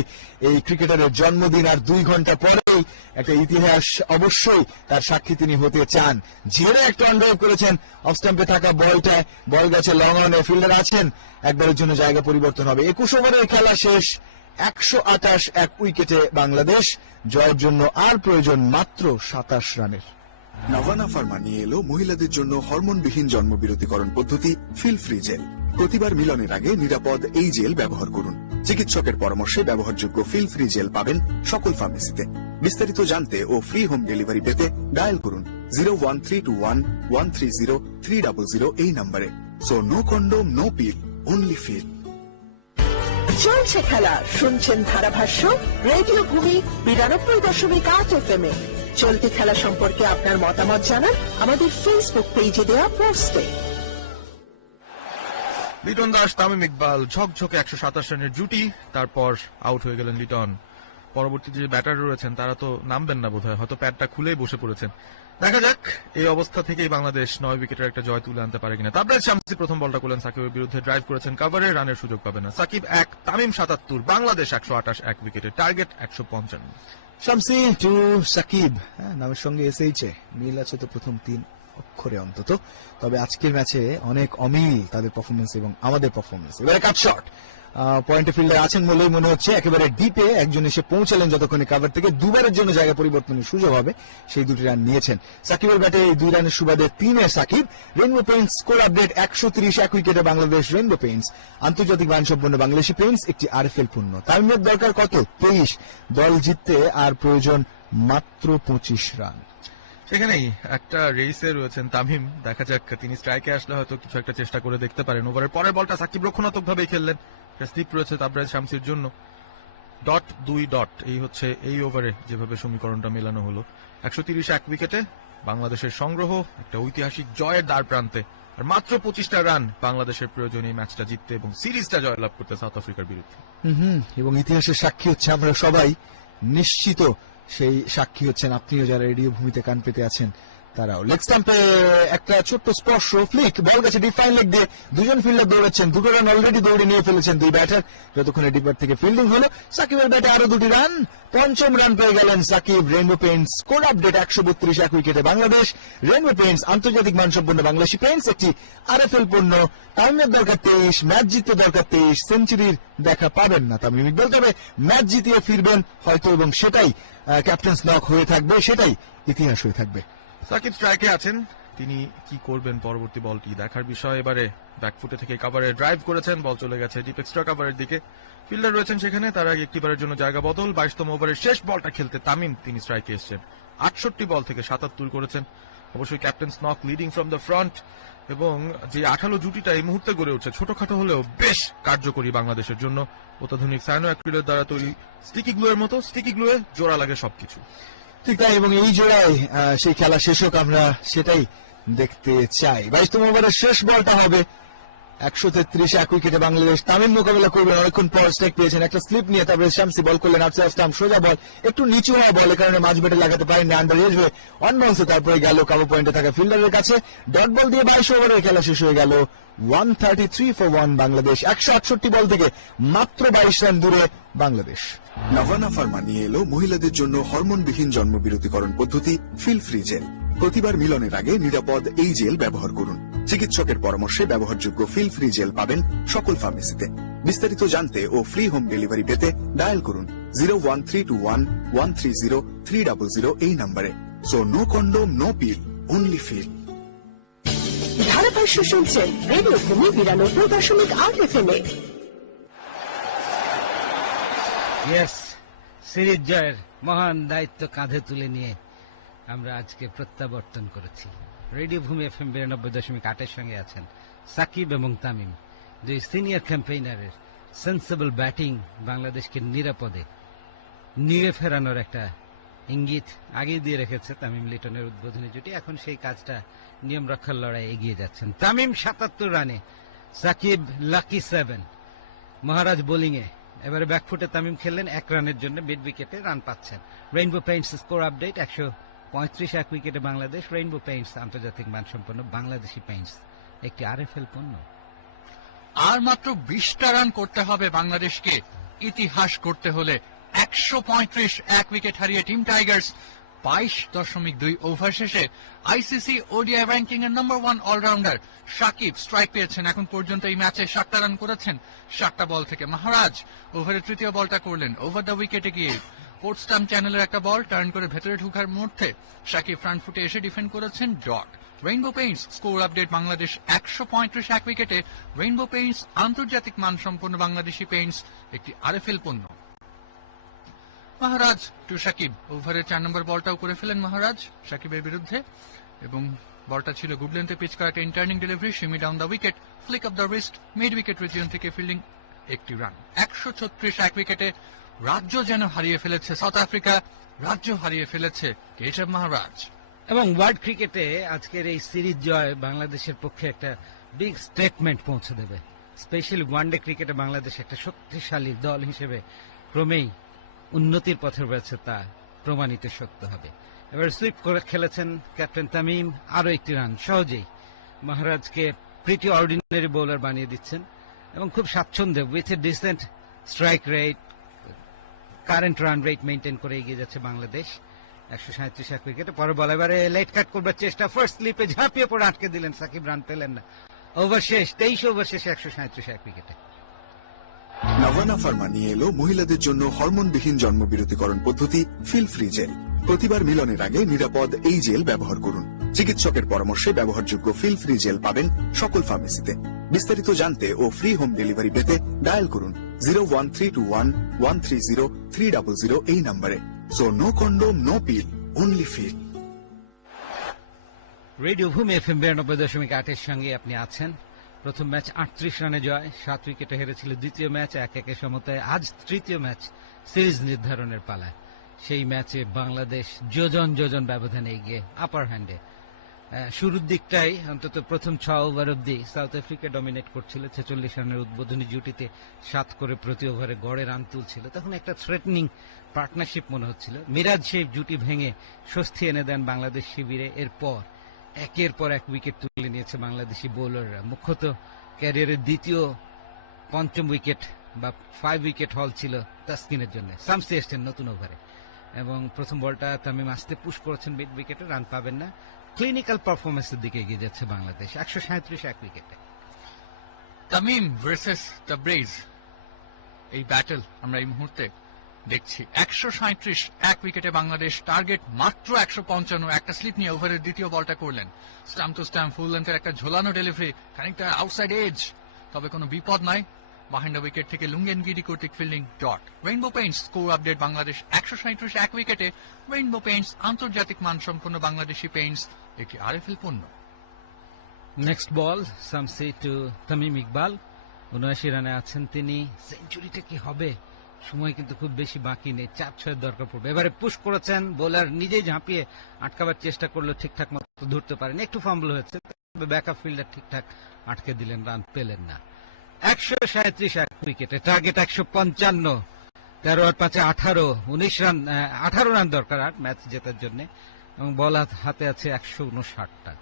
এই ক্রিকেটারের জন্মদিন, আর 2 ঘন্টা পরেই একটা ইতিহাস অবশ্যই তার সাক্ষী তিনি হতে চান। ঝেড়ে একটা অনড্রাইভ করেছেন, অফ স্টাম্পে থাকা বলটায়, বল গেছে লং অনে, ফিল্ডার আছেন, একবারের জন্য জায়গা পরিবর্তন হবে। 21 ওভারের খেলা শেষ, 128 এক উইকেটে বাংলাদেশ। জয়ের জন্য আর প্রয়োজন মাত্র 27 রানের। নাভানা ফার্মা নিয়ে এলো মহিলাদের জন্য হরমোনবিহীন জন্মবিরতিকরণ পদ্ধতি ফিল ফ্রি জেল। প্রতিবার মিলনের আগে নিরাপদ এই জেল ব্যবহার করুন। চিকিৎসকের পরামর্শে ব্যবহারযোগ্য ফিল ফ্রি জেল পাবেন সকল ফার্মেসিতে। বিস্তারিত জানতে ও ফ্রি হোম ডেলিভারি পেতে ডায়াল করুন 01321130300 এই নম্বরে। সো নো কন্ডোম, নো পিল, অনলি ফিল। চলছে খেলা, শুনছেন ধারাভাষ্য রেডিও ভূমি 92.8 FM এ। চলতি খেলা সম্পর্কে আপনার মতামত জানান আমাদের ফেসবুক পেজে দেওয়া পোস্টে। লিটন দাস, তামিম ইকবাল, ঝকঝকে 127 রানের জুটি, তারপর আউট হয়ে গেলেন লিটন। পরবর্তী যে ব্যাটার রয়েছেন তারা তো নামবেন না বোধহয়, হয়তো প্যাডটা খুলেই বসে পড়েছেন। দেখা যাক এই অবস্থা থেকেই বাংলাদেশ 9 উইকেটের একটা জয় তুলে আনতে পারে কিনা। তাবরেজ শামসি প্রথম বলটা করলেন সাকিবের বিরুদ্ধে, ড্রাইভ করেছেন কাভারে, রানের সুযোগ পাবে না। সাকিব 1, তামিম 77, বাংলাদেশ 128 এক উইকেটে, টার্গেট 155। শামসি টু সাকিব, নামের সঙ্গে এসেইছে মিল আছে তো প্রথম 3 অক্ষরে অন্তত। তবে আজকের ম্যাচে অনেক অমিল তাদের পারফরমেন্স এবং আমাদের পারফরমেন্স। এবারে কাট শট, পয়েন্টে ফিল্ডার আছেন বলেই মনে হচ্ছে, একেবারে ডিপে একজন এসে পৌঁছালেন যতক্ষণে কাভার থেকে, দুবারের জন্য জায়গা পরিবর্তনের সুযোগ হবে, সেই 2টি রান নিয়েছেন। সাকিবের ব্যাটে এই 2 রানের সুবাদে 3-এ Shakib. Rainbow Paints score update 130 এক উইকেটে বাংলাদেশ। রেইনবো পেইন্টস আন্তর্জাতিক মানসম্পন্ন বাংলাদেশি পেইন্টস, একটি আরএফএল পণ্য। তামিমের দরকার কত? 23। দল জিততে আর প্রয়োজন মাত্র 25 রান। সেখানেই একটা রেসে রয়েছেন তামিম, দেখা যাক তিনি স্ট্রাইকে আসলে হয়তো কিছু একটা চেষ্টা করে দেখতে পারেন। ওভারের পরের বলটা সাকিব রক্ষণাত্মক ভাবেই খেললেন, স্লিপ রয়েছে তাবরেজ শামসির জন্য। ডট 2 ডট, এই হচ্ছে এই ওভারে যেভাবে সমীকরণটা মেলানো হলো। 130 এক উইকেটে বাংলাদেশের সংগ্রহ, একটা ঐতিহাসিক জয়ের দ্বার প্রান্তে, আর মাত্র 25টা রান বাংলাদেশের প্রয়োজন এই ম্যাচটা জিততে এবং সিরিজটা জয়লাভ করতে সাউথ আফ্রিকার বিরুদ্ধে। এবং ইতিহাসের সাক্ষী হচ্ছে আমরা সবাই, নিশ্চিত সেই সাক্ষী হচ্ছেন আপনিও যারা রেডিও ভূমিতে কান পেতে আছেন তারাও। লেগ স্টাম্পে একটা ছোট্ট স্পর্শ, ফ্লিক, বল গেছে ডিফাইন লেগ দিয়ে, 2 জন ফিল্ডার দৌড়াচ্ছেন, 2টো রান অলরেডি দৌড়ে নিয়ে ফেলেছেন 2 ব্যাটার। যতক্ষণে ডিপার থেকে ফিল্ডিং হলো, সাকিবের ব্যাটে আরো 2টি রান, 5ম রান পেয়ে গেলেন Shakib. Rainbow Paints score update 132 এক উইকেটে বাংলাদেশ। রেইনবো পেইন্টস আন্তর্জাতিক মানসম্পন্ন বাংলাদেশি পেইন্টস, একটি আরএফএল পণ্য। তামিমের দরকার 23, ম্যাচ জিততে দরকার 23। সেঞ্চুরির দেখা পাবেন না তামিম ইকবাল, তবে ম্যাচ জিতিয়ে ফিরবেন হয়তো, এবং সেটাই ক্যাপ্টেন্স নক হয়ে থাকবে, সেটাই ইতিহাস হয়ে থাকবে। সাকিব স্ট্রাইকে আছেন, তিনি কি করবেন পরবর্তী বলটি দেখার বিষয়। এবারে ব্যাকফুটে থেকে কাভারে ড্রাইভ করেছেন, বল চলে গেছে ডিপ এক্সট্রা কাভারের দিকে। ফিল্ডার রয়েছেন সেখানে, তার আগে একটিবারের জন্য জায়গা বদল। 22তম ওভারের শেষ বলটা খেলতে তামিম তিনি স্ট্রাইকে এসেছেন। 68 বল থেকে 77 করেছেন। অবশ্যই captain's knock, leading from the front, এবং যে 18 জুটিটা এই মুহূর্তে গড়ে উঠছে ছোটখাটো হলেও বেশ কার্যকরী বাংলাদেশের জন্য। অত্যাধুনিক সাইনো অ্যাক্রিলের দ্বারা তৈরি স্টিকি গ্লুয়ের মতো, স্টিকি গ্লুয়ে জোড়া লাগে সবকিছু। ঠিক তাই, এবং এই জোড়ায় সেই খেলা শেষ হোক, আমরা সেটাই দেখতে চাই। 22তম ওভারের শেষ বলটা হবে 133 এক উইকেটে বাংলাদেশ। তামিম মোকাবেলা করবেন, অনেকক্ষণ পর স্ট্রাইক পেয়েছেন, একটা স্লিপ নিয়ে তারপরে শামসি বল করলেন আউটসাইড স্টাম্প, সোজা বল, একটু নিচু হওয়া বল, কারণে মাঝ ব্যাটে লাগাতে পারেননি, আন্ডার এজ হয়ে অন বাউন্সে তারপরে গেল কাবু পয়েন্টে থাকা ফিল্ডারের কাছে। ডট বল দিয়ে 22 ওভারের খেলা শেষ হয়ে গেল 133 for 1 বাংলাদেশ। 168 বল থেকে মাত্র 22 রান দূরে বাংলাদেশ। নাভানা ফার্মা নিয়ে এলো মহিলাদের জন্য হরমোনবিহীন জন্মবিরতিকরণ পদ্ধতি ফিল ফ্রি জেল। প্রতিবার মিলনের আগে নিরাপদ এই জেল ব্যবহার করুন। চিকিৎসকের পরামর্শে ব্যবহারযোগ্য ফিল ফ্রি জেল পাবেন সকল ফার্মেসিতে। বিস্তারিত জানতে ও ফ্রি হোম ডেলিভারি পেতে ডায়াল করুন 01321130300 এই নম্বরে। সো নো কন্ডোম, নো পিল, অনলি ফিল। ধারাভাষ্য শুনছেন রেডিও ভূমি 92.8 FM এ। ইয়েস, সিরিজ জয়ের মহান দায়িত্ব কাঁধে তুলে নিয়ে আমরা আজকে প্রত্যাবর্তন করেছি। রেডিও ভূমি FM 92.8 সঙ্গে আছেন সাকিব এবং তামিম, 2 সিনিয়র ক্যাম্পেইনারের সেন্সিবল ব্যাটিং বাংলাদেশকে নিরাপদে নিয়ে ফেরানোর একটা ইঙ্গিত আগেই দিয়ে রেখেছে তামিম লিটনের উদ্বোধনী জুটি। এখন সেই কাজটা নিয়ম রক্ষার লড়াই এগিয়ে যাচ্ছেন। তামিম ৭৭ রানে, সাকিব লাকি 7, মহারাজ বোলিং এ। এবারে ব্যাকফুটে তামিম খেললেন 1 রানের জন্য, মিড উইকেটে রান পাচ্ছেন। রেইনবো পেইন্টস স্কোর আপডেট 135 1 উইকেটে বাংলাদেশ। রেইনবো পেইন্টস আন্তর্জাতিক মানসম্পন্ন বাংলাদেশি পেইন্টস, একটি আরএফএল পণ্য। আর মাত্র 20টা রান করতে হবে বাংলাদেশকে ইতিহাস করতে হলে। 135 1 উইকেট হারিয়ে টিম টাইগার্স 22.2 ওভার শেষে আইসিসি ওডিআই র্যাঙ্কিং এর নম্বর 1 অলরাউন্ডার সাকিব স্ট্রাইক পেয়েছেন। এখন পর্যন্ত এই ম্যাচে 7টা রান করেছেন 7টা বল থেকে। মহারাজ ওভারের তৃতীয় বলটা করলেন ওভার দ্য উইকেটে গিয়ে। পোর্টস্টাম চ্যানেলের একটা বল টার্ন করে ভেতরে ঢোকার মুহূর্তে সাকিব ফ্রন্ট ফুটে এসে ডিফেন্ড করেছেন dot. Rainbow Paints score update Bangladesh 135 1 উইকেটে। রেইনবো পেইন্টস আন্তর্জাতিক মানসম্পন্ন বাংলাদেশি পেইন্টস, একটি আরএফএল পণ্য। মহারাজ টু সাকিব, ওভারের 4 নম্বর বলটাও করে ফেলেন মহারাজ সাকিবের বিরুদ্ধে, এবং বলটা ছিল গুড লেন্থে পিচ করা একটা inturning delivery, shimmy down the wicket, flick off the wrist, mid wicket region থেকে ফিল্ডিং, একটি রান। 136 1 উইকেটে রাজ্য যেন হারিয়ে ফেলেছে সাউথ আফ্রিকা, রাজ্য হারিয়ে ফেলেছে কেশব মহারাজ। এবং ওয়ার্ল্ড ক্রিকেটে আজকের এই সিরিজ জয় বাংলাদেশের পক্ষে একটা বিগ স্টেটমেন্ট পৌঁছে দেবে। স্পেশালি ওয়ানডে ক্রিকেটে বাংলাদেশ একটা শক্তিশালী দল হিসেবে ক্রমেই উন্নতির পথে রয়েছে, তা প্রমাণিত সত্য হবে। এবার সুইপ করে খেলেছেন ক্যাপ্টেন তামিম, আরো একটি রান সহজেই মহারাজকে প্রিটি অর্ডিনারি বোলার বানিয়ে দিচ্ছেন, এবং খুব স্বাচ্ছন্দ্যে with a dissent strike rate, current run rate maintain করে এগিয়ে যাচ্ছে বাংলাদেশ 137 1 উইকেটে। পরের বল এবারে লেট কাট করবার চেষ্টা, ফার্স্ট স্লিপে ঝাঁপিয়ে পড়ে আটকে দিলেন সাকিব, রান পেলেন না। ওভার শেষ 23 ওভার শেষে 137 1 উইকেটে। নাভানা ফার্মা নিয়ে এলো মহিলাদের জন্য হরমোনবিহীন জন্মবিরতিকরণ পদ্ধতি ফিল ফ্রি জেল। প্রতিবার মিলনের আগে নিরাপদ এই জেল ব্যবহার করুন। চিকিৎসকের পরামর্শে ব্যবহারযোগ্য ফিল ফ্রি জেল পাবেন সকল ফার্মেসিতে। বিস্তারিত জানতে ও ফ্রি হোম ডেলিভারি পেতে ডায়াল করুন 01321 130 300 এই নম্বরে। সো নো কন্ডোম, নো পিল, অনলি ফিল। রেডিও ভূমি এফএম 92.8 সঙ্গে আপনি আছেন। প্রথম ম্যাচ 38 রানে জয়, 7 উইকেটে হেরেছিল। দ্বিতীয় ম্যাচ 1-1 সমতায়। আজ তৃতীয় ম্যাচ সিরিজ নির্ধারণের পালায়। সেই ম্যাচে বাংলাদেশ যোজন ব্যবধানে এগিয়ে আপার হ্যান্ডে। শুরুর দিকটাই অন্তত প্রথম 6 ওভার অব্দি সাউথ আফ্রিকা ডমিনেট করছিল। 46 রানের উদ্বোধনী জুটিতে 7 করে প্রতি ওভারে গড়ে রান তুলছিল। তখন একটা থ্রেটনিং পার্টনারশিপ মনে হচ্ছিল। মিরাজ সেই জুটি ভেঙে স্বস্তি এনে দেন বাংলাদেশ শিবিরে। এরপর একের পর এক উইকেট তুলে নিয়েছে বাংলাদেশি বোলাররা। মুখ্যত ক্যারিয়ারের দ্বিতীয় 5ম উইকেট বা 5 উইকেট হল ছিল তাসকিনের জন্য। শামসি এসছেন নতুন ওভারে, এবং প্রথম বলটা তামিম আসতে পুশ করেছেন মিড উইকেটে, রান পাবেন না। ক্লিনিক্যাল পারফরমেন্সের দিকে এগিয়ে যাচ্ছে বাংলাদেশ 137 1 উইকেটে। তামিম ভার্সেস দ্য ব্রেজ, এই ব্যাটল আমরা এই মুহূর্তে দেখছি। 137 1 উইকেটে বাংলাদেশ, টার্গেট মাত্র 155। একটা স্লিপ নিয়ে ওভারের দ্বিতীয় বলটা করলেন। স্টাম্প টু স্টাম্প ফুল লেন্থের একটা ঝোলানো ডেলিভারি, খানিকটা আউটসাইড এজ, তবে কোনো বিপদ নাই। বাহিন্ড উইকেট থেকে লুঙ্গেনগিরি কর্তৃক fielding dot. Rainbow Paints score update Bangladesh 137 1 উইকেটে। রেইনবো পেইন্টস আন্তর্জাতিক মানসম্পন্ন বাংলাদেশি পেইন্টস, একটি আরএফএল পণ্য। Next ball Shamsi to Tamim Iqbal, 79 রানে আছেন তিনি। সেঞ্চুরিটা কি হবে? সময় কিন্তু খুব বেশি বাকি নেই, 4-6 দরকার পড়বে। এবারে পুশ করেছেন, বোলার নিজেই ঝাঁপিয়ে আটকাবার চেষ্টা করলো, ঠিকঠাক মতো ধরতে পারেন। একটু ফাম্বল হয়েছে, ব্যাকআপ ফিল্ডার ঠিকঠাক আটকে দিলেন, রান পেলেন না। 137 1 উইকেটে, টার্গেট 155। 13 আর 5 18, 18 রান দরকার আর ম্যাচ জেতার জন্য, এবং বল হাতে আছে 159টা।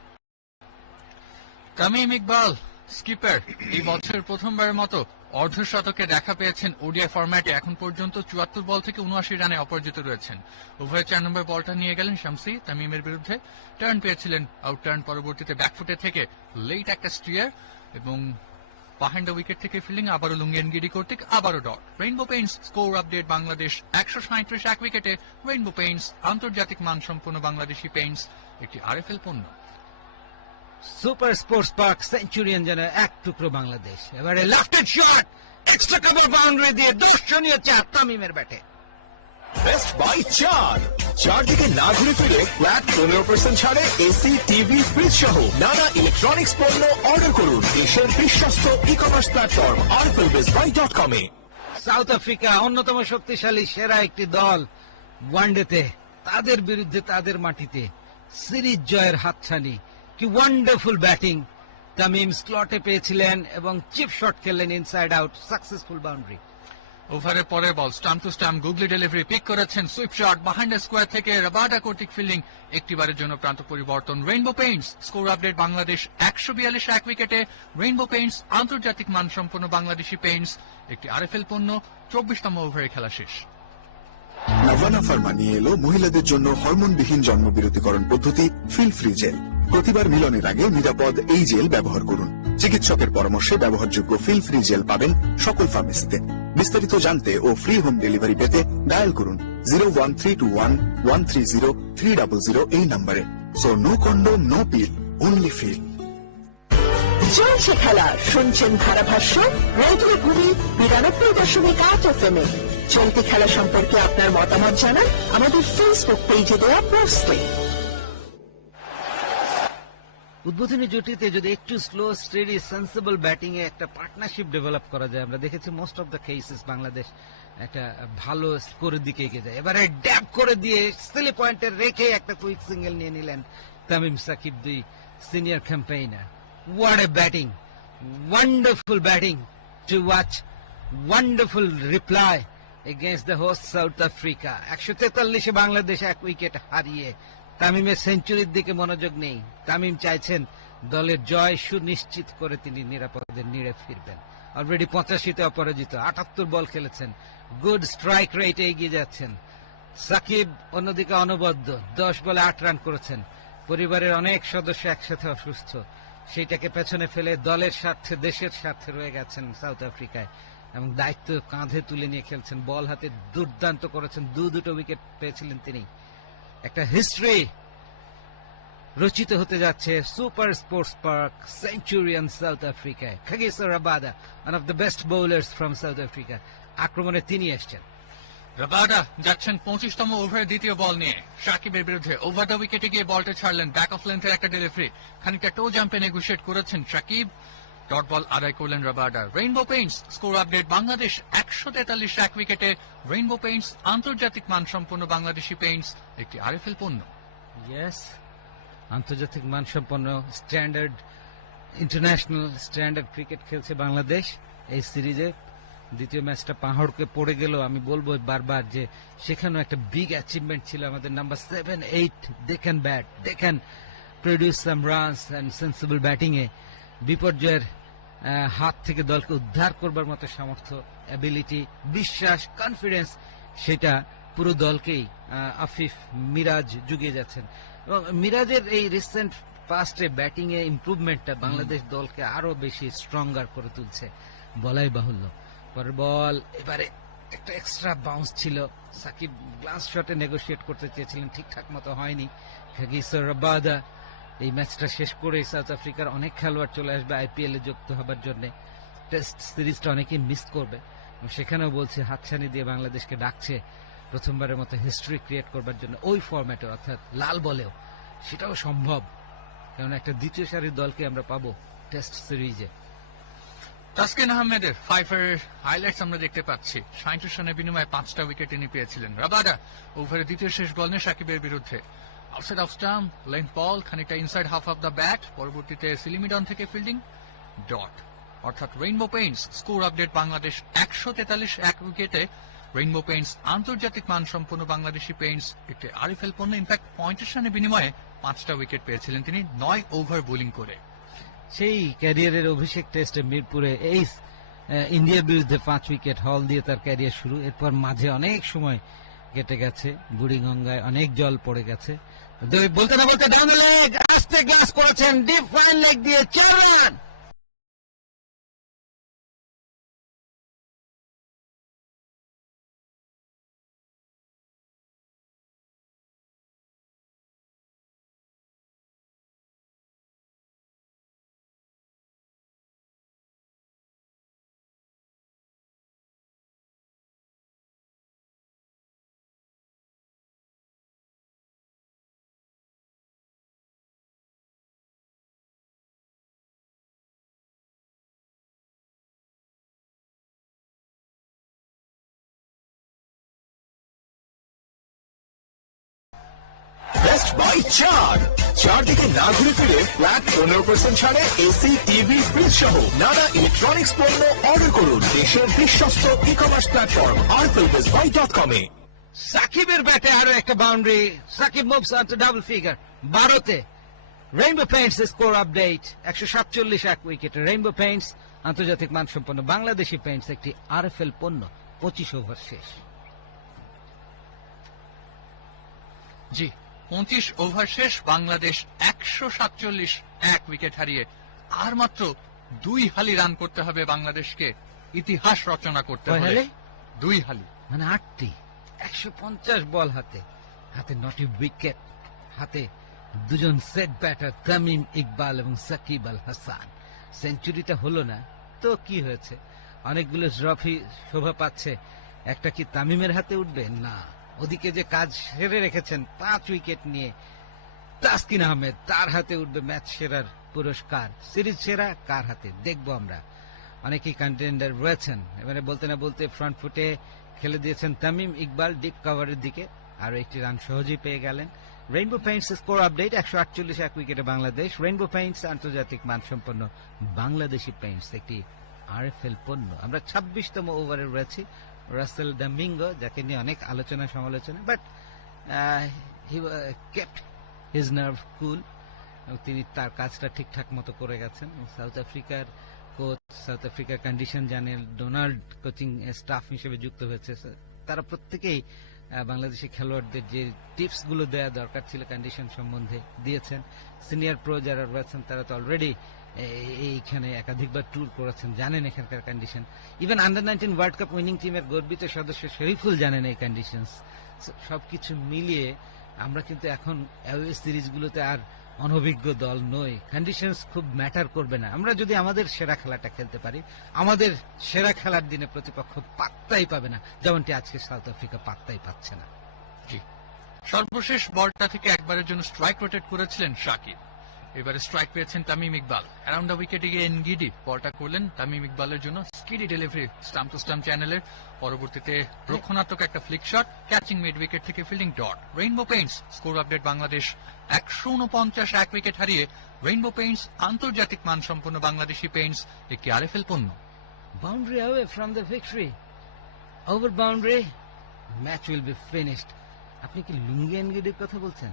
তামিম ইকবাল স্কিপার এই বছর প্রথমবারের মতো অর্ধশতকে দেখা পেয়েছেন ওডিআই ফরম্যাটে। এখন পর্যন্ত 74 বল থেকে 79 রানে অপরাজিত রয়েছেন। ওভারে 4 নম্বর বলটা নিয়ে গেলেন শামসি তামিমের বিরুদ্ধে, টার্ন পেয়েছিলেন আউট টার্ন, পরবর্তীতে ব্যাকফুটে থেকে লেট একটা স্টিয়ার, এবং বাহিন্ড উইকেট থেকে ফিল্ডিং আবারও লুঙ্গেনগিরি কর্তৃক আবারও dot. Rainbow Paints score update Bangladesh 137 1 উইকেটে। রেইনবো পেইন্টস আন্তর্জাতিক মানসম্পন্ন বাংলাদেশি পেইন্টস, একটি আরএফএল পণ্য। সুপার স্পোর্টস পার্ক সেঞ্চুরিয়ান যেন এক টুকরো বাংলাদেশ। এবারে লেফটেড শট, এক্সট্রা কভার বাউন্ডারি দিয়ে দর্শনীয় 4 তামিমের ব্যাটে। বেস্ট বাই 4 দিকে না ঘুরে ফিরে ফ্ল্যাট 15% ছাড়ে এসি, টিভি, ফ্রিজ সহ নানা ইলেকট্রনিক্স পণ্য অর্ডার করুন দেশের বিশ্বস্ত ই-কমার্স প্ল্যাটফর্ম rflbestbuy.com এ। সাউথ আফ্রিকা অন্যতম শক্তিশালী সেরা একটি দল ওয়ানডেতে, তাদের বিরুদ্ধে তাদের মাটিতে সিরিজ জয়ের হাতছানি। কি ওয়ান্ডারফুল ব্যাটিং তামিম স্লটে পেয়েছিলেন এবং চিপ শট খেললেন ইনসাইড আউট, সাকসেসফুল বাউন্ডারি। ওভারের পরের ball stump to stump googly delivery pick করেছেন sweep shot behind the square থেকে রাবাডা কর্তৃক ফিল্ডিং। একটিবারের জন্য প্রান্ত পরিবর্তন। Rainbow Paints score update Bangladesh 142 এক উইকেটে। রেইনবো পেইন্টস আন্তর্জাতিক মানসম্পন্ন বাংলাদেশি পেইন্টস, একটি আরএফএল পণ্য। 24তম ওভারে খেলা শেষ। নাভানা ফার্মা নিয়ে এলো মহিলাদের জন্য হরমোনবিহীন জন্মবিরতিকরণ পদ্ধতি ফিল ফ্রি জেল। প্রতিবার মিলনের আগে নিরাপদ এই জেল ব্যবহার করুন। চিকিৎসকের পরামর্শে ব্যবহারযোগ্য ফিল ফ্রি জেল পাবেন সকল ফার্মেসিতে। বিস্তারিত জানতে ও ফ্রি হোম ডেলিভারি পেতে ডায়াল করুন 01321130300 এই নম্বরে। সো নো কন্ডোম, নো পিল, অনলি ফিল। চলছে খেলা, শুনছেন ধারাভাষ্য রেডিও ভূমি 92.8 FM-এ। চলতি খেলা সম্পর্কে আপনার মতামত জানান আমাদের ফেসবুক পেজে দেওয়া পোস্টে। উদ্বোধনী জুটিতে যদি একটু স্লো স্টেডি সেন্সিবল ব্যাটিং এ একটা পার্টনারশিপ ডেভেলপ করা যায়, আমরা দেখেছি most of the cases Bangladesh একটা ভালো স্কোরের দিকে এগিয়ে যায়। এবারে ড্যাপ করে দিয়ে স্টিলি পয়েন্টে রেখে একটা কুইক সিঙ্গেল নিয়ে নিলেন তামিম সাকিব, দুই senior campaigner. What a batting, wonderful batting to watch, wonderful reply against the host South Africa. 143-এ বাংলাদেশ 1 উইকেট হারিয়ে তামিমের সেঞ্চুরির দিকে মনোযোগ নেই। তামিম চাইছেন দলের জয় সুনিশ্চিত করে তিনি নিরাপদে নিড়ে ফিরবেন। অলরেডি 85-তে অপরাজিত, 78 বল খেলেছেন, গুড স্ট্রাইক রেটে এগিয়ে যাচ্ছেন। সাকিব অন্যদিকে অনবদ্য, 10 বলে 8 রান করেছেন। পরিবারের অনেক সদস্য একসাথে অসুস্থ, সেইটাকে পেছনে ফেলে দলের স্বার্থে দেশের স্বার্থে রয়ে গেছেন সাউথ আফ্রিকায় এবং দায়িত্ব কাঁধে তুলে নিয়ে খেলছেন। বল হাতে দুর্দান্ত করেছেন, দুটো উইকেট পেয়েছিলেন তিনি। একটা হিস্ট্রি রচিত হতে যাচ্ছে super sports park Centurion South আফ্রিকায়। Kagiso Rabada, one of the best bowlers from South Africa, আক্রমণে তিনি এসছেন। রাবাডা যাচ্ছেন 25তম ওভারের দ্বিতীয় বল নিয়ে সাকিবের বিরুদ্ধে। ওভার দ্য উইকেটে গিয়ে বলটা ছাড়লেন, ব্যাক অফ লেন্থের একটা ডেলিভারি, খানিকটা টো জাম্পে নেগোশিয়েট করেছেন সাকিব, ডট বল আদায় করলেন Rabada. Rainbow Paints score update Bangladesh 143 এক উইকেটে। রেইনবো পেইন্টস আন্তর্জাতিক মানসম্পন্ন বাংলাদেশি পেইন্টস, একটি আরএফএল পণ্য। ইয়েস, আন্তর্জাতিক মানসম্পন্ন স্ট্যান্ডার্ড, ইন্টারন্যাশনাল স্ট্যান্ডার্ড ক্রিকেট খেলছে বাংলাদেশ। এই সিরিজে দ্বিতীয় ম্যাচটা পাহাড়কে পড়ে গেল, আমি বলবো বারবার যে সেখানেও একটা বিগ অ্যাচিভমেন্ট ছিল আমাদের। Number 7, 8 they can bat, they can produce some runs and sensible batting এ বিপর্যয়ের হাত থেকে দলকে উদ্ধার করবার মতো সামর্থ্য, অ্যাবিলিটি, বিশ্বাস, কনফিডেন্স, সেটা পুরো দলকেই আফিফ, মিরাজ জুগিয়ে যাচ্ছেন। এবং মিরাজের এই রিসেন্ট পাস্টে ব্যাটিং এ ইমপ্রুভমেন্টটা বাংলাদেশ দলকে আরো বেশি স্ট্রঙ্গার করে তুলছে বলাই বাহুল্য। পরের বল এবারে একটা এক্সট্রা বাউন্স ছিল, সাকিব গ্লাস শটে নেগোশিয়েট করতে চেয়েছিলেন, ঠিকঠাক মতো হয়নি। খাগিসা রাবাদা এই ম্যাচটা শেষ করে সাউথ আফ্রিকার অনেক খেলোয়াড় চলে আসবে আইপিএল এ যুক্ত হবার জন্য। টেস্ট সিরিজটা অনেকেই মিস করবে, সেখানেও বলছে হাতছানি দিয়ে বাংলাদেশকে ডাকছে প্রথমবারের মতো হিস্ট্রি ক্রিয়েট করবার জন্য ওই ফরম্যাটে, অর্থাৎ লাল বলেও। সেটাও সম্ভব, কারণ একটা দ্বিতীয় সারির দলকে আমরা পাবো টেস্ট সিরিজে। তাসকিন আহমেদের 5-এর হাইলাইটস আমরা দেখতে পাচ্ছি। 67 রানের বিনিময়ে 5টা উইকেট তিনি পেয়েছিলেন। রাবাডা ওভারের দ্বিতীয় শেষ বল নিয়ে সাকিবের বিরুদ্ধে, outside off stump, length ball, খানিকটা inside half of the bat, পরবর্তীতে সিলিমিডন থেকে ফিল্ডিং, ডট। অর্থাৎ rainbow Paints score update Bangladesh 143 এক উইকেটে। রেইনবো পেইন্টস আন্তর্জাতিক মানসম্পন্ন বাংলাদেশি পেইন্টস, একটি আরএফএল পণ্য। ইনফ্যাক্ট 35 রানের বিনিময়ে 5টা উইকেট পেয়েছিলেন তিনি 9 ওভার বোলিং করে। সেই ক্যারিয়ারের অভিষেক টেস্টে মিরপুরে এই ইন্ডিয়ার বিরুদ্ধে 5 উইকেট হল দিয়ে তার ক্যারিয়ার শুরু। এরপর মাঝে অনেক সময় কেটে গেছে, বুড়িগঙ্গায় অনেক জল পড়ে গেছে। বলতে না বলতে ডাউন দ্য লেগ, আস্তে গ্লাস করেছেন, ডিপ ফাইন লেগ দিয়ে 4 রান। বেস্ট বাই চারদিকে না ঘুরে ফিরে ফ্ল্যাট 15% ছাড়ে এসি টিভি ফ্রিজ সহ নানা ইলেকট্রনিক্স পণ্য অর্ডার করুন দেশের বিশ্বস্ত ই কমার্স প্ল্যাটফর্ম rflbestbuy.com এ। সাকিবের ব্যাটে আরো একটা boundary, Shakib moves on to double figure 12তে। রেইনবো পেইন্টস স্কোর আপডেট 147 এক উইকেটে। রেইনবো পেইন্টস আন্তর্জাতিক মানসম্পন্ন বাংলাদেশি পেইন্টস একটি আরএফএল পণ্য। 25 ওভার শেষ। জি 25 ওভার শেষ, বাংলাদেশ 147 এক উইকেট হারিয়ে আর মাত্র 2 হালি রান করতে হবে বাংলাদেশকে ইতিহাস রচনা করতে হলে। 2 হালি মানে 8টি, 150 বল হাতে, হাতে 9টি উইকেট, হাতে দুজন সেট ব্যাটার তামিম ইকবাল এবং সাকিব আল হাসান। সেঞ্চুরিটা হলো না তো কি হয়েছে, অনেকগুলো ট্রফি শোভা পাচ্ছে, একটা কি তামিমের হাতে উঠবে? না, ওদিকে যে কাজ সেরে রেখেছেন 5 উইকেট নিয়ে তাসকিন আহমেদ, তার হাতে উঠবে ম্যাচ সেরার পুরস্কার। সিরিজ সেরা কার হাতে দেখবো আমরা। অনেকেই কন্টেন্ডার রয়েছেন, এবারে বলতে না বলতে ফ্রন্ট ফুটে খেলে দিয়েছেন তামিম ইকবাল ডিপ কভারের দিকে, আরো একটি রান সহজেই পেয়ে গেলেন। রেইনবো পেইন্টস স্কোর আপডেট 148 এক উইকেটে বাংলাদেশ। রেইনবো পেইন্টস আন্তর্জাতিক মানসম্পন্ন বাংলাদেশি পেইন্টস একটি আরএফএল পণ্য। আমরা 26তম ওভারে রয়েছি। রাসেল ডামিঙ্গো, যাকে নিয়ে অনেক আলোচনা সমালোচনা, but he kept his nerve cool, তিনি তার কাজটা ঠিকঠাক মতো করে গেছেন। সাউথ আফ্রিকার কোচ, সাউথ আফ্রিকার কন্ডিশন জানে, ডোনাল্ড কোচিং স্টাফ হিসেবে যুক্ত হয়েছে, তারা প্রত্যেকেই বাংলাদেশি খেলোয়াড়দের যে টিপস গুলো দেওয়া দরকার ছিল কন্ডিশন সম্বন্ধে দিয়েছেন। সিনিয়র প্রো যারা রয়েছেন তারা তো অলরেডি এইখানে একাধিকবার ট্যুর করেছেন, জানেন এখানকার condition. Even under 19 world cup winning টিমের গর্বিত সদস্য শরীফুল জানেন এই কন্ডিশন। সবকিছু মিলিয়ে আমরা কিন্তু এখন অ্যাওয়ে সিরিজগুলোতে আর অনভিজ্ঞ দল নই। কন্ডিশনস খুব ম্যাটার করবে না। আমরা যদি আমাদের সেরা খেলাটা খেলতে পারি, আমাদের সেরা খেলার দিনে প্রতিপক্ষ পাত্তাই পাবে না, যেমনটি আজকে সাউথ আফ্রিকা পাত্তাই পাচ্ছে না। জি, সর্বশেষ বলটা থেকে একবারের জন্য স্ট্রাইক রোটেট করেছিলেন সাকিব, এবারে স্ট্রাইক পেয়েছেন তামিম ইকবাল। অ্যারাউন্ড দ্য উইকেটে গিয়ে এনগিডি বলটা করলেন তামিম ইকবালের জন্য, skiddy delivery stump to stump চ্যানেলের। পরবর্তীতে রক্ষণাত্মক একটা flick shot, catching mid wicket থেকে fielding dot. Rainbow Paints score update Bangladesh 149 এক উইকেট হারিয়ে। রেইনবো পেইন্টস আন্তর্জাতিক মানসম্পন্ন বাংলাদেশি পেইন্টস একটি আরএফএল পণ্য। Boundary away from the victory, over boundary, match will be finished. আপনি কি লুঙ্গি এনগিডির কথা বলছেন?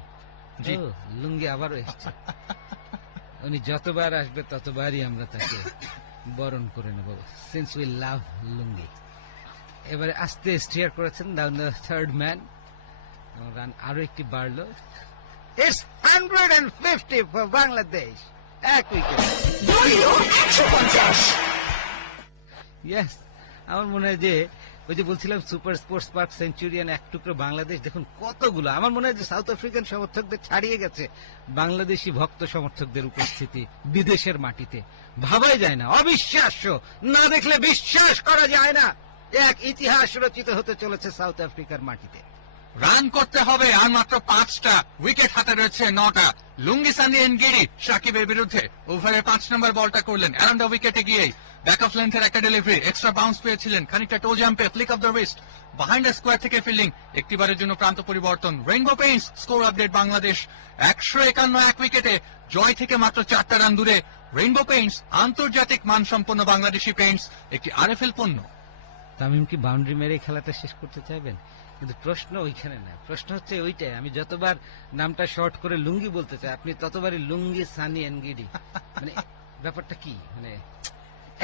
জি, লুঙ্গি আবারও এসছে। উনি যতবার আসবে ততবারই আমরা তাকে বরণ করে নেব, সিন্স উই লাভ লুঙ্গি। এবারে আস্তে স্টিয়ার করেছেন down the third man, run আরো একটি বাড়লো। ইটস 150 ফর বাংলাদেশ, এক উইকেট। ইয়েস, আমার মনে হয় যে ওই যে বলছিলাম সুপার স্পোর্টস পার্ক সেঞ্চুরিয়ান এক টুকরো বাংলাদেশ, দেখুন কতগুলো। আমার মনে হয় যে সাউথ আফ্রিকান সমর্থকদের ছাড়িয়ে গেছে বাংলাদেশি ভক্ত সমর্থকদের উপস্থিতি বিদেশের মাটিতে। ভাবাই যায় না, অবিশ্বাস্য, না দেখলে বিশ্বাস করা যায় না। এক ইতিহাস রচিত হতে চলেছে সাউথ আফ্রিকার মাটিতে। রান করতে হবে আর মাত্র 5টা, উইকেট হাতে রয়েছে 9টা। লুঙ্গি সানি এনগিডি সাকিবের বিরুদ্ধে ওভারে 5 নম্বর বলটা করলেন। অ্যারাউন্ড দ্য উইকেটে গিয়েই ব্যাক অফ লেন্থের একটা ডেলিভারি, এক্সট্রা বাউন্স পেয়েছিলেন, খানিকটা টো জাম্পে flick off the wrist, behind the square থেকে ফিল্ডিং, একটিবারের জন্য প্রান্ত পরিবর্তন। Rainbow Paints score update Bangladesh 151 এক উইকেটে জয় থেকে মাত্র 4টা রান দূরে। রেইনবো পেইন্টস আন্তর্জাতিক মানসম্পন্ন বাংলাদেশি পেইন্টস একটি আরএফএল পণ্য। তামিম কি বাউন্ডারি মেরে খেলাটা শেষ করতে চাইবেন? কিন্তু প্রশ্ন ওইখানে না, প্রশ্ন হচ্ছে ওইটাই, আমি যতবার নামটা শর্ট করে লুঙ্গি বলতে চাই, আপনি ততবারই লুঙ্গি সানি এনগিডি। মানে ব্যাপারটা কি, মানে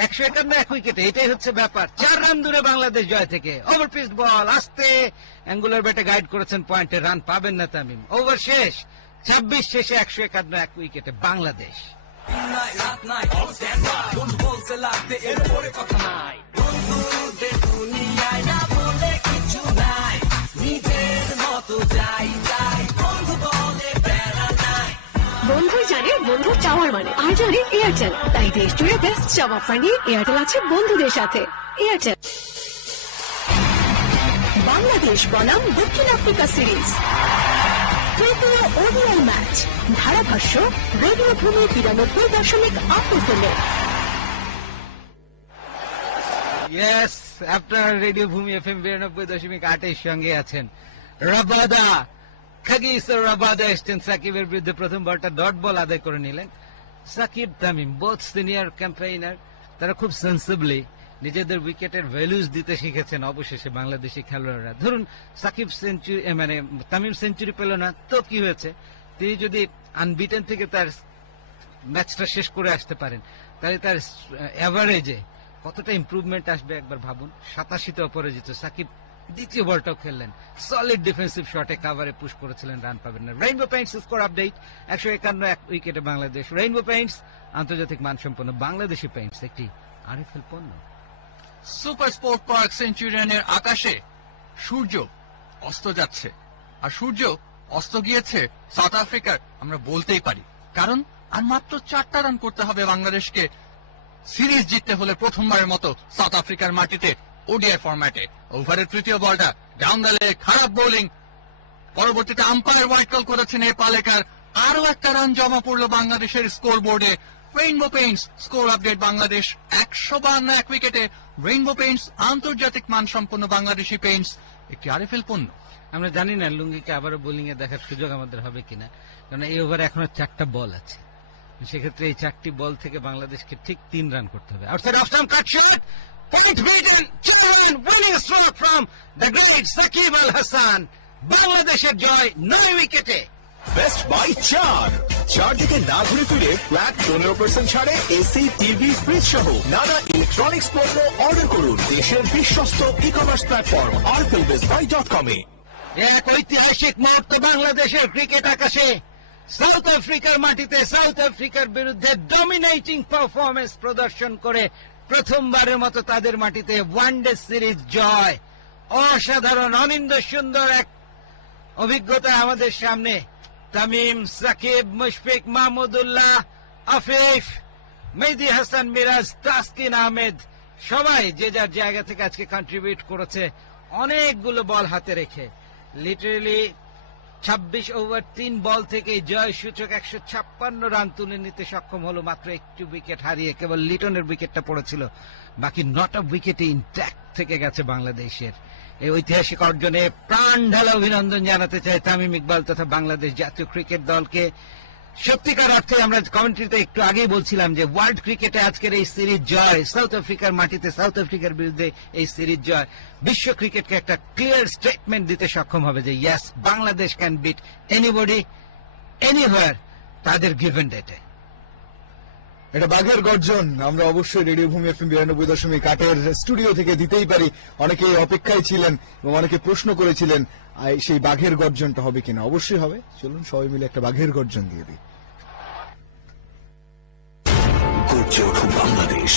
151 এক উইকেটে, এটাই হচ্ছে ব্যাপার। 4 রান দূরে বাংলাদেশ জয় থেকে। ওভার পিচ বল, আস্তে অ্যাঙ্গুলার ব্যাটে গাইড করেছেন পয়েন্টে, রান পাবেন না তামিম। ওভার শেষ, 26 শেষে 151 এক উইকেটে বাংলাদেশ। রাত নাই অল স্ট্যান্ড বাই, বন্ধু বলছে লাগতে এর পরে কথা নাই, বন্ধুদের দুনিয়ায় না বলে কিছু নাই, নিজের মতো যাই যাই, বন্ধু বলে বেড়া নাই। বন্ধু জানে বন্ধু চাওয়ার মানে, আর জানে এয়ারটেল, তাই দেশ জুড়ে বেস্ট সব অফার নিয়ে এয়ারটেল আছে বন্ধুদের সাথে। এয়ারটেল। বাংলাদেশ বনাম দক্ষিণ আফ্রিকা সিরিজ, তৃতীয় ওডিআই ম্যাচ, ধারাভাষ্য রেডিও ভূমি 92.8 FM। ইয়েস, আপনার রেডিও ভূমি FM 92.8 সঙ্গে আছেন রাবাদা খাগিসা রাবাদা এসছেন সাকিবের বিরুদ্ধে, প্রথম বলটা ডট বল আদায় করে নিলেন। Shakib Tamim both senior campaigner, তারা খুব সেন্সিবলি নিজেদের উইকেটের ভ্যালুজ দিতে শিখেছেন অবশেষে বাংলাদেশি খেলোয়াড়রা। ধরুন সাকিব সেঞ্চুরি মানে তামিম সেঞ্চুরি পেল না তো কি হয়েছে, তিনি যদি আনবিটেন থেকে তার ম্যাচটা শেষ করে আসতে পারেন তাহলে তার এভারেজে কতটা ইমপ্রুভমেন্ট আসবে একবার ভাবুন। 87তে অপরাজিত সাকিব দ্বিতীয় বলটাও খেললেন, সলিড ডিফেন্সিভ শটে কাভারে পুশ করেছিলেন, রান পাবেন না। রেইনবো পেইন্টস স্কোর আপডেট 151 এক উইকেটে বাংলাদেশ। রেইনবো পেইন্টস আন্তর্জাতিক মানসম্পন্ন বাংলাদেশি পেইন্টস, একটি আরএফএল পণ্য। সুপার স্পোর্ট পার্ক সেঞ্চুরিয়ানের আকাশে সূর্য অস্ত যাচ্ছে, আর সূর্য অস্ত গিয়েছে সাউথ আফ্রিকার, আমরা বলতেই পারি, কারণ আর মাত্র 4টা রান করতে হবে বাংলাদেশকে সিরিজ জিততে হলে প্রথমবারের মতো সাউথ আফ্রিকার মাটিতে ওডিআই ফরম্যাটে। ওভারের তৃতীয় বলটা ডাউন দ্য লেগ, খারাপ বোলিং, পরবর্তীতে আম্পায়ার হোয়াইট কল করেছেন এ পালেকার। আরো একটা রান জমা পড়লো বাংলাদেশের স্কোর বোর্ডে। Rainbow Paints score update Bangladesh 152 এক উইকেটে। রেইনবো পেইন্টস আন্তর্জাতিক মানসম্পন্ন বাংলাদেশি পেইন্টস, একটি আরএফএল পণ্য। আমরা জানি না লুঙ্গিকে আবারও বোলিং এ দেখার সুযোগ আমাদের হবে কিনা, কারণ এই ওভারে এখনো 4টা বল আছে। সেক্ষেত্রে এই 4টি বল থেকে বাংলাদেশকে ঠিক 3 রান করতে হবে। Outside off stump cut shot, point beaten, winning stroke from the great Shakib Al Hasan. বাংলাদেশের জয় 9 উইকেটে। বেস্ট বাই চার দিকে না ঘুরে ফিরে ফ্ল্যাট 15% ছাড়ে এসি, টিভি, ফ্রিজ সহ নানা ইলেকট্রনিক্স পণ্য অর্ডার করুন দেশের বিশ্বস্ত ই কমার্স প্ল্যাটফর্ম rflbestbuy.com এ। এক ঐতিহাসিক মুহূর্ত বাংলাদেশের ক্রিকেট আকাশে। সাউথ আফ্রিকার মাটিতে সাউথ আফ্রিকার বিরুদ্ধে ডমিনেটিং পারফরমেন্স প্রদর্শন করে প্রথমবারের মতো তাদের মাটিতে ওয়ানডে সিরিজ জয়। অসাধারণ অনিন্দ সুন্দর এক অভিজ্ঞতা আমাদের সামনে। তামিম, সাকিব, মুশফিক, মাহমুদুল্লাহ, আফিফ, মেহেদী হাসান মিরাজ, তাসকিন আহমেদ সবাই যে যার জায়গা থেকে আজকে কন্ট্রিবিউট করেছে অনেকগুলো বল হাতে রেখে। লিটারেলি 26 ওভার 3 বল থেকে জয় সূচক 156 রান তুলে নিতে সক্ষম হলো মাত্র একটি উইকেট হারিয়ে। কেবল লিটনের উইকেটটা পড়েছিল, বাকি 9টা উইকেটে ইন্ট্যাক্ট থেকে গেছে বাংলাদেশের। এই ঐতিহাসিক অর্জনে প্রাণ ঢালা অভিনন্দন জানাতে চাই তামিম ইকবাল তথা বাংলাদেশ জাতীয় ক্রিকেট দলকে। সত্যিকার অর্থে আমরা কমেন্ট্রিতে একটু আগেই বলছিলাম যে ওয়ার্ল্ড ক্রিকেটে আজকের এই সিরিজ জয়, সাউথ আফ্রিকার মাটিতে সাউথ আফ্রিকার বিরুদ্ধে এই সিরিজ জয় বিশ্ব ক্রিকেটকে একটা ক্লিয়ার স্টেটমেন্ট দিতে সক্ষম হবে যে yes, Bangladesh can bit anybody anywhere তাদের গিভেন ডেটে। এটা বাঘের গর্জন আমরা অবশ্যই রেডিও ভূমি এফএম 92.8 স্টুডিও থেকে দিতেই পারি। অনেকে অপেক্ষায় ছিলেন এবং অনেকে প্রশ্ন করেছিলেন সেই বাঘের গর্জনটা হবে কিনা। অবশ্যই হবে, চলুন সবাই মিলে একটা বাঘের গর্জন দিয়ে দিই। গর্জে ওঠো বাংলাদেশ।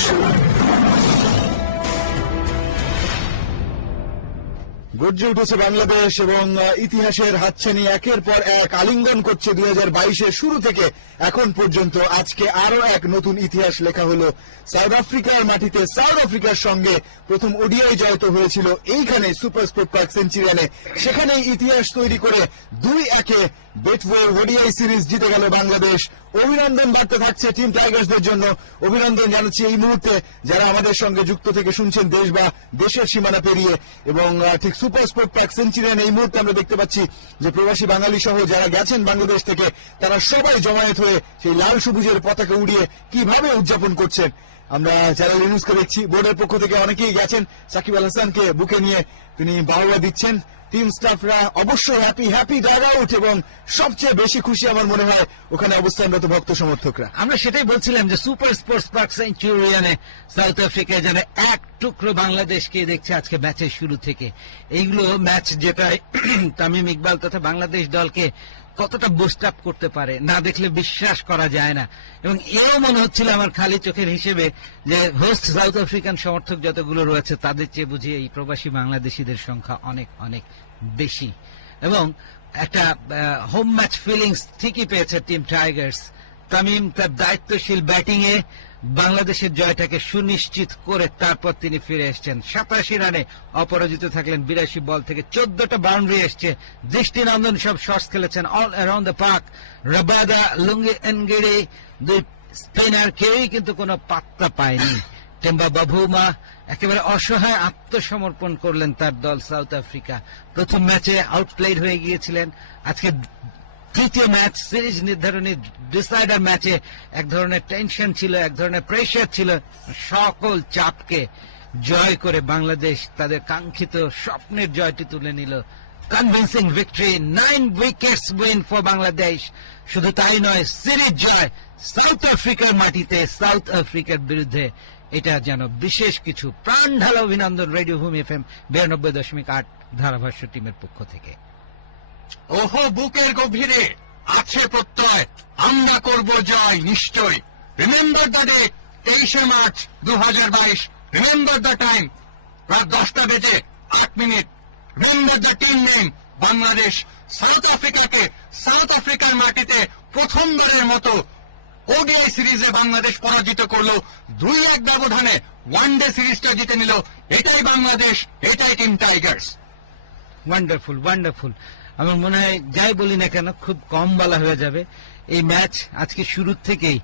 গর্জে উঠেছে বাংলাদেশ এবং ইতিহাসের হাতছানি একের পর এক আলিঙ্গন করছে 2022-এর শুরু থেকে এখন পর্যন্ত। আজকে আরো এক নতুন ইতিহাস লেখা হলো সাউথ আফ্রিকার মাটিতে। সাউথ আফ্রিকার সঙ্গে প্রথম ওডিআই জয় তো হয়েছিল এইখানে সুপার স্পোর্ট পার্ক সেঞ্চুরিয়ানে, সেখানেই ইতিহাস তৈরি করে 2-1 বেটওয়ে ওডিআই সিরিজ জিতে গেল বাংলাদেশ। অভিনন্দন বার্তা থাকছে টিম টাইগার্সদের জন্য। অভিনন্দন জানাচ্ছি এই মুহূর্তে যারা আমাদের সঙ্গে যুক্ত থেকে শুনছেন দেশ বা দেশের সীমানা পেরিয়ে। এবং ঠিক সুপার স্পোর্ট পার্ক সেঞ্চুরিয়ান এই মুহূর্তে আমরা দেখতে পাচ্ছি যে প্রবাসী বাঙালি সহ যারা গেছেন বাংলাদেশ থেকে তারা সবাই জমায়েত হয়ে সেই লাল সবুজের পতাকা উড়িয়ে কিভাবে উদযাপন করছেন। আমরা চ্যানেল নিউজকে দেখছি, বোর্ডের পক্ষ থেকে অনেকেই গেছেন সাকিব আল হাসানকে বুকে নিয়ে তিনি বাহবা দিচ্ছেন। টিম স্টাফরা অবশ্যই হ্যাপি ডাগ আউট এবং সবচেয়ে বেশি খুশি আমার মনে হয় ওখানে অবস্থানরত ভক্ত সমর্থকরা। আমরা সেটাই বলছিলাম যে সুপার স্পোর্টস পার্ক সেঞ্চুরিয়ানে সাউথ আফ্রিকায় যেন এক টুকরো বাংলাদেশকে দেখছে আজকে ম্যাচের শুরু থেকে। এইগুলো ম্যাচ যেটা তামিম ইকবাল তথা বাংলাদেশ দলকে কতটা বুস্ট আপ করতে পারে না দেখলে বিশ্বাস করা যায় না। এবং এও মনে হচ্ছিল আমার খালি চোখের হিসেবে যে হোস্ট সাউথ আফ্রিকান সমর্থক যতগুলো রয়েছে তাদের চেয়ে বুঝি এই প্রবাসী বাংলাদেশিদের সংখ্যা অনেক অনেক বেশি। এবং একটা হোম ম্যাচ ফিলিংস ঠিকই পেয়েছে টিম টাইগার্স। তামিম তার দায়িত্বশীল ব্যাটিং এ বাংলাদেশের জয়টাকে সুনিশ্চিত করে তারপর তিনি ফিরে এসছেন। 87 রানে অপরাজিত থাকলেন। 82 বল থেকে 14টা বাউন্ডারি এসছে। দৃষ্টিনন্দন সব শটস খেলেছেন all around the park. Rabada, Lungi এনগিরি, দুই স্পিনার কেউই কিন্তু কোনো পাত্তা পায়নি। টেম্বা বাভুমা একেবারে অসহায় আত্মসমর্পণ করলেন তার দল সাউথ আফ্রিকা। প্রথম ম্যাচে আউটপ্লেড হয়ে গিয়েছিলেন। আজকে তৃতীয় ম্যাচ সিরিজ নির্ধারণী ডিসাইডার ম্যাচে এক ধরনের টেনশন ছিল, এক ধরনের প্রেশার ছিল। সকল চাপকে জয় করে বাংলাদেশ তাদের কাঙ্ক্ষিত স্বপ্নের জয়টি তুলে নিল। Convincing victory, 9 wickets win for Bangladesh. শুধু তাই নয়, সিরিজ জয় সাউথ আফ্রিকার মাটিতে, সাউথ আফ্রিকার বিরুদ্ধে। এটা যেন বিশেষ কিছু। প্রাণ ঢালা অভিনন্দন রেডিও ভূমি FM 92.8 ধারাভাষ্য টিমের পক্ষ থেকে। ওহো বুকের গভীরে আছে প্রত্যয়, আমরা করব জয় নিশ্চয়। রিমেম্বার দ্য ডে, 23শে মার্চ 2022। রিমেম্বার দ্য টাইম, রাত 10:08। Remember the team name, Bangladesh South আফ্রিকাকে সাউথ আফ্রিকার মাটিতে প্রথমবারের মতো ওডিআই সিরিজে বাংলাদেশ পরাজিত করলো। 2-1 ব্যবধানে ওয়ানডে সিরিজটা জিতে নিল। এটাই বাংলাদেশ, এটাই টিম টাইগার্স। Wonderful, wonderful. আমার মনে হয় যাই বলি না কেন খুব কম বলা হয়ে যাবে। এই ম্যাচ আজকে শুরুর থেকেই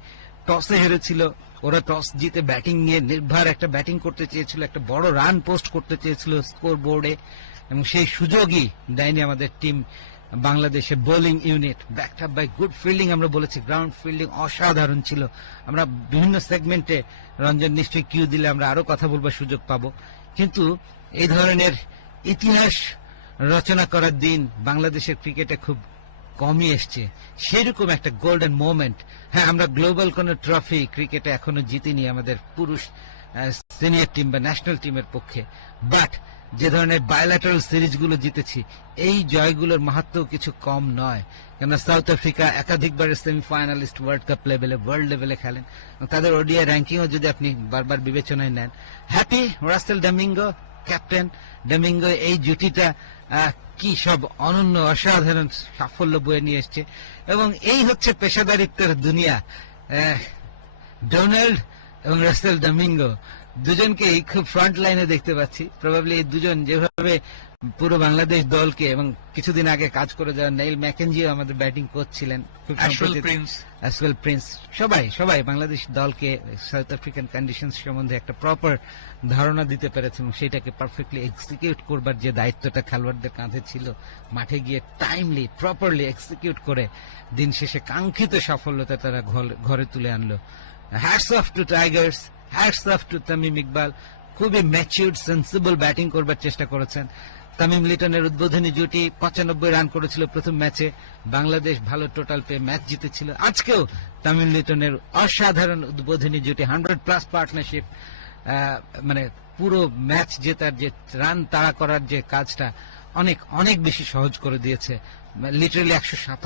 টসে হেরেছিল। ওরা টস জিতে ব্যাটিং নিয়ে নির্ভর একটা ব্যাটিং করতে চেয়েছিল, একটা বড় রান পোস্ট করতে চেয়েছিল স্কোর বোর্ডে, এবং সেই সুযোগই দেয়নি আমাদের টিম বাংলাদেশের bowling unit. Backed up bye good fielding, আমরা বলেছি গ্রাউন্ড ফিল্ডিং অসাধারণ ছিল। আমরা বিভিন্ন সেগমেন্টে, রঞ্জন নিশ্চয়ই কিউ দিলে আমরা আরো কথা বলবার সুযোগ পাবো। কিন্তু এই ধরনের ইতিহাস রচনা করার দিন বাংলাদেশের ক্রিকেটে খুব কমই এসছে। সেরকম একটা গোল্ডেন মোমেন্ট। হ্যাঁ, আমরা গ্লোবাল কোন ট্রফি ক্রিকেটে এখনো জিতিনি আমাদের পুরুষ সিনিয়র টিম বা ন্যাশনাল টিমের পক্ষে, বাট যে ধরনের বায়োল্যাটারাল সিরিজগুলো জিতেছি, এই জয়গুলোর মাহাত্ম কিছু কম নয়। কেননা সাউথ আফ্রিকা একাধিকবারের সেমিফাইনালিস্ট, ওয়ার্ল্ড কাপ লেভেলে, ওয়ার্ল্ড লেভেলে খেলেন। তাদের ওডিআই র্যাঙ্কিংও যদি আপনি বারবার বিবেচনায় নেন, happy Russell Domingo, captain Domingo, এই জুটিটা কি সব অনন্য অসাধারণ সাফল্য বয়ে নিয়ে এসছে। এবং এই হচ্ছে পেশাদারিত্বের দুনিয়া। ডোনাল্ড এবং রাসেল ডমিঙ্গো দুজনকেই খুব ফ্রন্ট লাইনে দেখতে পাচ্ছি। প্রবাবলি এই দুজন যেভাবে পুরো বাংলাদেশ দলকে, এবং কিছুদিন আগে কাজ করে যাওয়া নেইল ম্যাকেনজিও আমাদের ব্যাটিং কোচ ছিলেন, অ্যাসওয়েল প্রিন্স, সবাই বাংলাদেশ দলকে সাউথ আফ্রিকান কন্ডিশন সম্বন্ধে একটা প্রপার ধারণা দিতে পেরেছেন। সেটাকে পারফেক্টলি এক্সিকিউট করবার যে দায়িত্বটা খেলোয়াড়দের কাঁধে ছিল, মাঠে গিয়ে টাইমলি প্রপারলি এক্সিকিউট করে দিন শেষে কাঙ্ক্ষিত সাফল্যতা তারা ঘরে তুলে আনলো। Hats off to Tigers, hats off to Tamim Iqbal. খুবই ম্যাচিউরড, সেন্সিবল ব্যাটিং করবার চেষ্টা করেছেন। তামিম লিটনের উদ্বোধনী জুটি 95 রান করেছিল প্রথম ম্যাচে। বাংলাদেশ ভালো টোটাল পেয়ে ম্যাচ জিতেছিল। আজকেও তামিম লিটনের অসাধারণ উদ্বোধনী জুটি, 100+ পার্টনারশিপ, মানে পুরো ম্যাচ জেতার যে রান তাড়া করার যে কাজটা অনেক অনেক বেশি সহজ করে দিয়েছে। লিটারালি 157